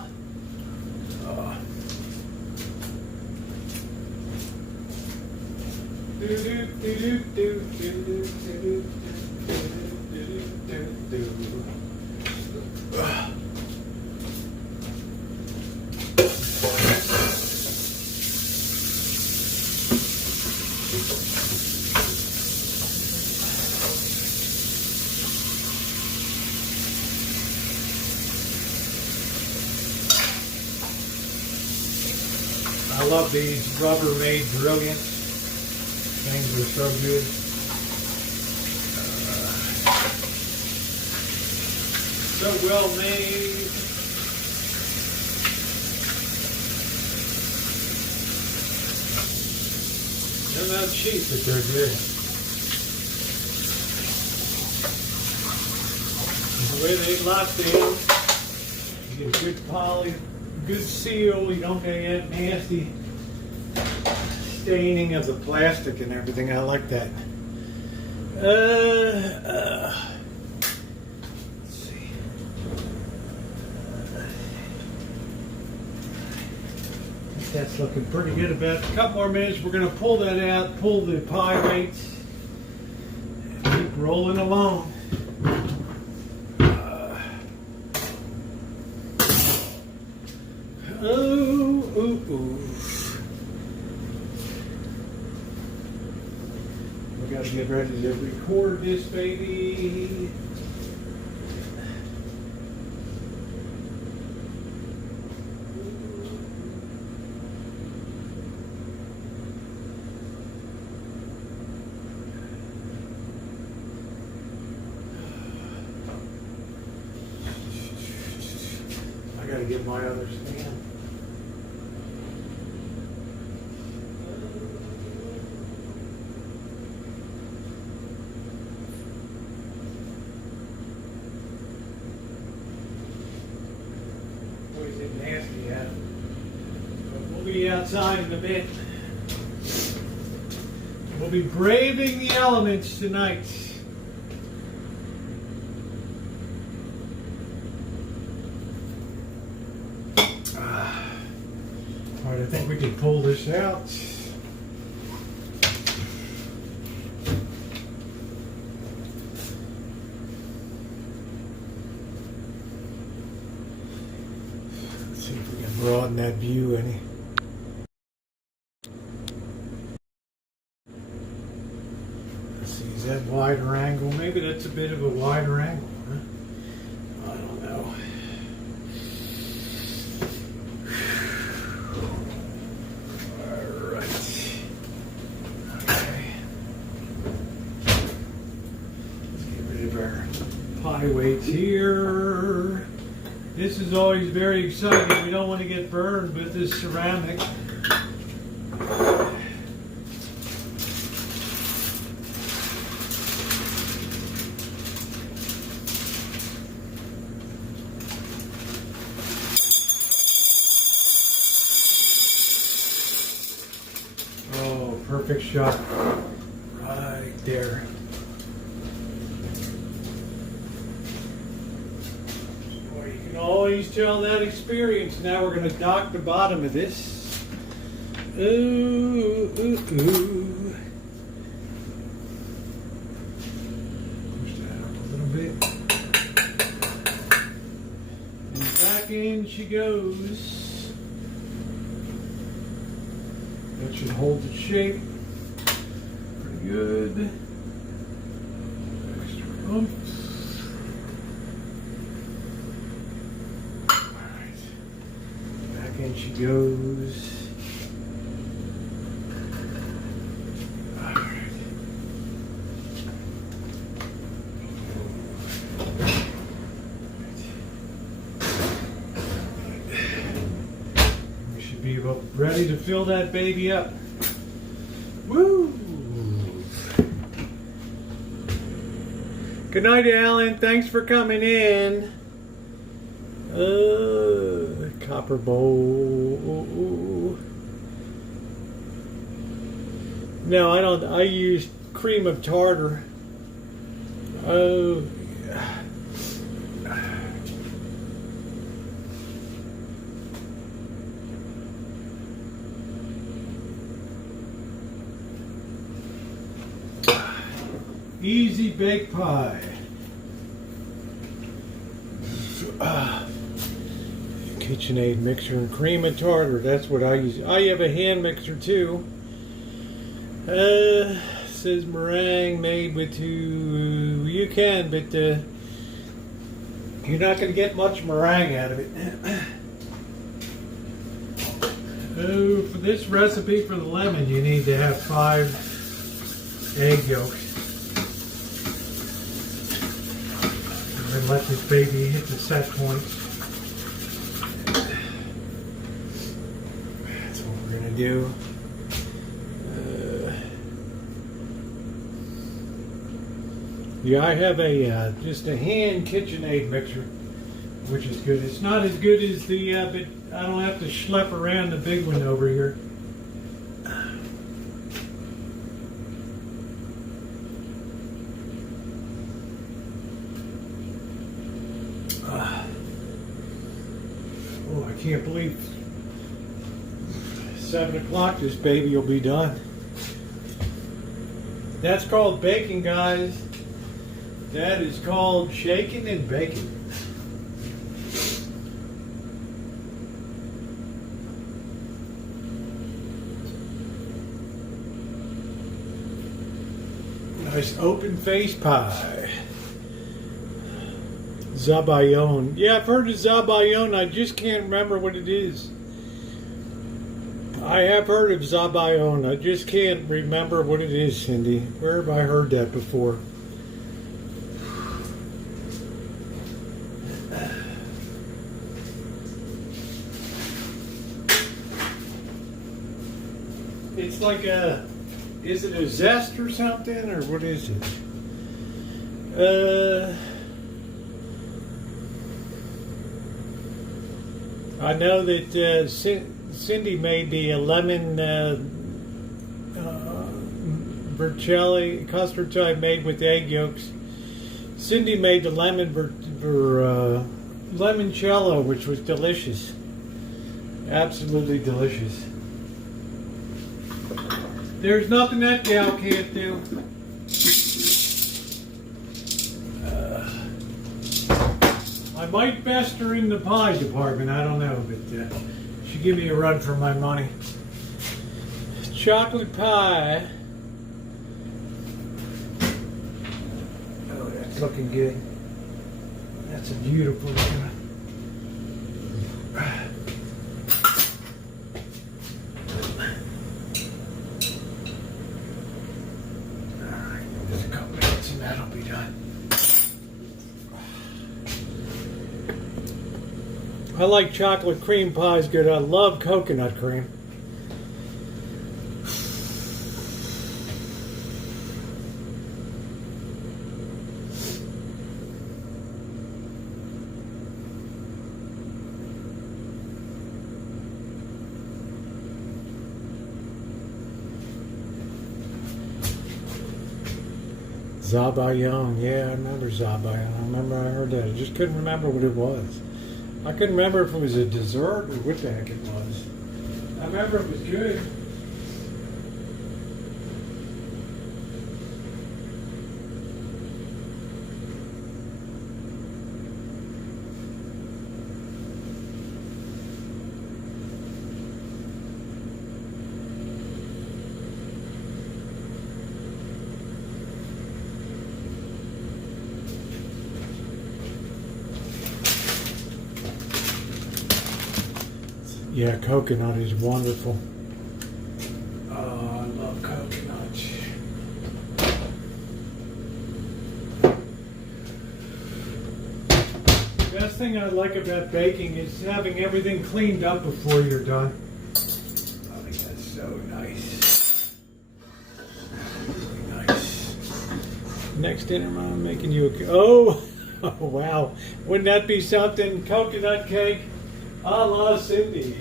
I love these Rubbermaid Brilliants. Things are so good. So well made. They're not cheap, but they're good. The way they lock them, you get a good poly, good seal, you don't get that nasty staining of the plastic and everything. I like that. Let's see. That's looking pretty good. About a couple more minutes, we're going to pull that out, pull the pie weights, and keep rolling along. We gotta get ready to record this baby. I gotta get my other stand. Boy, is it nasty out. But we'll be outside in a bit. We'll be braving the elements tonight. Alright, I think we can pull this out. Let's see if we can broaden that view any. Let's see, is that wider angle? Maybe that's a bit of a wider angle, huh? I don't know. Pie weights here. This is always very exciting. We don't want to get burned with this ceramic. Oh, perfect shot. Right there. Always tell that experience. Now we're going to dock the bottom of this. Ooh, ooh, ooh. Push that up a little bit. And back in she goes. That should hold its shape. Pretty good. Extra oomph. And she goes. All right. We should be about ready to fill that baby up. Woo! Good night, Alan. Thanks for coming in. Copper bowl. No, I don't. I use cream of tartar. Oh. Easy baked pie. KitchenAid mixer and cream and tartar. That's what I use. I have a hand mixer too. Says meringue made with two. You can, but you're not going to get much meringue out of it. Oh, for this recipe for the lemon, you need to have 5 egg yolks. And then let this baby hit the set point. That's what we're going to do. Yeah, I have a just a hand KitchenAid mixer, which is good. It's not as good as the, but I don't have to schlep around the big one over here. Oh, I can't believe 7 o'clock this baby will be done. That's called baking, guys. That is called shaking and baking. nice open face pie. Zabayon. Yeah, I've heard of Zabayon. I just can't remember what it is. I have heard of Zabayon. I just can't remember what it is, Cindy. Where have I heard that before? It's like a, is it a zest or something, or what is it? I know that Cindy made the lemon vercelli custard I made with egg yolks. Cindy made the limoncello, which was delicious, absolutely delicious. There's nothing that gal can't do. I might best her in the pie department, I don't know, but she give me a run for my money. Chocolate pie. Oh, that's looking good. That's a beautiful one. That'll be done. I like chocolate cream pies good. I love coconut cream. Zabayon, yeah, I remember Zabayon. I remember I heard that. I just couldn't remember what it was. I couldn't remember if it was a dessert or what the heck it was. I remember it was good. Yeah, coconut is wonderful. Oh, I love coconut. The best thing I like about baking is having everything cleaned up before you're done. I think that's so nice. Really nice. Next dinner, Mom, I'm making you a... Oh, wow. Wouldn't that be something? Coconut cake. I love Cindy.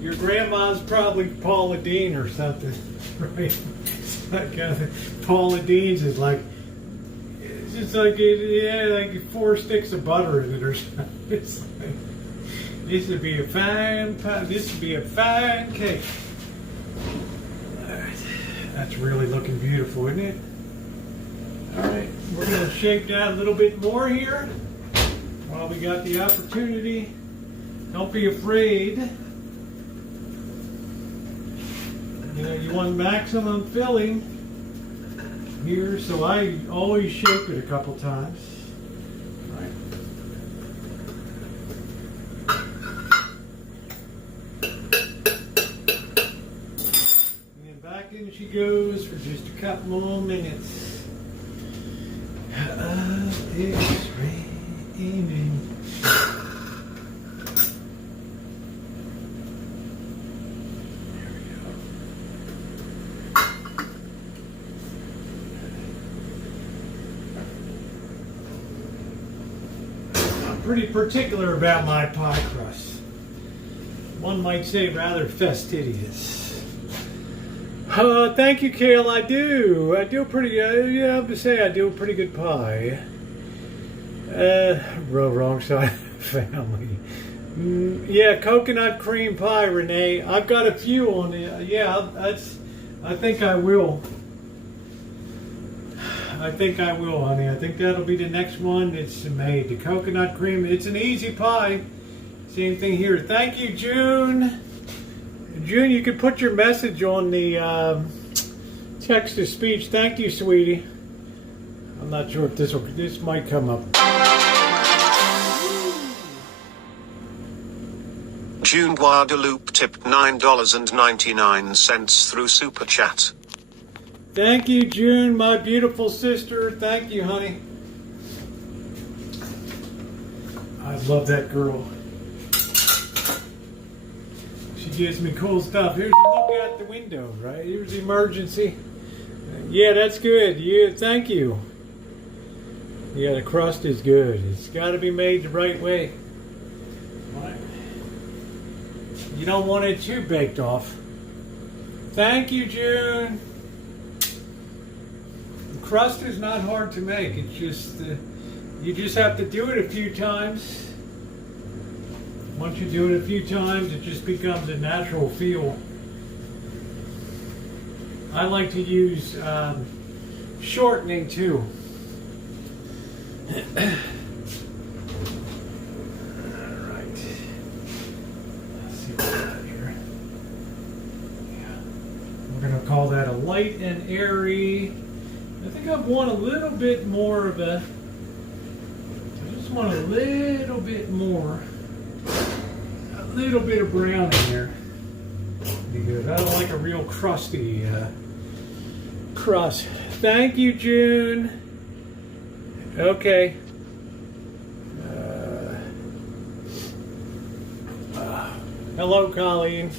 Your grandma's probably Paula Deen or something, right? Like Paula Deen's is like, it's just like like 4 sticks of butter in it or something. It's like, this would be a fine pie. This would be a fine cake. All right. That's really looking beautiful, isn't it? All right, we're gonna shake that a little bit more here. While we got the opportunity, don't be afraid. You know, you want maximum filling here, so I always shake it a couple times. Right. And back in she goes for just a couple more minutes. It's raining. Pretty particular about my pie crust. One might say rather fastidious. Thank you, Kale. I do pretty. Yeah, I have to say I do a pretty good pie. Wrong side of the family. Yeah, coconut cream pie, Renee. I've got a few on it. Yeah, I think I will. I think I will, honey. I think that'll be the next one that's made. The coconut cream. It's an easy pie. Same thing here. Thank you, June. June, you could put your message on the Text to speech. Thank you, sweetie. I'm not sure if this might come up. June Guadalupe tipped $9.99 through Super Chat. Thank you, June, my beautiful sister. Thank you, honey. I love that girl. She gives me cool stuff. Here's a look out the window, right? Here's the emergency. Yeah, that's good. Yeah, thank you. Yeah, the crust is good. It's got to be made the right way. You don't want it too baked off. Thank you, June. The crust is not hard to make. It's just you just have to do it a few times. Once you do it a few times, it just becomes a natural feel. I like to use shortening too. Call that a light and airy. I think I want a little bit more of a. I just want a little bit more. A little bit of brown in there. Be good. I don't like a real crusty crust. Thank you, June. Okay. Hello, Colleen.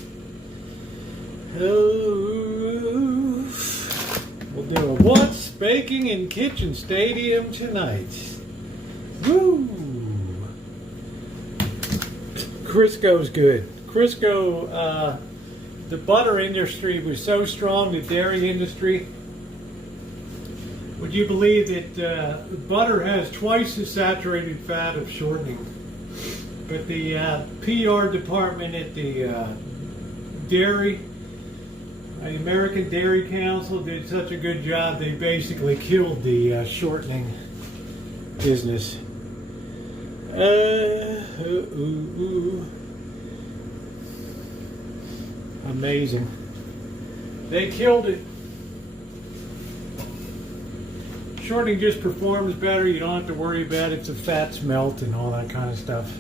We'll do a What's Baking in Kitchen Stadium tonight. Woo! Crisco's good. Crisco, the butter industry was so strong, the dairy industry. Would you believe that butter has twice the saturated fat of shortening? But the PR department at the dairy, the American Dairy Council did such a good job, they basically killed the shortening business. Amazing. They killed it. Shortening just performs better. You don't have to worry about it. The fats melt and all that kind of stuff.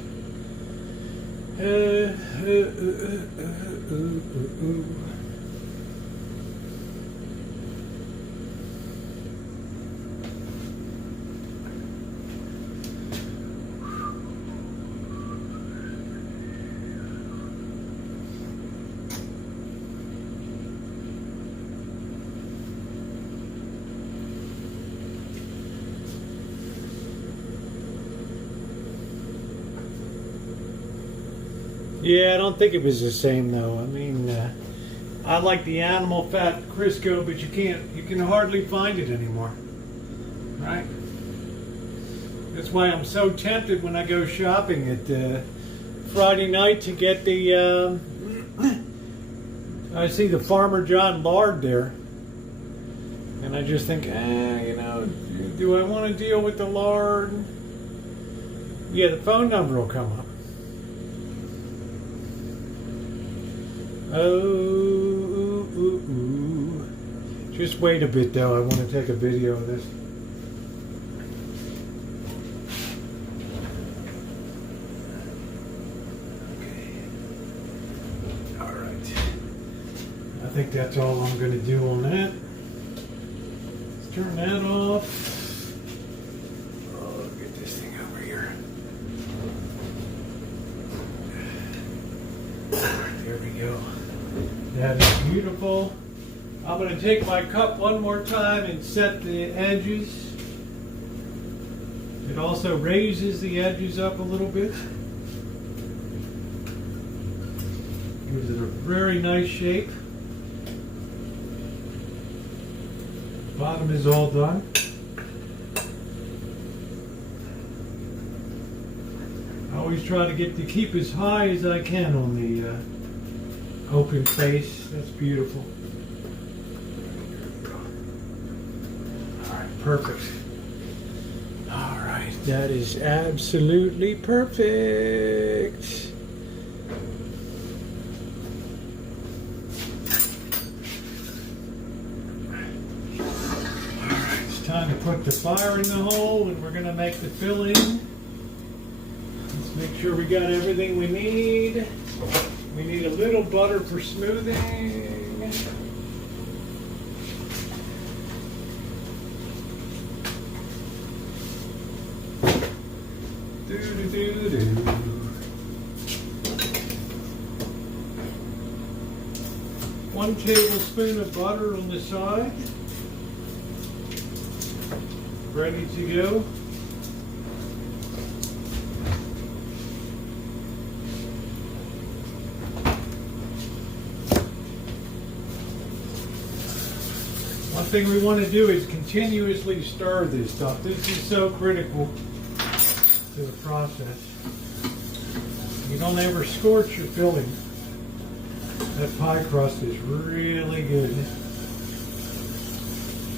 Yeah, I don't think it was the same though. I mean, I like the animal fat Crisco, but you can hardly find it anymore, right? That's why I'm so tempted when I go shopping at Friday night to get the. I see the Farmer John lard there, and I just think, do I want to deal with the lard? Yeah, the phone number will come up. Just wait a bit though, I want to take a video of this. Okay. Alright. I think that's all I'm going to do on that. Let's turn that off. Oh, get this thing over here. There we go. That is beautiful. I'm going to take my cup one more time and set the edges. It also raises the edges up a little bit. Gives it a very nice shape. Bottom is all done. I always try to keep as high as I can on the open face. That's beautiful. Alright, perfect. Alright, that is absolutely perfect. put the fire in the hole and we're going to make the filling. Let's make sure we got everything we need. We need a little butter for smoothing. Do-do-do-do. 1 tablespoon of butter on the side. Ready to go. One thing we want to do is continuously stir this stuff. This is so critical to the process. You don't ever scorch your filling. That pie crust is really good.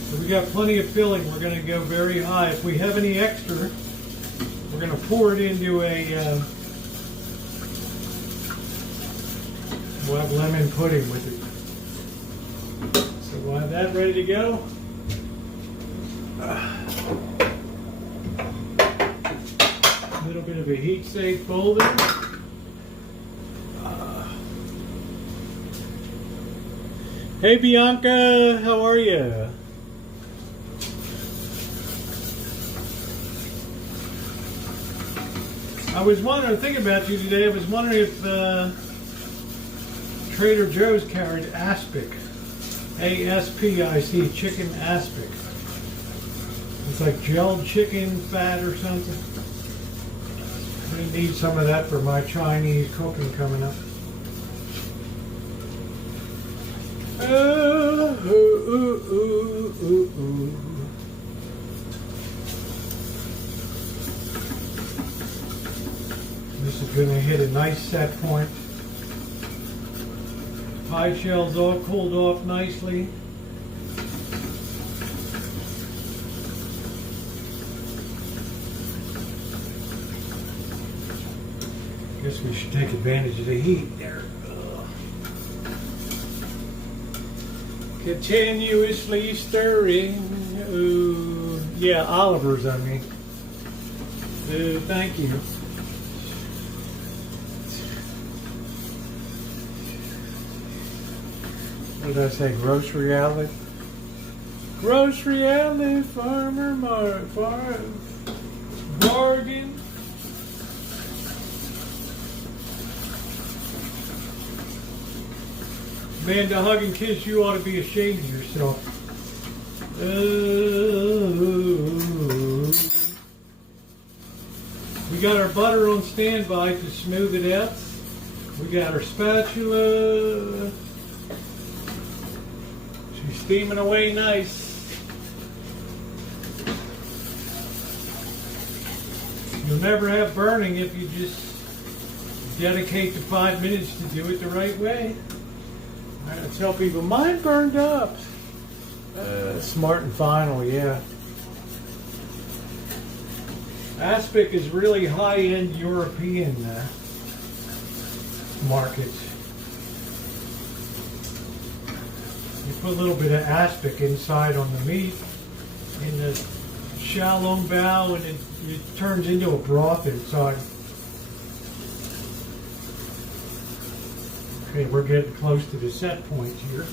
So we got plenty of filling. We're going to go very high. If we have any extra, we're going to pour it into a, we'll have lemon pudding with it. So we'll have that ready to go. A little bit of a heat safe folder. Hey Bianca, how are you? I was thinking about you today. I was wondering if Trader Joe's carried aspic, A-S-P-I-C, chicken aspic. It's like gelled chicken fat or something. I need some of that for my Chinese cooking coming up. This is going to hit a nice set point. Pie shell's all cooled off nicely. Guess we should take advantage of the heat there. Continuously stirring. Ooh, yeah, Oliver's, I mean. Ooh, thank you. What did I say? Grocery outlet? Grocery outlet, farmer bargain. Man, to hug and kiss, you ought to be ashamed of yourself. We got our butter on standby to smooth it out. We got our spatula. She's steaming away nice. You'll never have burning if you just dedicate the 5 minutes to do it the right way. I tell people, mine burned up. Smart and Final, yeah. Aspic is really high-end European market. You put a little bit of aspic inside on the meat in the shalom bao, and it turns into a broth inside. Okay, we're getting close to the set point here.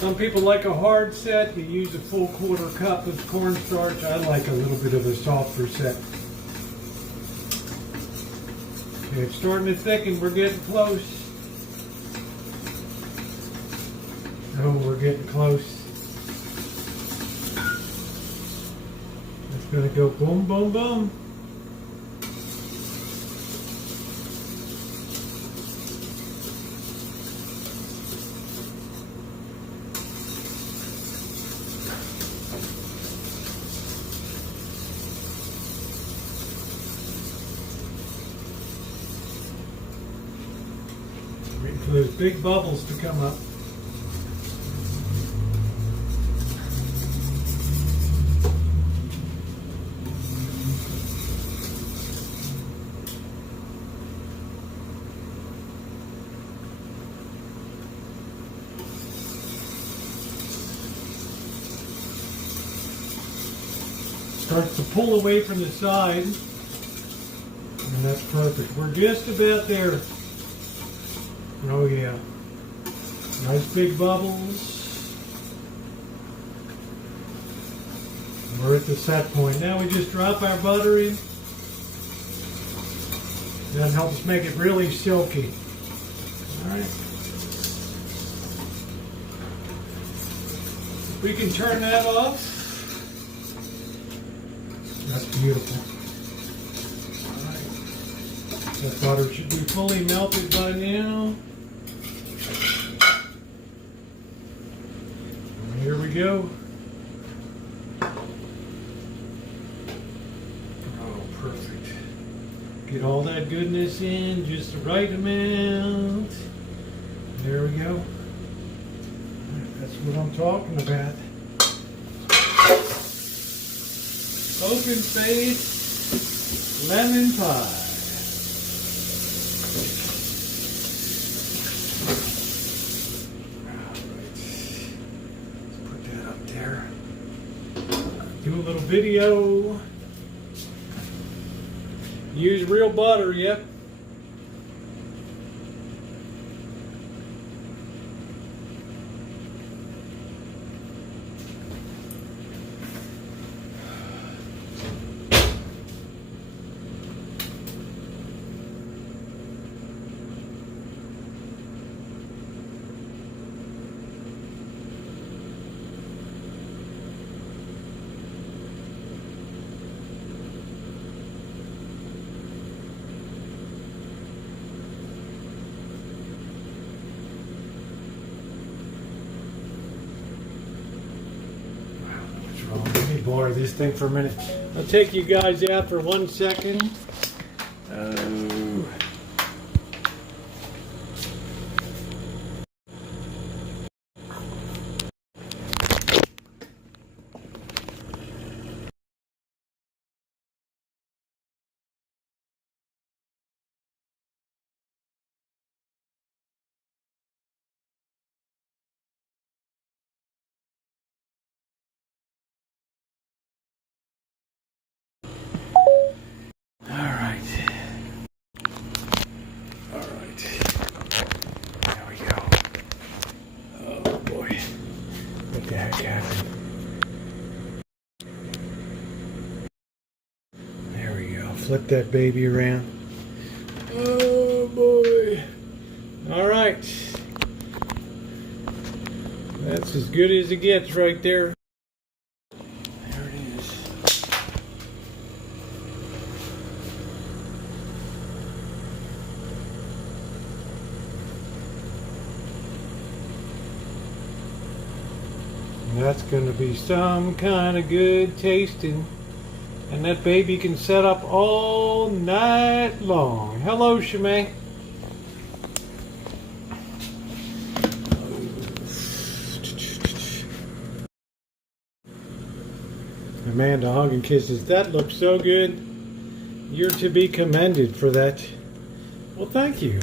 Some people like a hard set. You use a full 1/4 cup of cornstarch. I like a little bit of a softer set. Okay, it's starting to thicken. We're getting close. Oh, we're getting close. It's going to go boom, boom, boom. big bubbles to come up. Starts to pull away from the side, and that's perfect. We're just about there. Oh yeah, nice big bubbles. We're at the set point. Now we just drop our butter in. That helps make it really silky. All right. We can turn that off. That's beautiful. All right. That butter should be fully melted by now. And here we go. Oh, perfect. Get all that goodness in, just the right amount. There we go. All right, that's what I'm talking about. Open-faced lemon pie. Let's put that up there. Do a little video. Use real butter, yep. Let me borrow this thing for a minute. I'll take you guys out for 1 second. There we go. Flip that baby around. Oh boy. All right. That's as good as it gets right there. There it is. That's going to be some kind of good tasting. And that baby can set up all night long. Hello, Shae. Amanda, hug and kisses. That looks so good. You're to be commended for that. Well, thank you.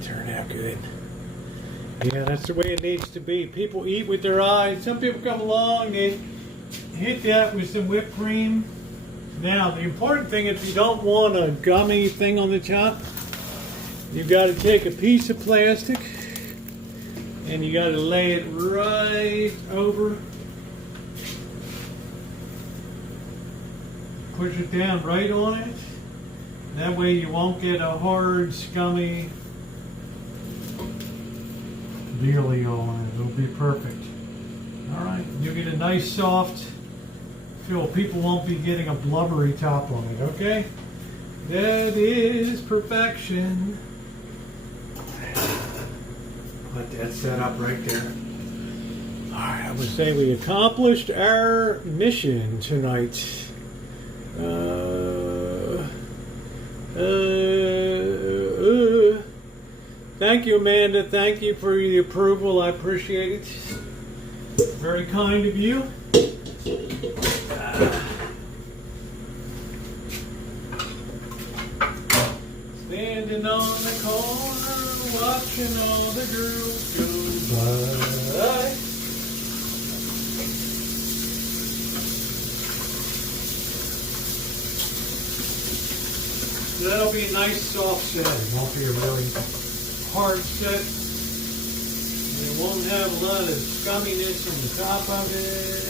Turned out good. Yeah, that's the way it needs to be. People eat with their eyes. Some people come along and hit that with some whipped cream. Now, the important thing, if you don't want a gummy thing on the top, you've got to take a piece of plastic and you got to lay it right over. Push it down right on it. That way you won't get a hard, scummy dealio on it. It'll be perfect. Alright, you'll get a nice soft fill. People won't be getting a blubbery top on it, okay? That is perfection. Let that set up right there. Alright, I would say we accomplished our mission tonight. thank you, Amanda. Thank you for the approval. I appreciate it. Very kind of you. Standing on the corner, watching all the girls go by. So that'll be a nice soft set. It won't be a really hard set. It won't have a lot of scumminess on the top of it.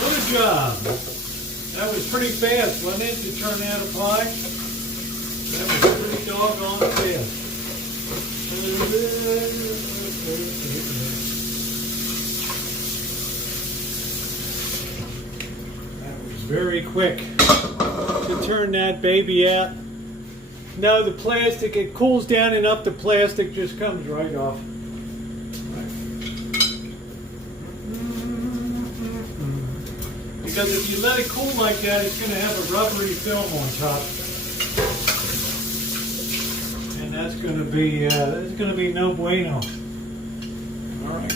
What a job. That was pretty fast, wasn't it, to turn out a pie? That was pretty doggone fast. That was very quick to turn that baby out. No, the plastic, it cools down enough, the plastic just comes right off. Because if you let it cool like that, it's going to have a rubbery film on top, and that's going to be no bueno. All right.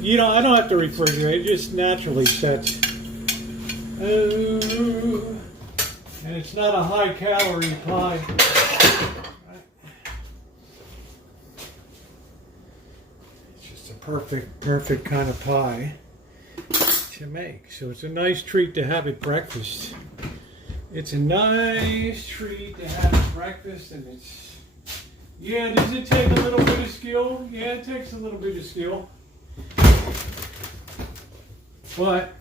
You know, I don't have to refrigerate; it just naturally sets. And it's not a high-calorie pie. It's just a perfect kind of pie to make. So it's a nice treat to have at breakfast. It's a nice treat to have at breakfast, and it's, yeah, does it take a little bit of skill? Yeah, it takes a little bit of skill. But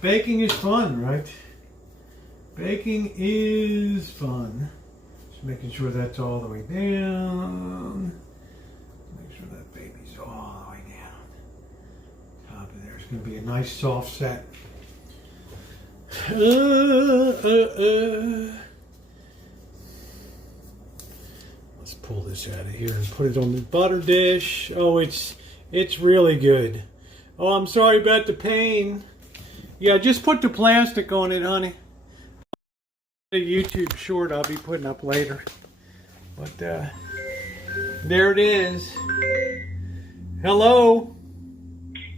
baking is fun, right? Baking is fun. Just making sure that's all the way down. Make sure that baby's all the way down. Top of there. It's going to be a nice soft set. Let's pull this out of here and put it on the butter dish. Oh, it's really good. Oh, I'm sorry about the pain. Yeah, just put the plastic on it, honey. A YouTube short I'll be putting up later. But there it is. Hello.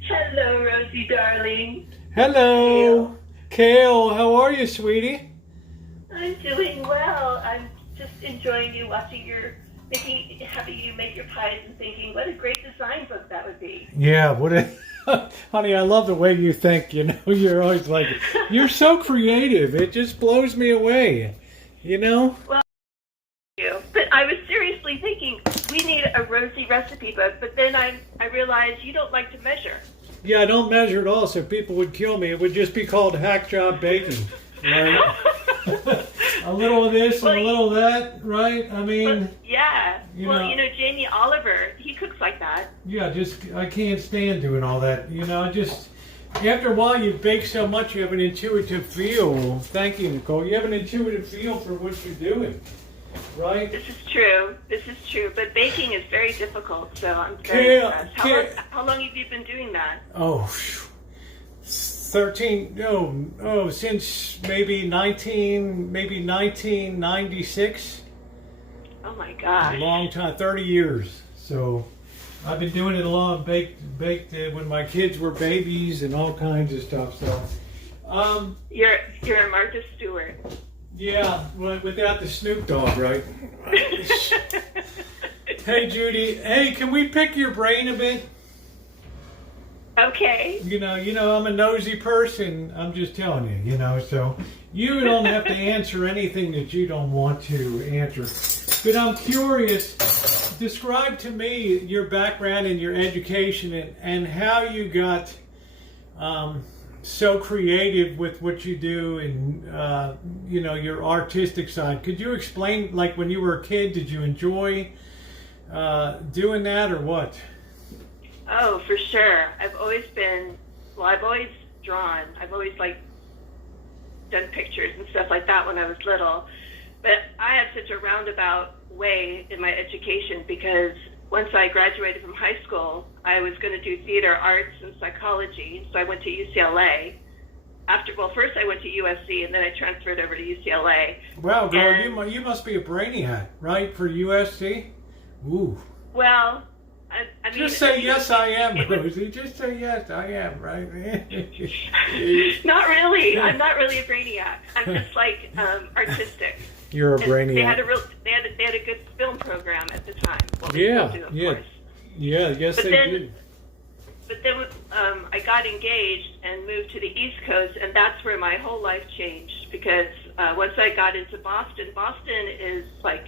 Hello, Rosie, darling. Hello. Kale, how are you, sweetie? I'm doing well. I'm just enjoying you, watching having you make your pies and thinking, what a great design book that would be. Yeah, honey, I love the way you think, you know. You're always like, you're so creative. It just blows me away, you know? Well, thank you. But I was seriously thinking, we need a Rosie recipe book, but then I realized you don't like to measure. Yeah, I don't measure at all, so people would kill me. It would just be called hack job baking, right? A little of this and a little of that, right? I mean... Yeah. You know, Jamie Oliver, he cooks like that. Yeah, I can't stand doing all that. You know, after a while you bake so much, you have an intuitive feel. Thank you, Nicole. You have an intuitive feel for what you're doing, right? This is true. But baking is very difficult, so I'm very impressed. How long have you been doing that? Oh, 13, since maybe 1996. Oh my gosh. A long time, 30 years. So I've been doing it a lot, baked when my kids were babies and all kinds of stuff. So you're a Martha Stewart. Yeah, without the Snoop Dogg, right? Hey Judy, hey, can we pick your brain a bit? Okay. You know, I'm a nosy person. I'm just telling you, so you don't have to answer anything that you don't want to answer. But I'm curious, describe to me your background and your education and how you got so creative with what you do and, your artistic side. Could you explain, like when you were a kid, did you enjoy doing that or what? Oh, for sure. I've always drawn. I've always done pictures and stuff like that when I was little. But I had such a roundabout way in my education because once I graduated from high school, I was going to do theater arts and psychology. So I went to UCLA. First I went to USC, and then I transferred over to UCLA. Wow, girl, you must be a brainiac, right, for USC? Ooh. Well, I mean... Just say, yes, I am, Rosie. Just say, yes, I am, right? Not really. I'm not really a brainiac. I'm just, like, artistic. You're a brainiac. They had a good film program at the time. Well, they Yeah, still do, of yeah. course. Yeah, yes, they did. But then I got engaged and moved to the East Coast, and that's where my whole life changed because once I got into Boston is like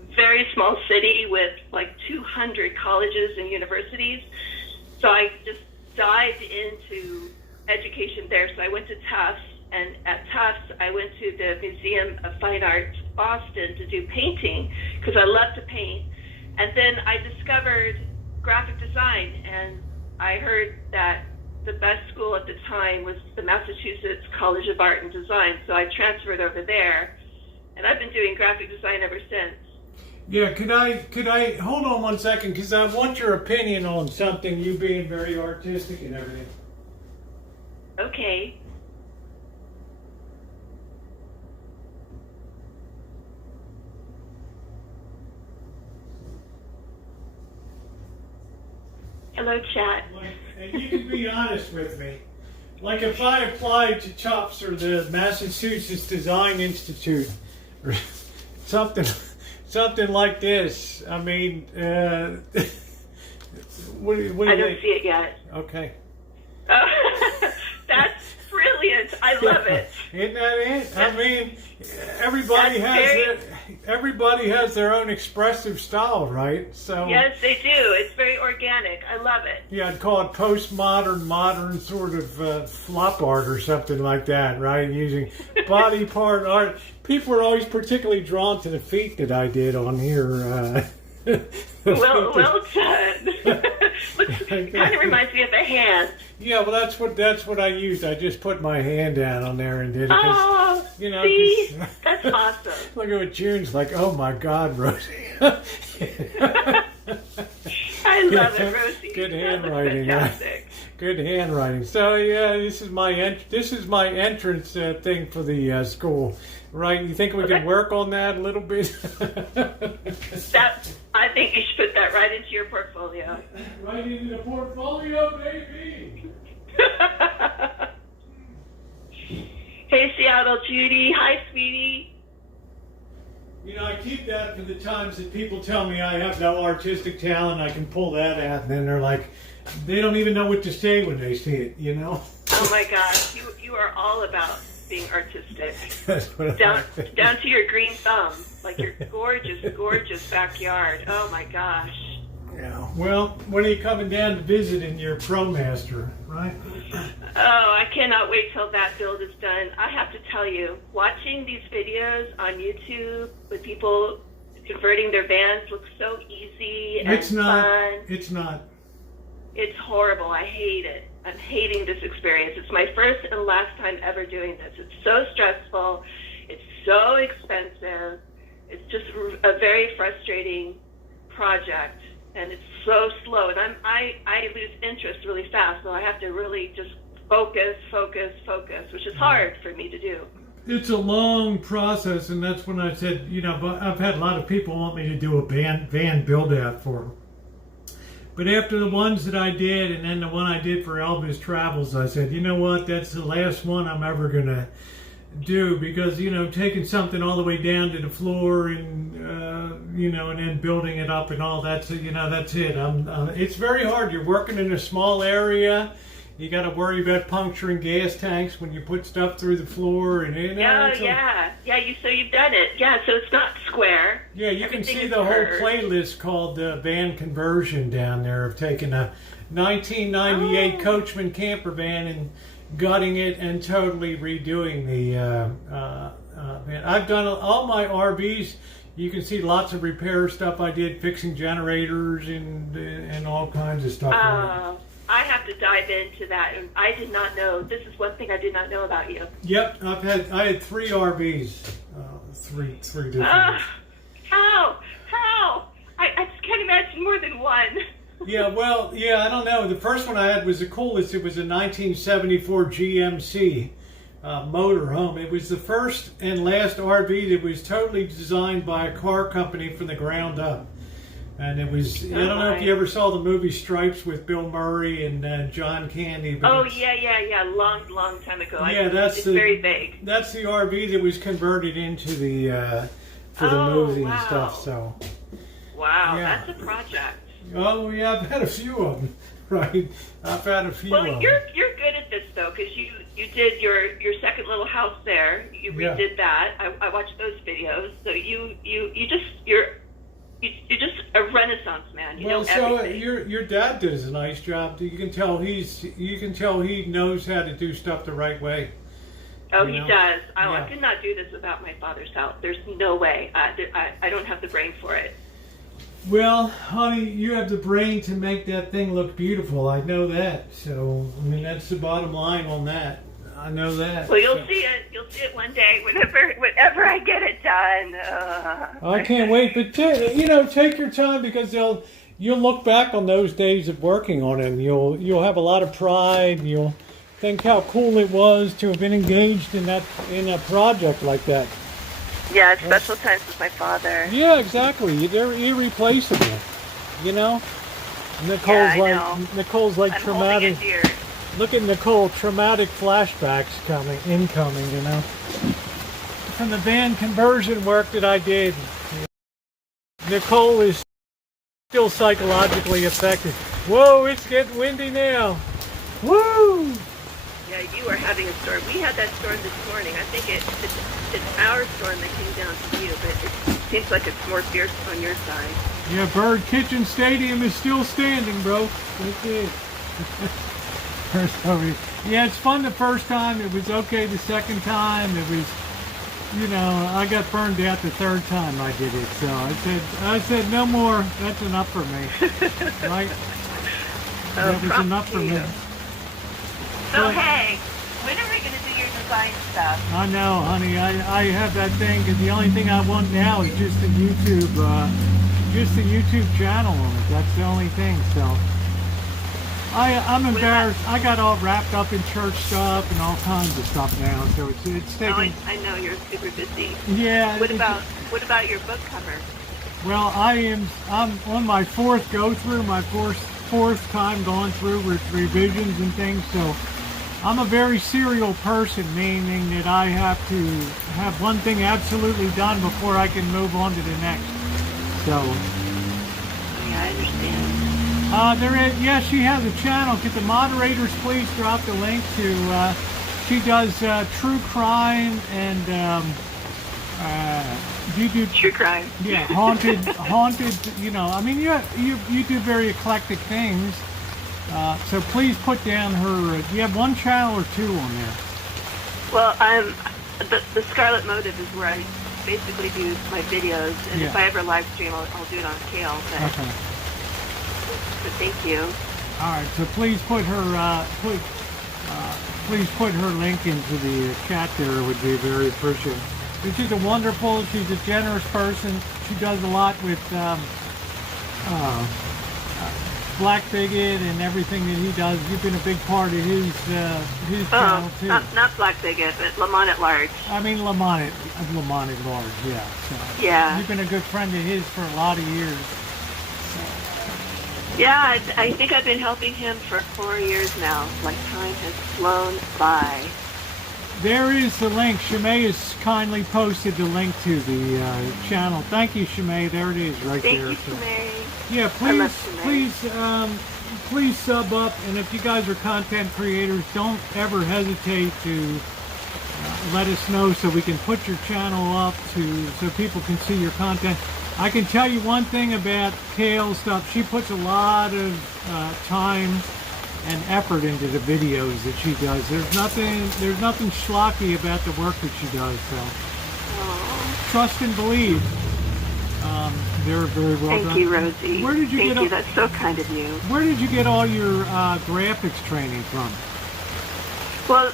a very small city with like 200 colleges and universities. So I just dived into education there. So I went to Tufts, and at Tufts I went to the Museum of Fine Arts Boston to do painting because I love to paint. And then I discovered graphic design, and I heard that the best school at the time was the Massachusetts College of Art and Design, so I transferred over there, and I've been doing graphic design ever since. Yeah, could I hold on one second, because I want your opinion on something, you being very artistic and everything. Okay. Hello, chat. And you can be honest with me. Like if I applied to CHOPS or the Massachusetts Design Institute or something like this, I mean, what do you I don't see it yet. Okay. That's brilliant. I love it. Isn't that it? I mean, everybody has their own expressive style, right? So yes, they do. It's very organic. I love it. yeah, I'd call it postmodern, modern sort of flop art or something like that, right? Using body part art. People are always particularly drawn to the feet that I did on here. Well done. It kind of reminds me of a hand. Yeah, well, that's what I used. I just put my hand down on there and did it. Oh, you know, see? That's awesome. Look at what June's like. Oh my God, Rosie. I love it, Rosie. Good handwriting. Fantastic. Good handwriting. So yeah, this is my entrance thing for the school, right? You think we can work on that a little bit? I think you should put that right into your portfolio. Right into the portfolio, baby. Hey, Seattle Judy. Hi, sweetie. You know, I keep that for the times that people tell me I have no artistic talent. I can pull that out, and then they're like, they don't even know what to say when they see it, you know? Oh my gosh, you are all about being artistic. That's what down to your green thumb, like your gorgeous backyard. Oh my gosh. Yeah. Well, when are you coming down to visit in your ProMaster, right? Oh, I cannot wait till that build is done. I have to tell you, watching these videos on YouTube with people converting their vans looks so easy and fun. It's not. It's horrible. I hate it. I'm hating this experience. It's my first and last time ever doing this. It's so stressful. It's so expensive. It's just a very frustrating project, and it's so slow. And I lose interest really fast, so I have to really just focus, which is hard for me to do. It's a long process, and that's when I said, you know, but I've had a lot of people want me to do a van build out for them. But after the ones that I did, and then the one I did for Elvis Travels, I said, you know what, that's the last one I'm ever going to do, because, you know, taking something all the way down to the floor and, you know, and then building it up and all that, so, you know, that's it. It's very hard. You're working in a small area. You got to worry about puncturing gas tanks when you put stuff through the floor, and you know, So you've done it. Yeah, so it's not square. Yeah, you Everything can see is the whole curved. playlist called Van Conversion down there of taking a 1998 Coachman camper van and gutting it and totally redoing the van. I've done all my RVs. You can see lots of repair stuff I did, fixing generators and all kinds of stuff. I have to dive into that. And I did not know. This is one thing I did not know about you. Yep, I had 3 RVs, three different ones. How? I just can't imagine more than one. Yeah, well, I don't know. The first one I had was the coolest. It was a 1974 GMC motorhome. It was the first and last RV that was totally designed by a car company from the ground up. And it was, I don't know if you ever saw the movie Stripes with Bill Murray and John Candy. But yeah. Long time ago. Yeah, it's very vague. That's the RV that was converted into the, for the movie and stuff, so. Wow, Yeah. that's a project. Oh, yeah, I've had a few of them, right? I've had a few of them. Well, you're good at this, though, because you did your second little house there. You redid that. I watched those videos. So you're just a renaissance man. You know everything. Your dad does a nice job. You can tell he knows how to do stuff the right way. Oh, he does. I could not do this without my father's help. There's no way. I don't have the brain for it. Well, honey, you have the brain to make that thing look beautiful. I know that. So, I mean, that's the bottom line on that. I know that. Well, you'll see it. You'll see it one day, whenever I get it done. I can't wait. But take your time, because you'll look back on those days of working on it. You'll have a lot of pride. You'll think how cool it was to have been engaged in a project like that. Yeah, it's special times with my father. Yeah, exactly. They're irreplaceable. You know? Nicole's like I'm traumatic. holding it dear. Look at Nicole, traumatic flashbacks incoming, you know. From the van conversion work that I did. Nicole is still psychologically affected. Whoa, it's getting windy now. Woo! Yeah, you are having a storm. We had that storm this morning. I think it's our storm that came down to you, but it seems like it's more fierce on your side. Yeah, Bird Kitchen Stadium is still standing, bro. It is. Yeah, it's fun the first time. It was okay the second time. It was, I got burned out the third time I did it. So I said no more. That's enough for me. Right? That was enough for me. So hey, when are we going to do your design stuff? I know, honey. I have that thing, because the only thing I want now is just the YouTube channel on it. That's the only thing. So I'm embarrassed. I got all wrapped up in church stuff and all kinds of stuff now. So it's taking. I know you're super busy. Yeah. What about your book cover? Well, I'm on my fourth go-through, my fourth time going through with revisions and things. So I'm a very serial person, meaning that I have to have one thing absolutely done before I can move on to the next. So. Yeah, I understand. She has a channel. Could the moderators please drop the link to? She does true crime and you do true crime. Yeah, haunted. You do very eclectic things. So please put down her. You have one channel or two on there? Well, the Scarlet Motive is where I basically do my videos, and if I ever live stream, I'll do it on Kale. But thank you. All right, so please put her link into the chat there. It would be very appreciated. She's a generous person. She does a lot with Black Bigot and everything that he does. You've been a big part of his channel too. Not Black Bigot, but Lamont at Large. I mean Lamont at Large, yeah. So, yeah. You've been a good friend of his for a lot of years. Yeah, I think I've been helping him for 4 years now. Like, time has flown by. There is the link. Shae has kindly posted the link to the channel. Thank you, Shae. There it is, right there. Thank you, Shae. Yeah, please sub up. And if you guys are content creators, don't ever hesitate to let us know so we can put your channel up so people can see your content. I can tell you one thing about Kale stuff. She puts a lot of time and effort into the videos that she does. There's nothing schlocky about the work that she does. So trust and believe. They're very well done. Thank you, Rosie. Where did you Thank get you. That's so kind of you. Where did you get all your graphics training from? Well,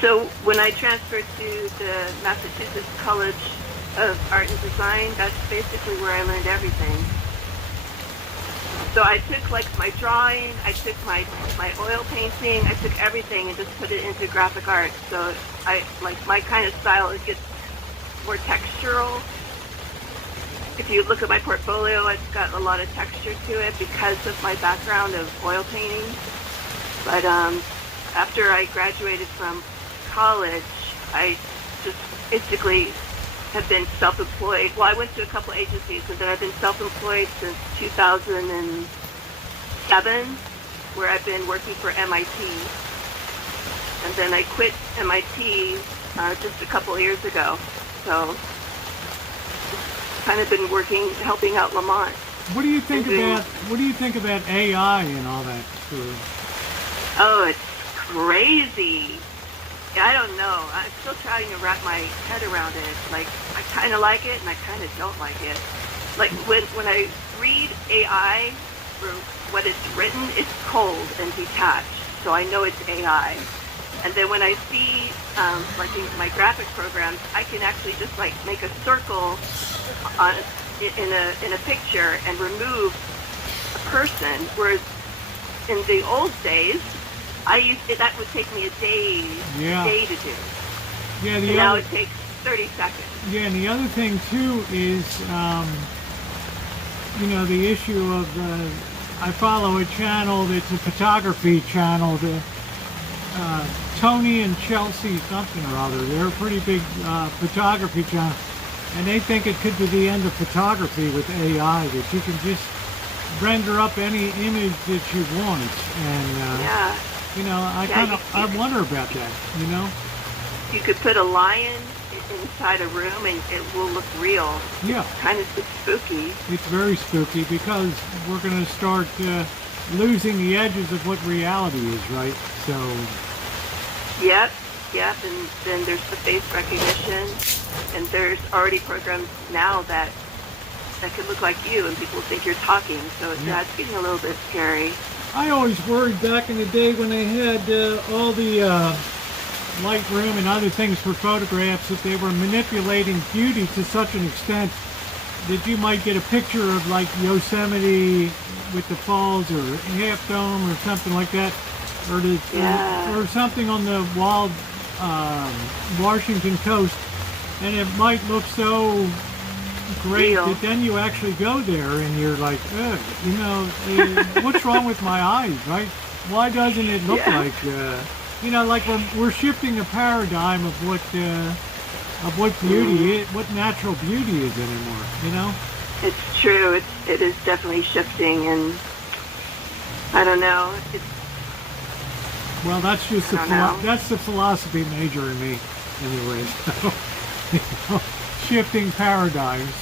so when I transferred to the Massachusetts College of Art and Design, that's basically where I learned everything. So I took like my drawing, I took my oil painting, I took everything and just put it into graphic art. So I like my kind of style, it gets more textural. If you look at my portfolio, it's got a lot of texture to it because of my background of oil painting. But after I graduated from college, I just basically have been self-employed. Well, I went to a couple agencies, and then I've been self-employed since 2007, where I've been working for MIT. And then I quit MIT just a couple of years ago. So kind of been working, helping out Lamont. What do you think about AI and all that stuff? Oh, it's crazy. I don't know. I'm still trying to wrap my head around it. Like, I kind of like it and I kind of don't like it. Like, when I read AI for what it's written, it's cold and detached. So I know it's AI. And then when I see, like in my graphic programs, I can actually just like make a circle in a picture and remove a person. Whereas in the old days, that would take me a day to do. Yeah, and now it takes 30 seconds. Yeah, and the other thing too is, the issue of I follow a channel that's a photography channel. Tony and Chelsea something or other. They're a pretty big photography channel, and they think it could be the end of photography with AI, that you can just render up any image that you want. And I wonder about that. You could put a lion inside a room and it will look real. Yeah, it's kind of spooky. It's very spooky because we're going to start losing the edges of what reality is, right? So. Yep, and then there's the face recognition, and there's already programs now that could look like you, and people think you're talking, so that's getting a little bit scary. I always worried back in the day when they had all the Lightroom and other things for photographs that they were manipulating beauty to such an extent that you might get a picture of like Yosemite with the falls or Half Dome or something like that. Or something on the wild Washington coast, and it might look so great that then you actually go there and you're like, what's wrong with my eyes, right? Why doesn't it look like, like we're shifting the paradigm of what beauty is, what natural beauty is anymore, It's true. It is definitely shifting, and I don't know. Well, that's just that's the philosophy major in me, anyway. So, shifting paradigms.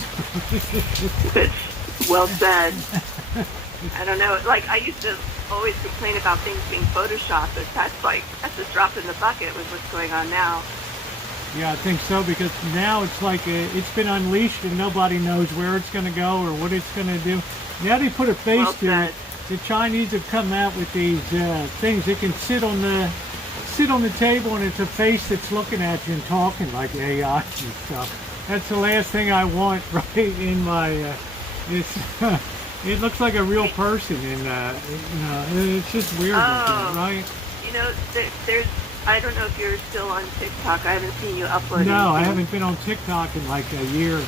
Well said. I don't know. Like I used to always complain about things being photoshopped, but that's a drop in the bucket with what's going on now. Yeah, I think so, because now it's like it's been unleashed and nobody knows where it's going to go or what it's going to do. Now they put a face to it. The Chinese have come out with these things that can sit on the table, and it's a face that's looking at you and talking like AI and stuff. That's the last thing I want, right? In my, it looks like a real person, and it's just weird, looking, right? There's. I don't know if you're still on TikTok. I haven't seen you upload. No, I haven't been on TikTok in like a year.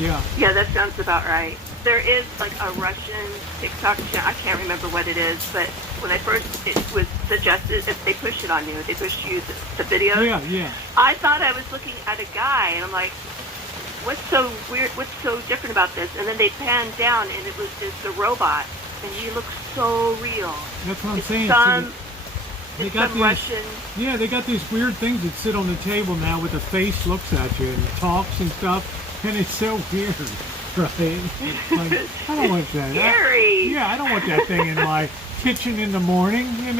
Yeah. Yeah, that sounds about right. There is like a Russian TikTok channel. I can't remember what it is, but when it was suggested, if they push it on you, they push you the video. Yeah. I thought I was looking at a guy, and I'm like, what's so weird? What's so different about this? And then they panned down, and it's a robot, and he looks so real. That's what I'm saying. They got these, Russian. Yeah, they got these weird things that sit on the table now with the face looks at you and talks and stuff, and it's so weird. Right? Like, I don't want that. Scary. I don't want that thing in my kitchen in the morning, you're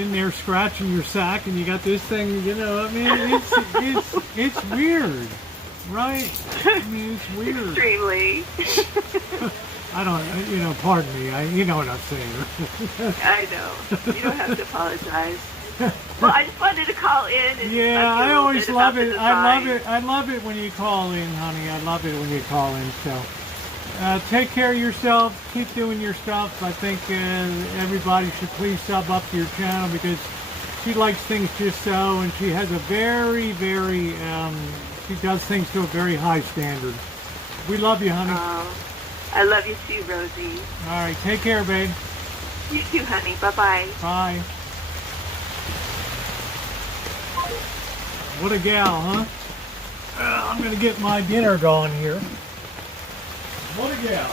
in there scratching your sack and you got this thing, it's weird. right? I mean, it's weird. Extremely. I don't, pardon me. You know what I'm saying. I know. You don't have to apologize. Well, I just wanted to call in. And Yeah, talk to you I a little always bit love about the it. I love design. it. I love it when you call in, honey. I love it when you call in. So, take care of yourself. Keep doing your stuff. I think everybody should please sub up to your channel because she likes things just so, and she has a very, very, she does things to a very high standard. We love you, honey. I love you too, Rosie. All right, take care, babe. You too, honey. Bye-bye. Bye. What a gal, huh? I'm gonna get my dinner going here. What a gal.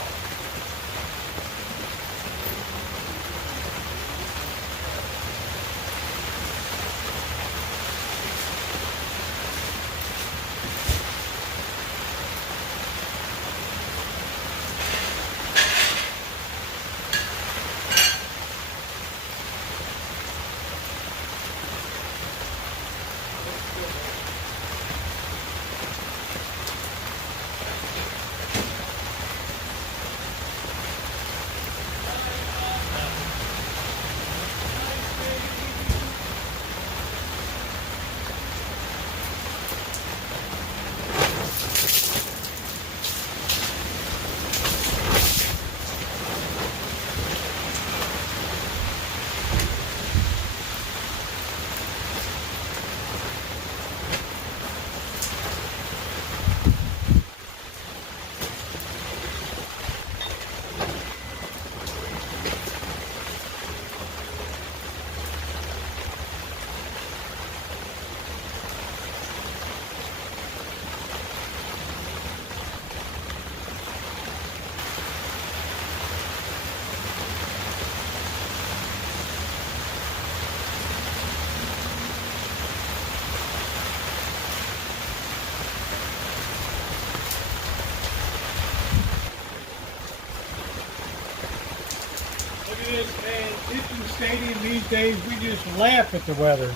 Kitchen Stadium these days, we just laugh at the weather.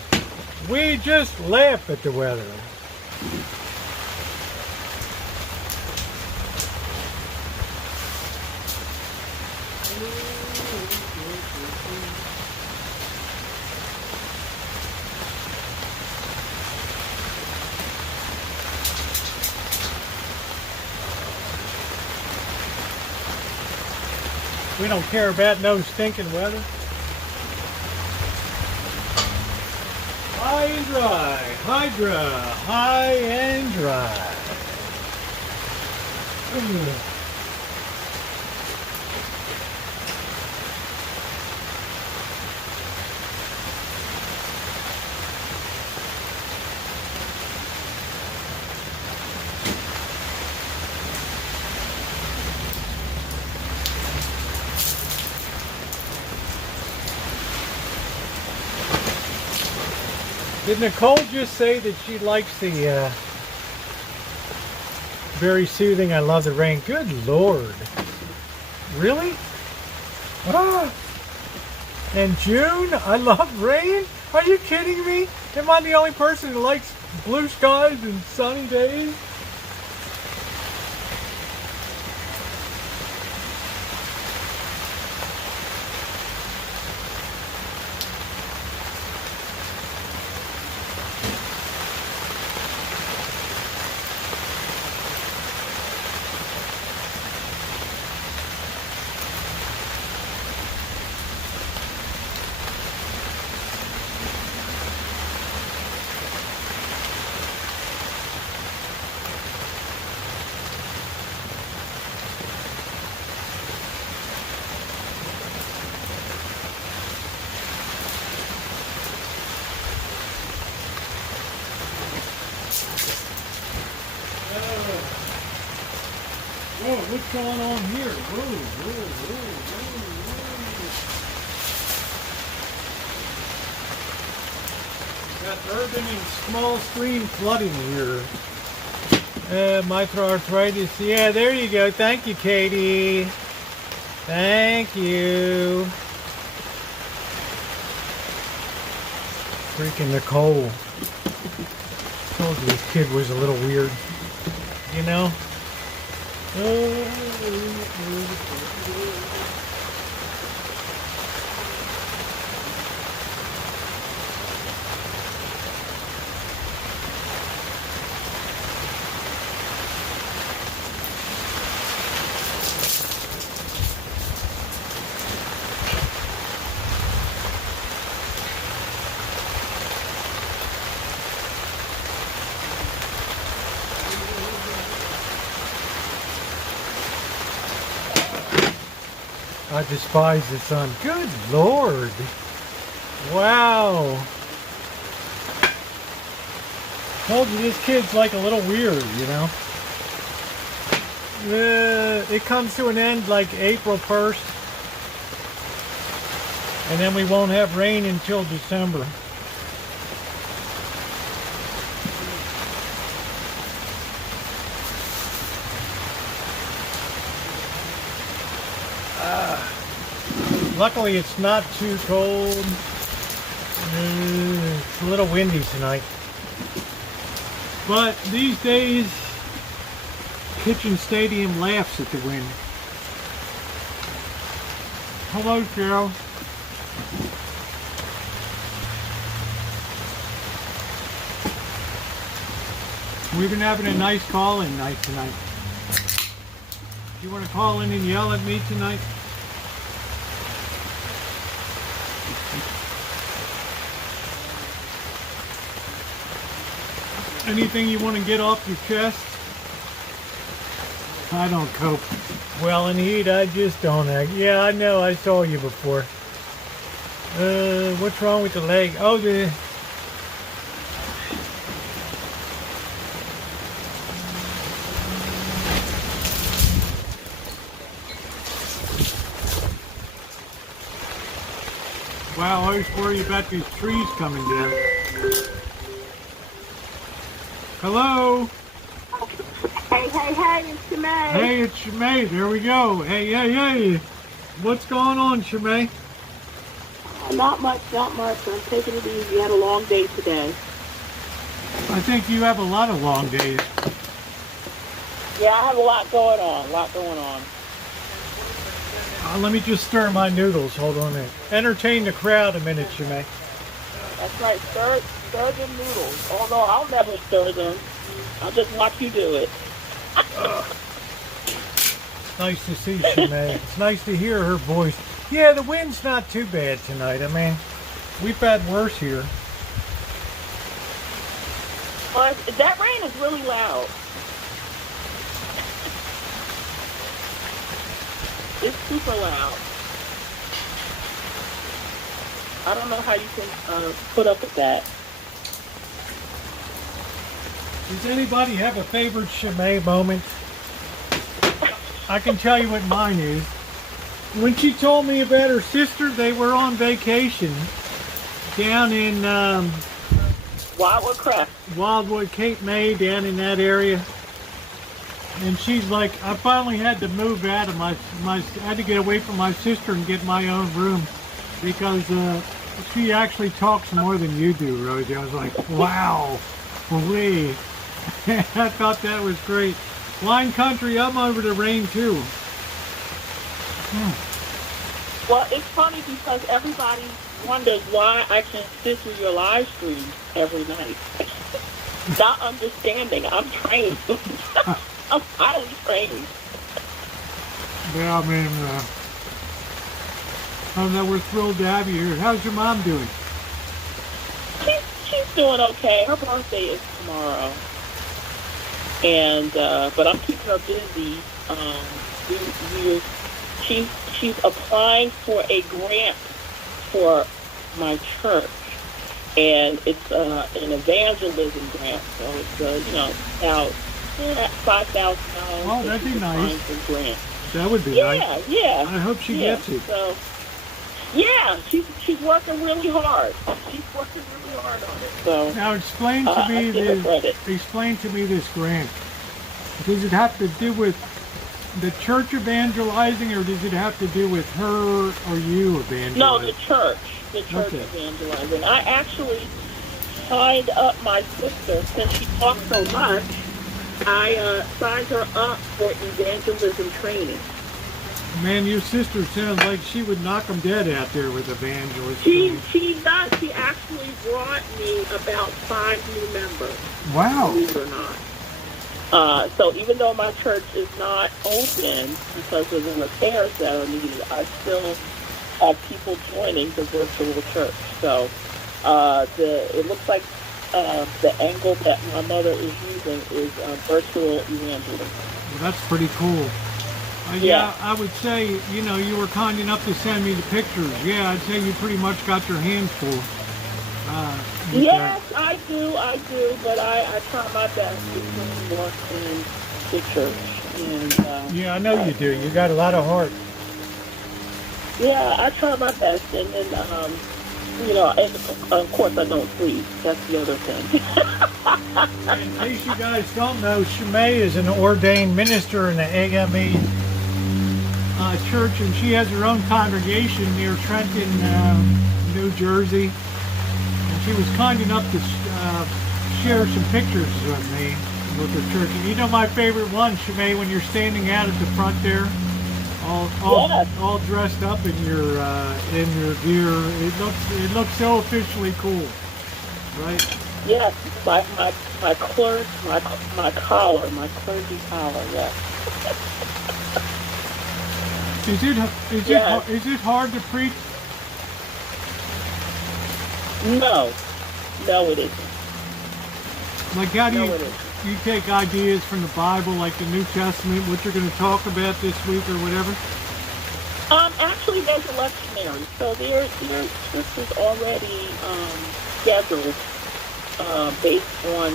We just laugh at the weather. We don't care about no stinking weather. High and dry, high and dry. Ugh. Did Nicole just say that she likes the very soothing, I love the rain? Good Lord. Really? Ah. And June, I love rain? Are you kidding me? Am I the only person who likes blue skies and sunny days? Whoa, what's going on here? Whoa. Got urban and small stream flooding here. Microarthritis. Yeah, there you go. Thank you, Katie. Thank you. Freaking Nicole. Told you this kid was a little weird. you know. I despise the sun. Good Lord. Wow. Told you this kid's like a little weird, you know. It comes to an end like April 1st. And then we won't have rain until December. Luckily, it's not too cold. It's a little windy tonight. But these days, Kitchen Stadium laughs at the wind. Hello, Cheryl. We've been having a nice call-in night tonight. Do you want to call in and yell at me tonight? Anything you want to get off your chest? I don't cope well in heat. I just don't act. Yeah, I know. I saw you before. What's wrong with the leg? Oh, the... Wow, I always worry about these trees coming down. Hello? Hey, it's Shae. Hey, it's Shae. There we go. Hey. What's going on, Shae? Not much. I'm taking it easy. Had a long day today. I think you have a lot of long days. Yeah, I have a lot going on. Let me just stir my noodles. Hold on a minute. Entertain the crowd a minute, Shae. That's right. Stir the noodles. Although I'll never stir them. I'll just watch you do it. It's nice to see Shae. It's nice to hear her voice. Yeah, the wind's not too bad tonight. I mean, we've had worse here. Well, that rain is really loud. It's super loud. I don't know how you can put up with that. Does anybody have a favorite Shae moment? I can tell you what mine is. When she told me about her sister, they were on vacation down in Wildwood, Cape May, down in that area. And she's like, I finally had to move out of I had to get away from my sister and get my own room because she actually talks more than you do, Rosie. I was like, wow, wait. I thought that was great. Wine country, I'm over the rain too. Well, it's funny because everybody wonders why I can sit through your live stream every night. Not understanding. I'm trained. I'm highly trained. Yeah, I mean, we're thrilled to have you here. How's your mom doing? She's doing okay. Her birthday is tomorrow. And but I'm keeping her busy. She's applying for a grant for my church, and it's an evangelism grant. So it's about $5,000. Oh, that'd be nice. Grant. That would be nice. Yeah. I hope she gets it. So, yeah, she's working really hard. She's working really hard on it. So now explain to me this grant. Does it have to do with the church evangelizing, or does it have to do with her or you evangelizing? No, the church evangelizing. I actually signed up my sister since she talks so much. I signed her up for evangelism training. Man, your sister sounds like she would knock them dead out there with evangelist. She does. She actually brought me about 5 new members. Wow. Believe it or not. So even though my church is not open because of the repairs that are needed, I still have people joining the virtual church. So it looks like the angle that my mother is using is virtual evangelism. Well, that's pretty cool. Yeah, I would say, you were kind enough to send me the pictures. Yeah, I'd say you pretty much got your hands full. Yes, I do, but I try my best between work and the church. And, yeah, I know you do. You got a lot of heart. Yeah, I try my best, and then, and of course I don't sleep. That's the other thing. In case you guys don't know, Shae is an ordained minister in the AME church, and she has her own congregation near Trenton, New Jersey. And she was kind enough to share some pictures with me with her church. And my favorite one, Shae, when you're standing out at the front there, all dressed up in your gear. It looks so officially cool, right? Yes, my collar, my clergy collar. Yes. Is it hard to preach? No, it isn't. Like, how do you take ideas from the Bible, like the New Testament, what you're going to talk about this week or whatever? Actually, there's a lectionary, so their scriptures already scheduled based on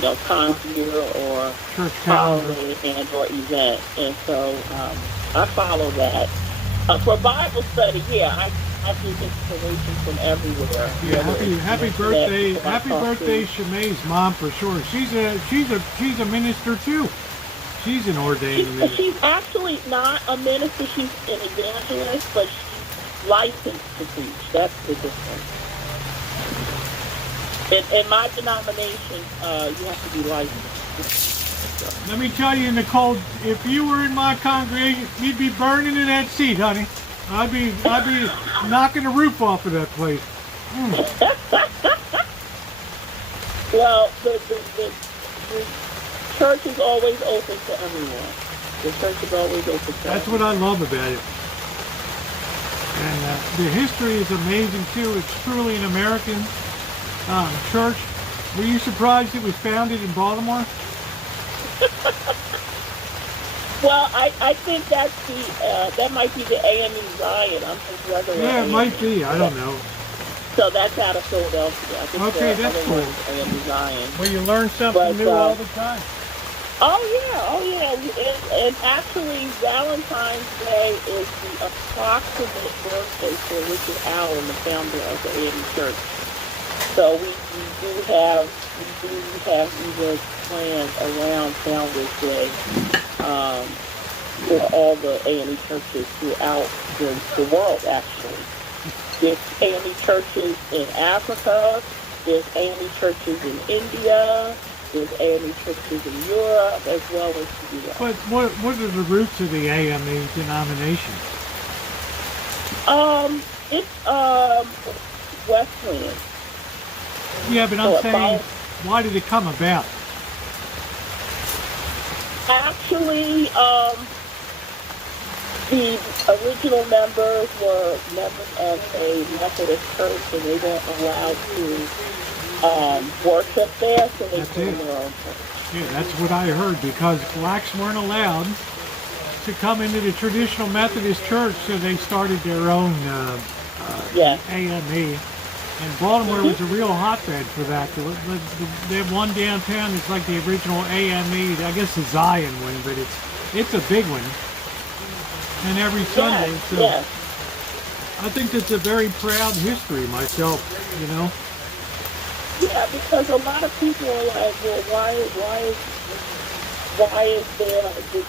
the time of year or church holiday and or event, and so I follow that. For Bible study, I get inspiration from everywhere. Yeah, happy birthday, Shae's mom, for sure. She's a minister too. She's an ordained minister. She's actually not a minister. She's an evangelist, but she's licensed to preach. That's the difference. In my denomination, you have to be licensed. Let me tell you, Nicole, if you were in my congregation, you'd be burning in that seat, honey. I'd be knocking the roof off of that place. Well, the church is always open to everyone. The church is always open to That's what I love about it. And the history is amazing, too. It's truly an American church. Were you surprised it was founded in Baltimore? Well, I think that's that might be the AME Zion. I'm just wondering. Yeah, it might be. I don't know. So that's out of Philadelphia. I think okay, that's cool. AME Zion. Well, you learn something new all the time. Oh yeah. And actually, Valentine's Day is the approximate birthday for Richard Allen, the founder of the AME Church. So we do have events planned around Founders Day for all the AME churches throughout the world, actually. There's AME churches in Africa, there's AME churches in India, there's AME churches in Europe, as well as the U.S. But what are the roots of the AME denomination? It's Wesleyan. Yeah, but I'm saying, why did it come about? Actually, the original members were members of a Methodist church, and they weren't allowed to worship there, so they formed their own church. Yeah, that's what I heard, because blacks weren't allowed to come into the traditional Methodist church, so they started their own AME. And Baltimore was a real hotbed for that. They have one downtown that's like the original AME, I guess the Zion one, but it's a big one. And every Sunday, I think that's a very proud history myself, Yeah, because a lot of people are like, well, why is there this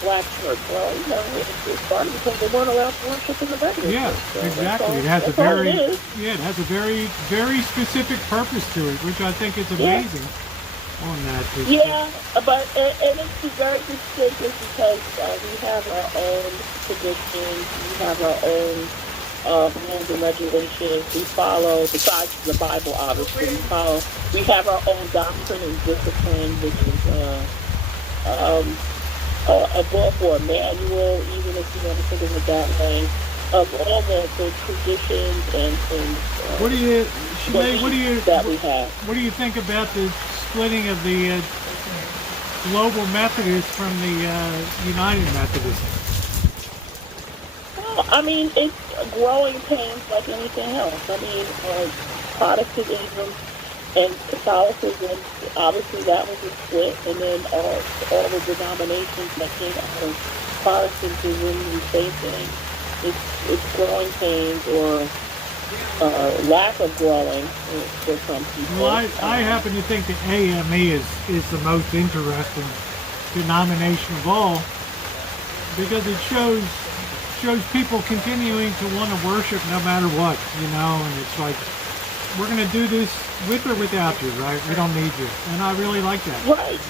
black church? Well, it started because they weren't allowed to worship in the regular church. So exactly. It has a very, very specific purpose to it, which I think is amazing. on that. Yeah, but and it's very distinctive because we have our own traditions, we have our own rules and regulations. We follow, besides the Bible, obviously, we have our own doctrine and discipline, which is a book or a manual, even if you want to think of it that way, of all the traditions and things. What do you, Shae, what do you think about the splitting of the Global Methodists from the United Methodists? Well, I mean, it's growing pains like anything else. I mean, Protestantism and Catholicism, obviously that was a split, and then all the denominations that came out of Protestantism, the same thing. It's growing pains or lack of growing for some people. Well, I happen to think that AME is the most interesting denomination of all, because it shows people continuing to want to worship no matter what, and it's like, we're going to do this with or without you, right? We don't need you. And I really like that. Right.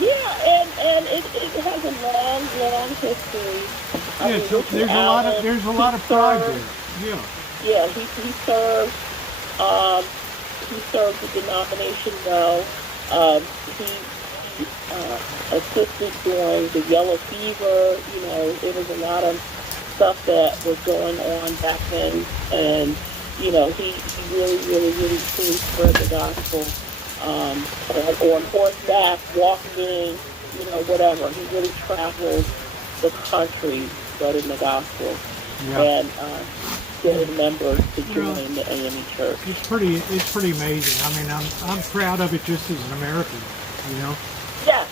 Yeah, and it has a long history. Yeah, so there's a lot of pride there. Yeah. Yeah, he served the denomination well. He assisted during the yellow fever. It was a lot of stuff that was going on back then, and he really spread the gospel on horseback, walking, whatever. He really traveled the country spreading the gospel, and getting members to join the AME Church. It's pretty amazing. I mean, I'm proud of it just as an American, Yes.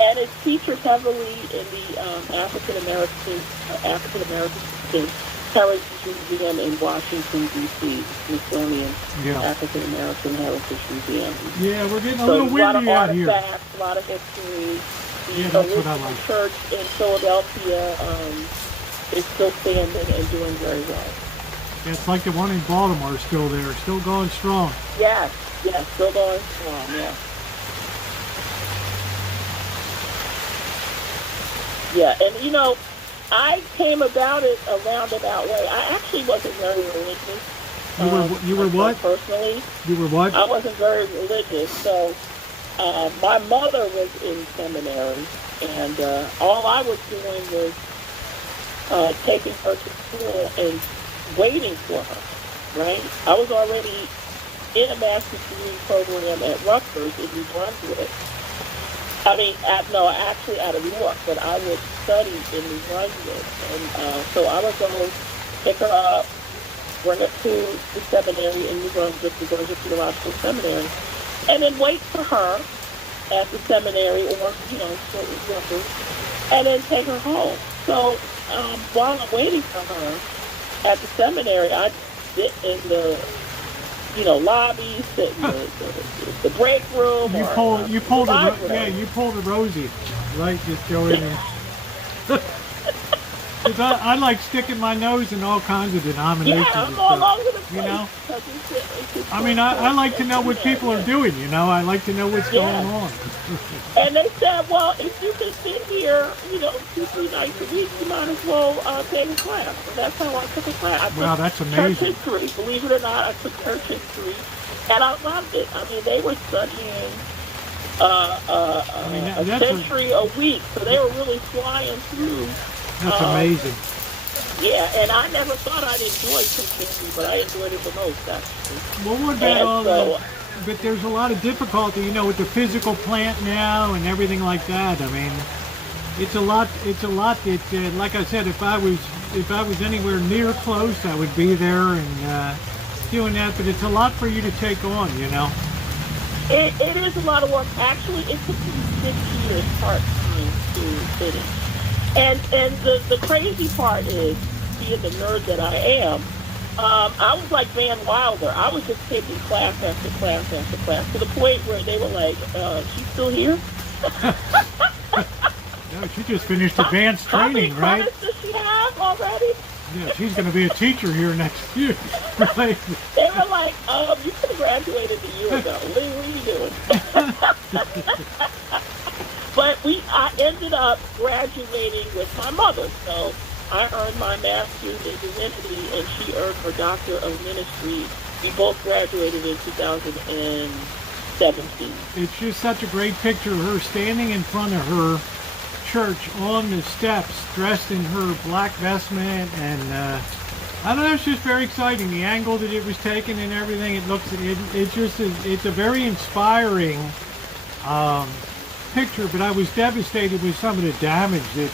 And it features heavily in the African American Heritage Museum in Washington, D.C., Smithsonian African American Heritage Museum. Yeah, we're getting a little windy out here. A lot of history. Yeah, that's what I like. The church in Philadelphia is still standing and doing very well. Yeah, it's like the one in Baltimore is still there, still going strong. Yes, still going strong, yeah. Yeah, and I came about it a roundabout way. I actually wasn't very religious. You were what? Personally. You were what? I wasn't very religious. So my mother was in seminary, and all I was doing was taking her to school and waiting for her, right? I was already in a master's degree program at Rutgers in New Brunswick. I mean, actually out of New York, but I would study in New Brunswick. And so I would go pick her up, bring her to the seminary in New Brunswick, the Georgia Theological Seminary, and then wait for her at the seminary or, and then take her home. So while I'm waiting for her at the seminary, I'd sit in the lobby, sit in the break room. You pull the Rosie, right? Just go in there. Because I like sticking my nose in all kinds of denominations. Yeah, I'm all over the place. I mean, I like to know what people are doing, I like to know what's going on. And they said, well, if you can sit here, 2-3 nights a week, you might as well take a class. So that's how I took a class. Wow, that's amazing. Church history. Believe it or not, I took church history, and I loved it. I mean, they were studying a century a week, so they were really flying through. That's amazing. Yeah, and I never thought I'd enjoy church history, but I enjoyed it the most, actually. Well, what about all that? But there's a lot of difficulty, with the physical plant now and everything like that. I mean, it's a lot that, like I said, if I was anywhere near close, I would be there and doing that. But it's a lot for you to take on, It is a lot of work. Actually, it took me 6 years part-time to finish. And the crazy part is, being the nerd that I am, I was like Van Wilder. I was just taking class after class after class to the point where they were like, she's still here? No, she just finished advanced training, right? How many credits does she have already? Yeah, she's going to be a teacher here next year. Right? They were like, you could have graduated a year ago. What are you doing? But I ended up graduating with my mother. So I earned my master's in divinity, and she earned her doctor of ministry. We both graduated in 2017. It's just such a great picture of her standing in front of her church on the steps, dressed in her black vestment, and I don't know, it's just very exciting. The angle that it was taken and everything, it looks, it's a very inspiring picture. But I was devastated with some of the damage that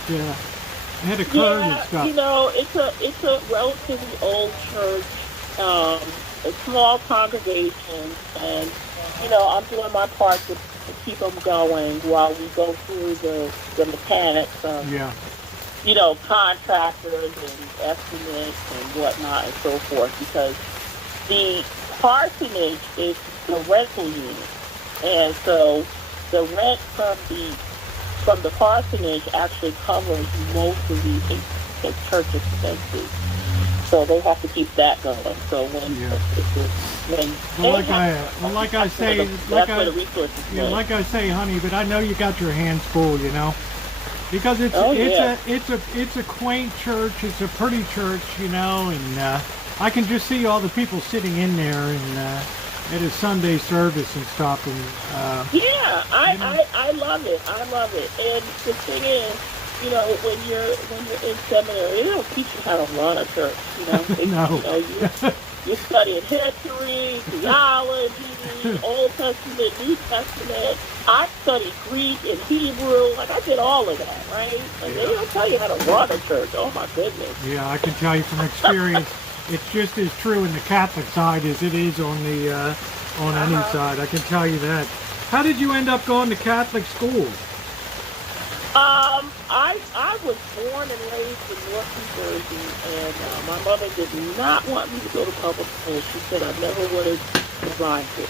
had occurred and stuff. You know, it's a relatively old church, a small congregation, and you know, I'm doing my part to keep them going while we go through the mechanics of, you know, contractors and estimates and whatnot and so forth, because the parsonage is the rental unit, and so the rent from the parsonage actually covers most of the church expenses. So they have to keep that going. So like I say, honey, but I know you got your hands full, you know, because it's a quaint church, it's a pretty church, you know, and I can just see all the people sitting in there and at a Sunday service and stuff. And I love it. I love it. And the thing is, you know, when you're in seminary, they don't teach you how to run a church. You know, you're studying history, theology, Old Testament, New Testament. I studied Greek and Hebrew. Like, I did all of that, right? And they don't tell you how to run a church. Oh my goodness. Yeah, I can tell you from experience, it's just as true in the Catholic side as it is on the on any side. I can tell you that. How did you end up going to Catholic school? I was born and raised in North New Jersey, and my mother did not want me to go to public school. She said I never would have survived it.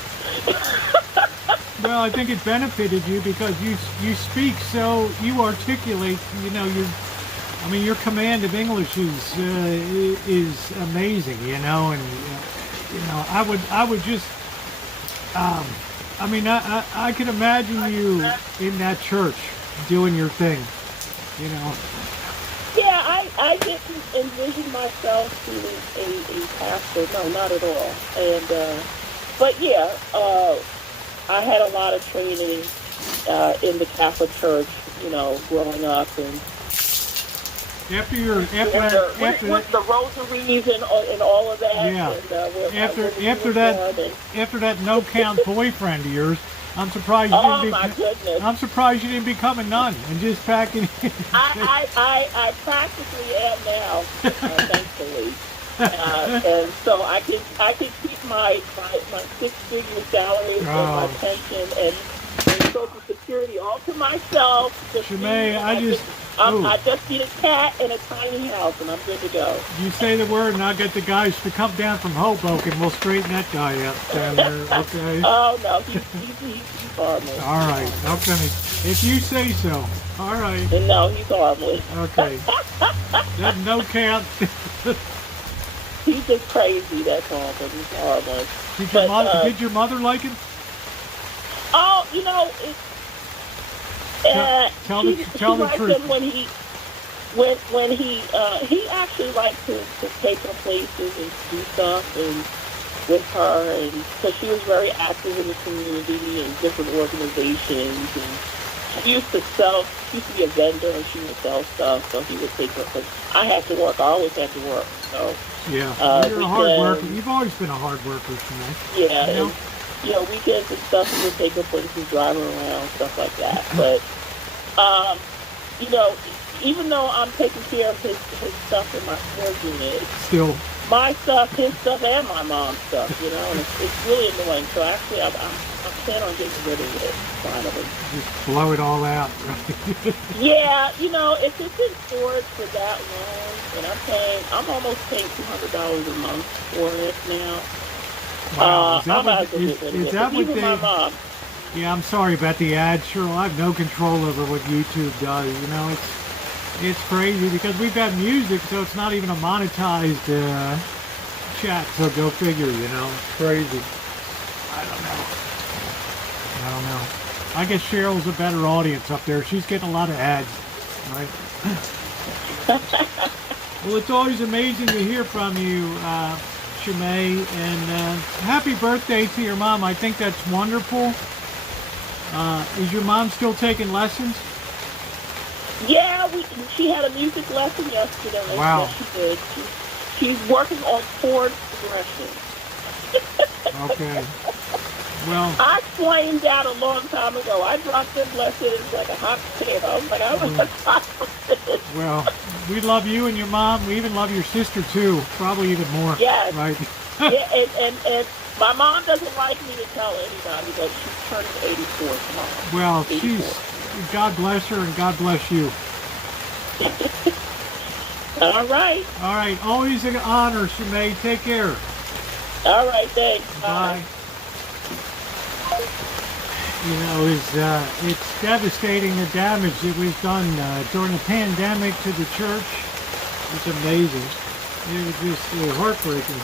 Well, I think it benefited you because you speak so, you articulate, you know, your command of English is amazing, you know, and you know, I would just, I can imagine you in that church doing your thing, you know. Yeah, I didn't envision myself being a pastor. No, not at all. And but yeah, I had a lot of training in the Catholic Church, you know, growing up, and after the rosaries and all of that. Yeah. And, after that no count boyfriend of yours, I'm surprised you I'm surprised you didn't become a nun and just pack it in. I practically am now, thankfully. And so I can keep my 6-figure salary and my pension and Social Security all to myself. Shae, I just need a cat and a tiny house, and I'm good to go. You say the word, and I'll get the guys to come down from Hoboken. We'll straighten that guy up down there, okay? Oh, no, he's harmless. All right, okay. If you say so. All right. No, he's harmless. Okay. That no count. He's just crazy, that's all, but he's harmless. Did your mother like him? Oh, you know, tell the truth. Him when he actually liked to take her places and do stuff and with her, and because she was very active in the community and different organizations, and she used to be a vendor and she would sell stuff, so he would take her. Because I had to work, I always had to work, so. Yeah, you're a hard worker. You've always been a hard worker, Shae. Yeah, you know? You know, weekends and stuff, we would take her places, drive her around, stuff like that. But, you know, even though I'm taking care of his stuff in my storage unit, still my stuff, his stuff, and my mom's stuff, you know, and it's really annoying. So actually, I plan on getting rid of it, finally. Just blow it all out. Yeah, you know, if it's in storage for that long, and I'm almost paying $200 a month for it now. Wow. Is that what they... my mom. Yeah, I'm sorry about the ads, Cheryl. I have no control over what YouTube does. You know, It's crazy because we've got music, so it's not even a monetized chat. So go figure, you know. It's crazy. I don't know. I guess Cheryl's a better audience up there. She's getting a lot of ads, right? Well, it's always amazing to hear from you, Shae, and happy birthday to your mom. I think that's wonderful. Is your mom still taking lessons? Yeah, she had a music lesson yesterday. Wow. Yes, she did. She's working on chord progression. Okay. Well, I explained that a long time ago. I dropped them lessons like a hot potato. I was like, I don't have time for this. well, we love you and your mom. We even love your sister too. Probably even more. Yes. Right. Yeah, and my mom doesn't like me to tell anybody that she's turning 84 tomorrow. Well, 84. God bless her and God bless you. All right. All right. Always an honor, Shae. Take care. All right, thanks. Bye. You know, it's devastating the damage that was done during the pandemic to the church. It's amazing. It was just heartbreaking.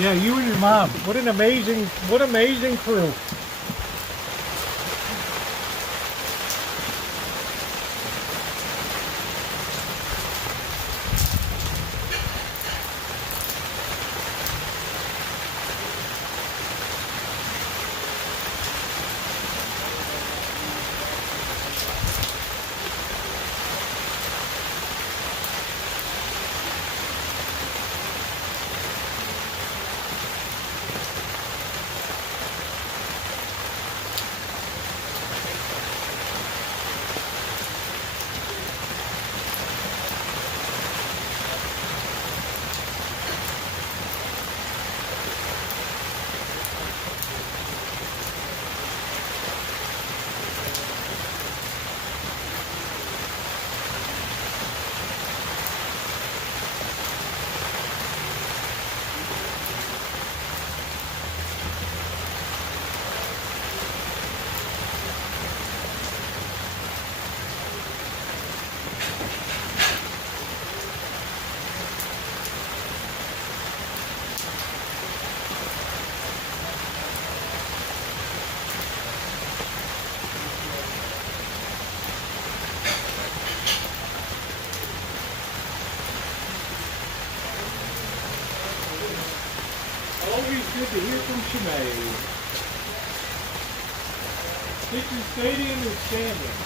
Yeah, you and your mom. What amazing crew. Always good to hear from Shae. Kitchen Stadium is standing.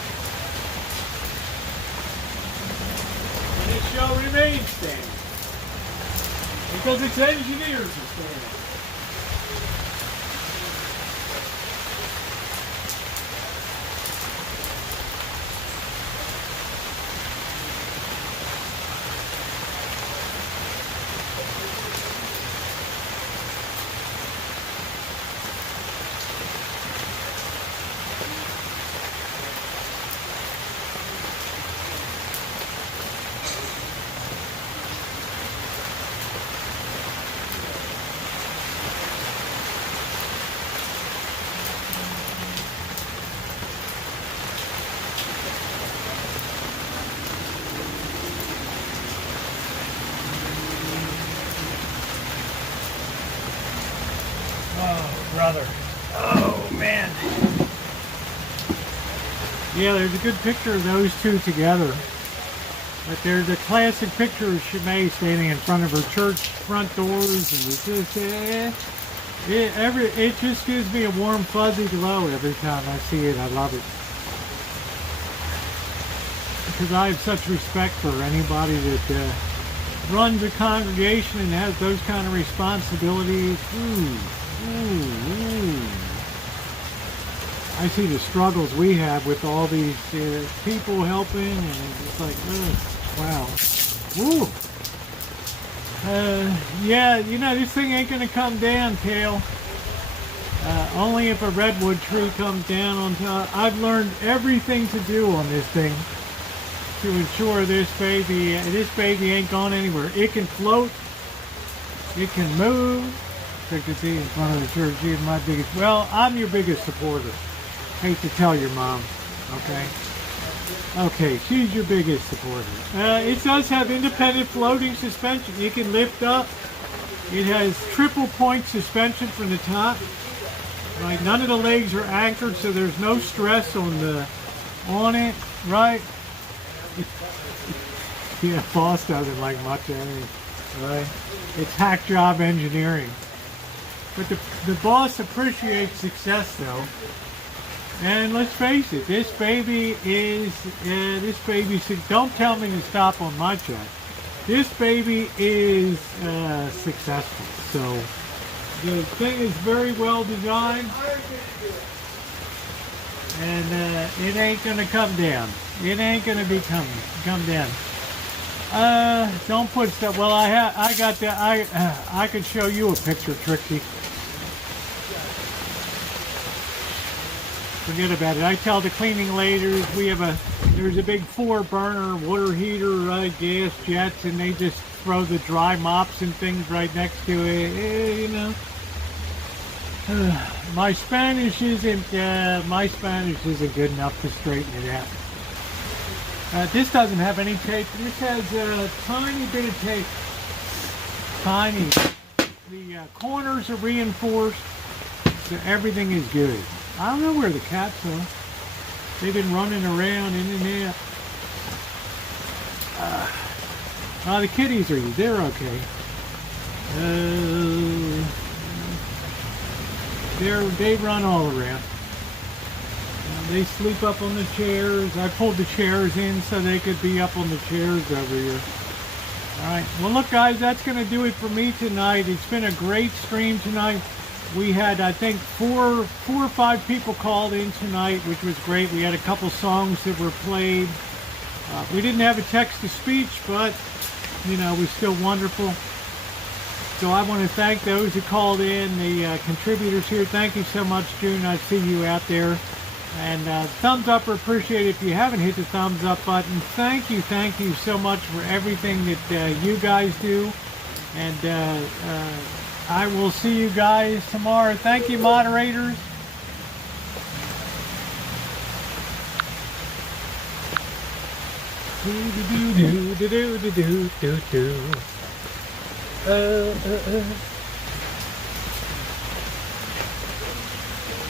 And it shall remain standing. Because its engineers are standing. Oh, brother. Oh, man. Yeah, there's a good picture of those two together. But there's a classic picture of Shae standing in front of her church front doors, and it's just, it just gives me a warm, fuzzy glow every time I see it. I love it. Because I have such respect for anybody that runs a congregation and has those kind of responsibilities. I see the struggles we have with all these people helping, and it's like, wow. Woo. Yeah, you know, this thing ain't gonna come down, Kale. Only if a redwood tree comes down on top. I've learned everything to do on this thing to ensure this baby ain't gone anywhere. It can float It can move. So to see in front of the church, she is my biggest. Well, I'm your biggest supporter. Hate to tell your mom. Okay. Okay, she's your biggest supporter. It does have independent floating suspension. You can lift up. It has triple point suspension from the top. Right, none of the legs are anchored, so there's no stress on it. Right. Yeah, boss doesn't like much of it. Right. It's hack job engineering. But the boss appreciates success, though. And let's face it, this baby don't tell me to stop on my check. This baby is successful. So the thing is very well designed. And it ain't going to come down. It ain't going to come down. Don't put stuff. Well, I got that. I could show you a picture, Trixie. Forget about it. I tell the cleaning ladies there's a big 4-burner water heater, gas jets, and they just throw the dry mops and things right next to it. You know, my Spanish isn't good enough to straighten it out. This doesn't have any tape. This has a tiny bit of tape. Tiny. The corners are reinforced, so everything is good. I don't know where the cats are. They've been running around in and out. The kitties they're okay. They run all around. They sleep up on the chairs. I pulled the chairs in so they could be up on the chairs over here. All right. Well, look, guys, that's going to do it for me tonight. It's been a great stream tonight. We had, I think, four or five people called in tonight, which was great. We had a couple songs that were played. We didn't have a text-to-speech, but, you know, we're still wonderful. So I want to thank those who called in, the contributors here. Thank you so much, June. I see you out there. And thumbs up are appreciated if you haven't hit the thumbs up button. Thank you so much for everything that you guys do. And I will see you guys tomorrow. Thank you, moderators. Do do do do do do do do.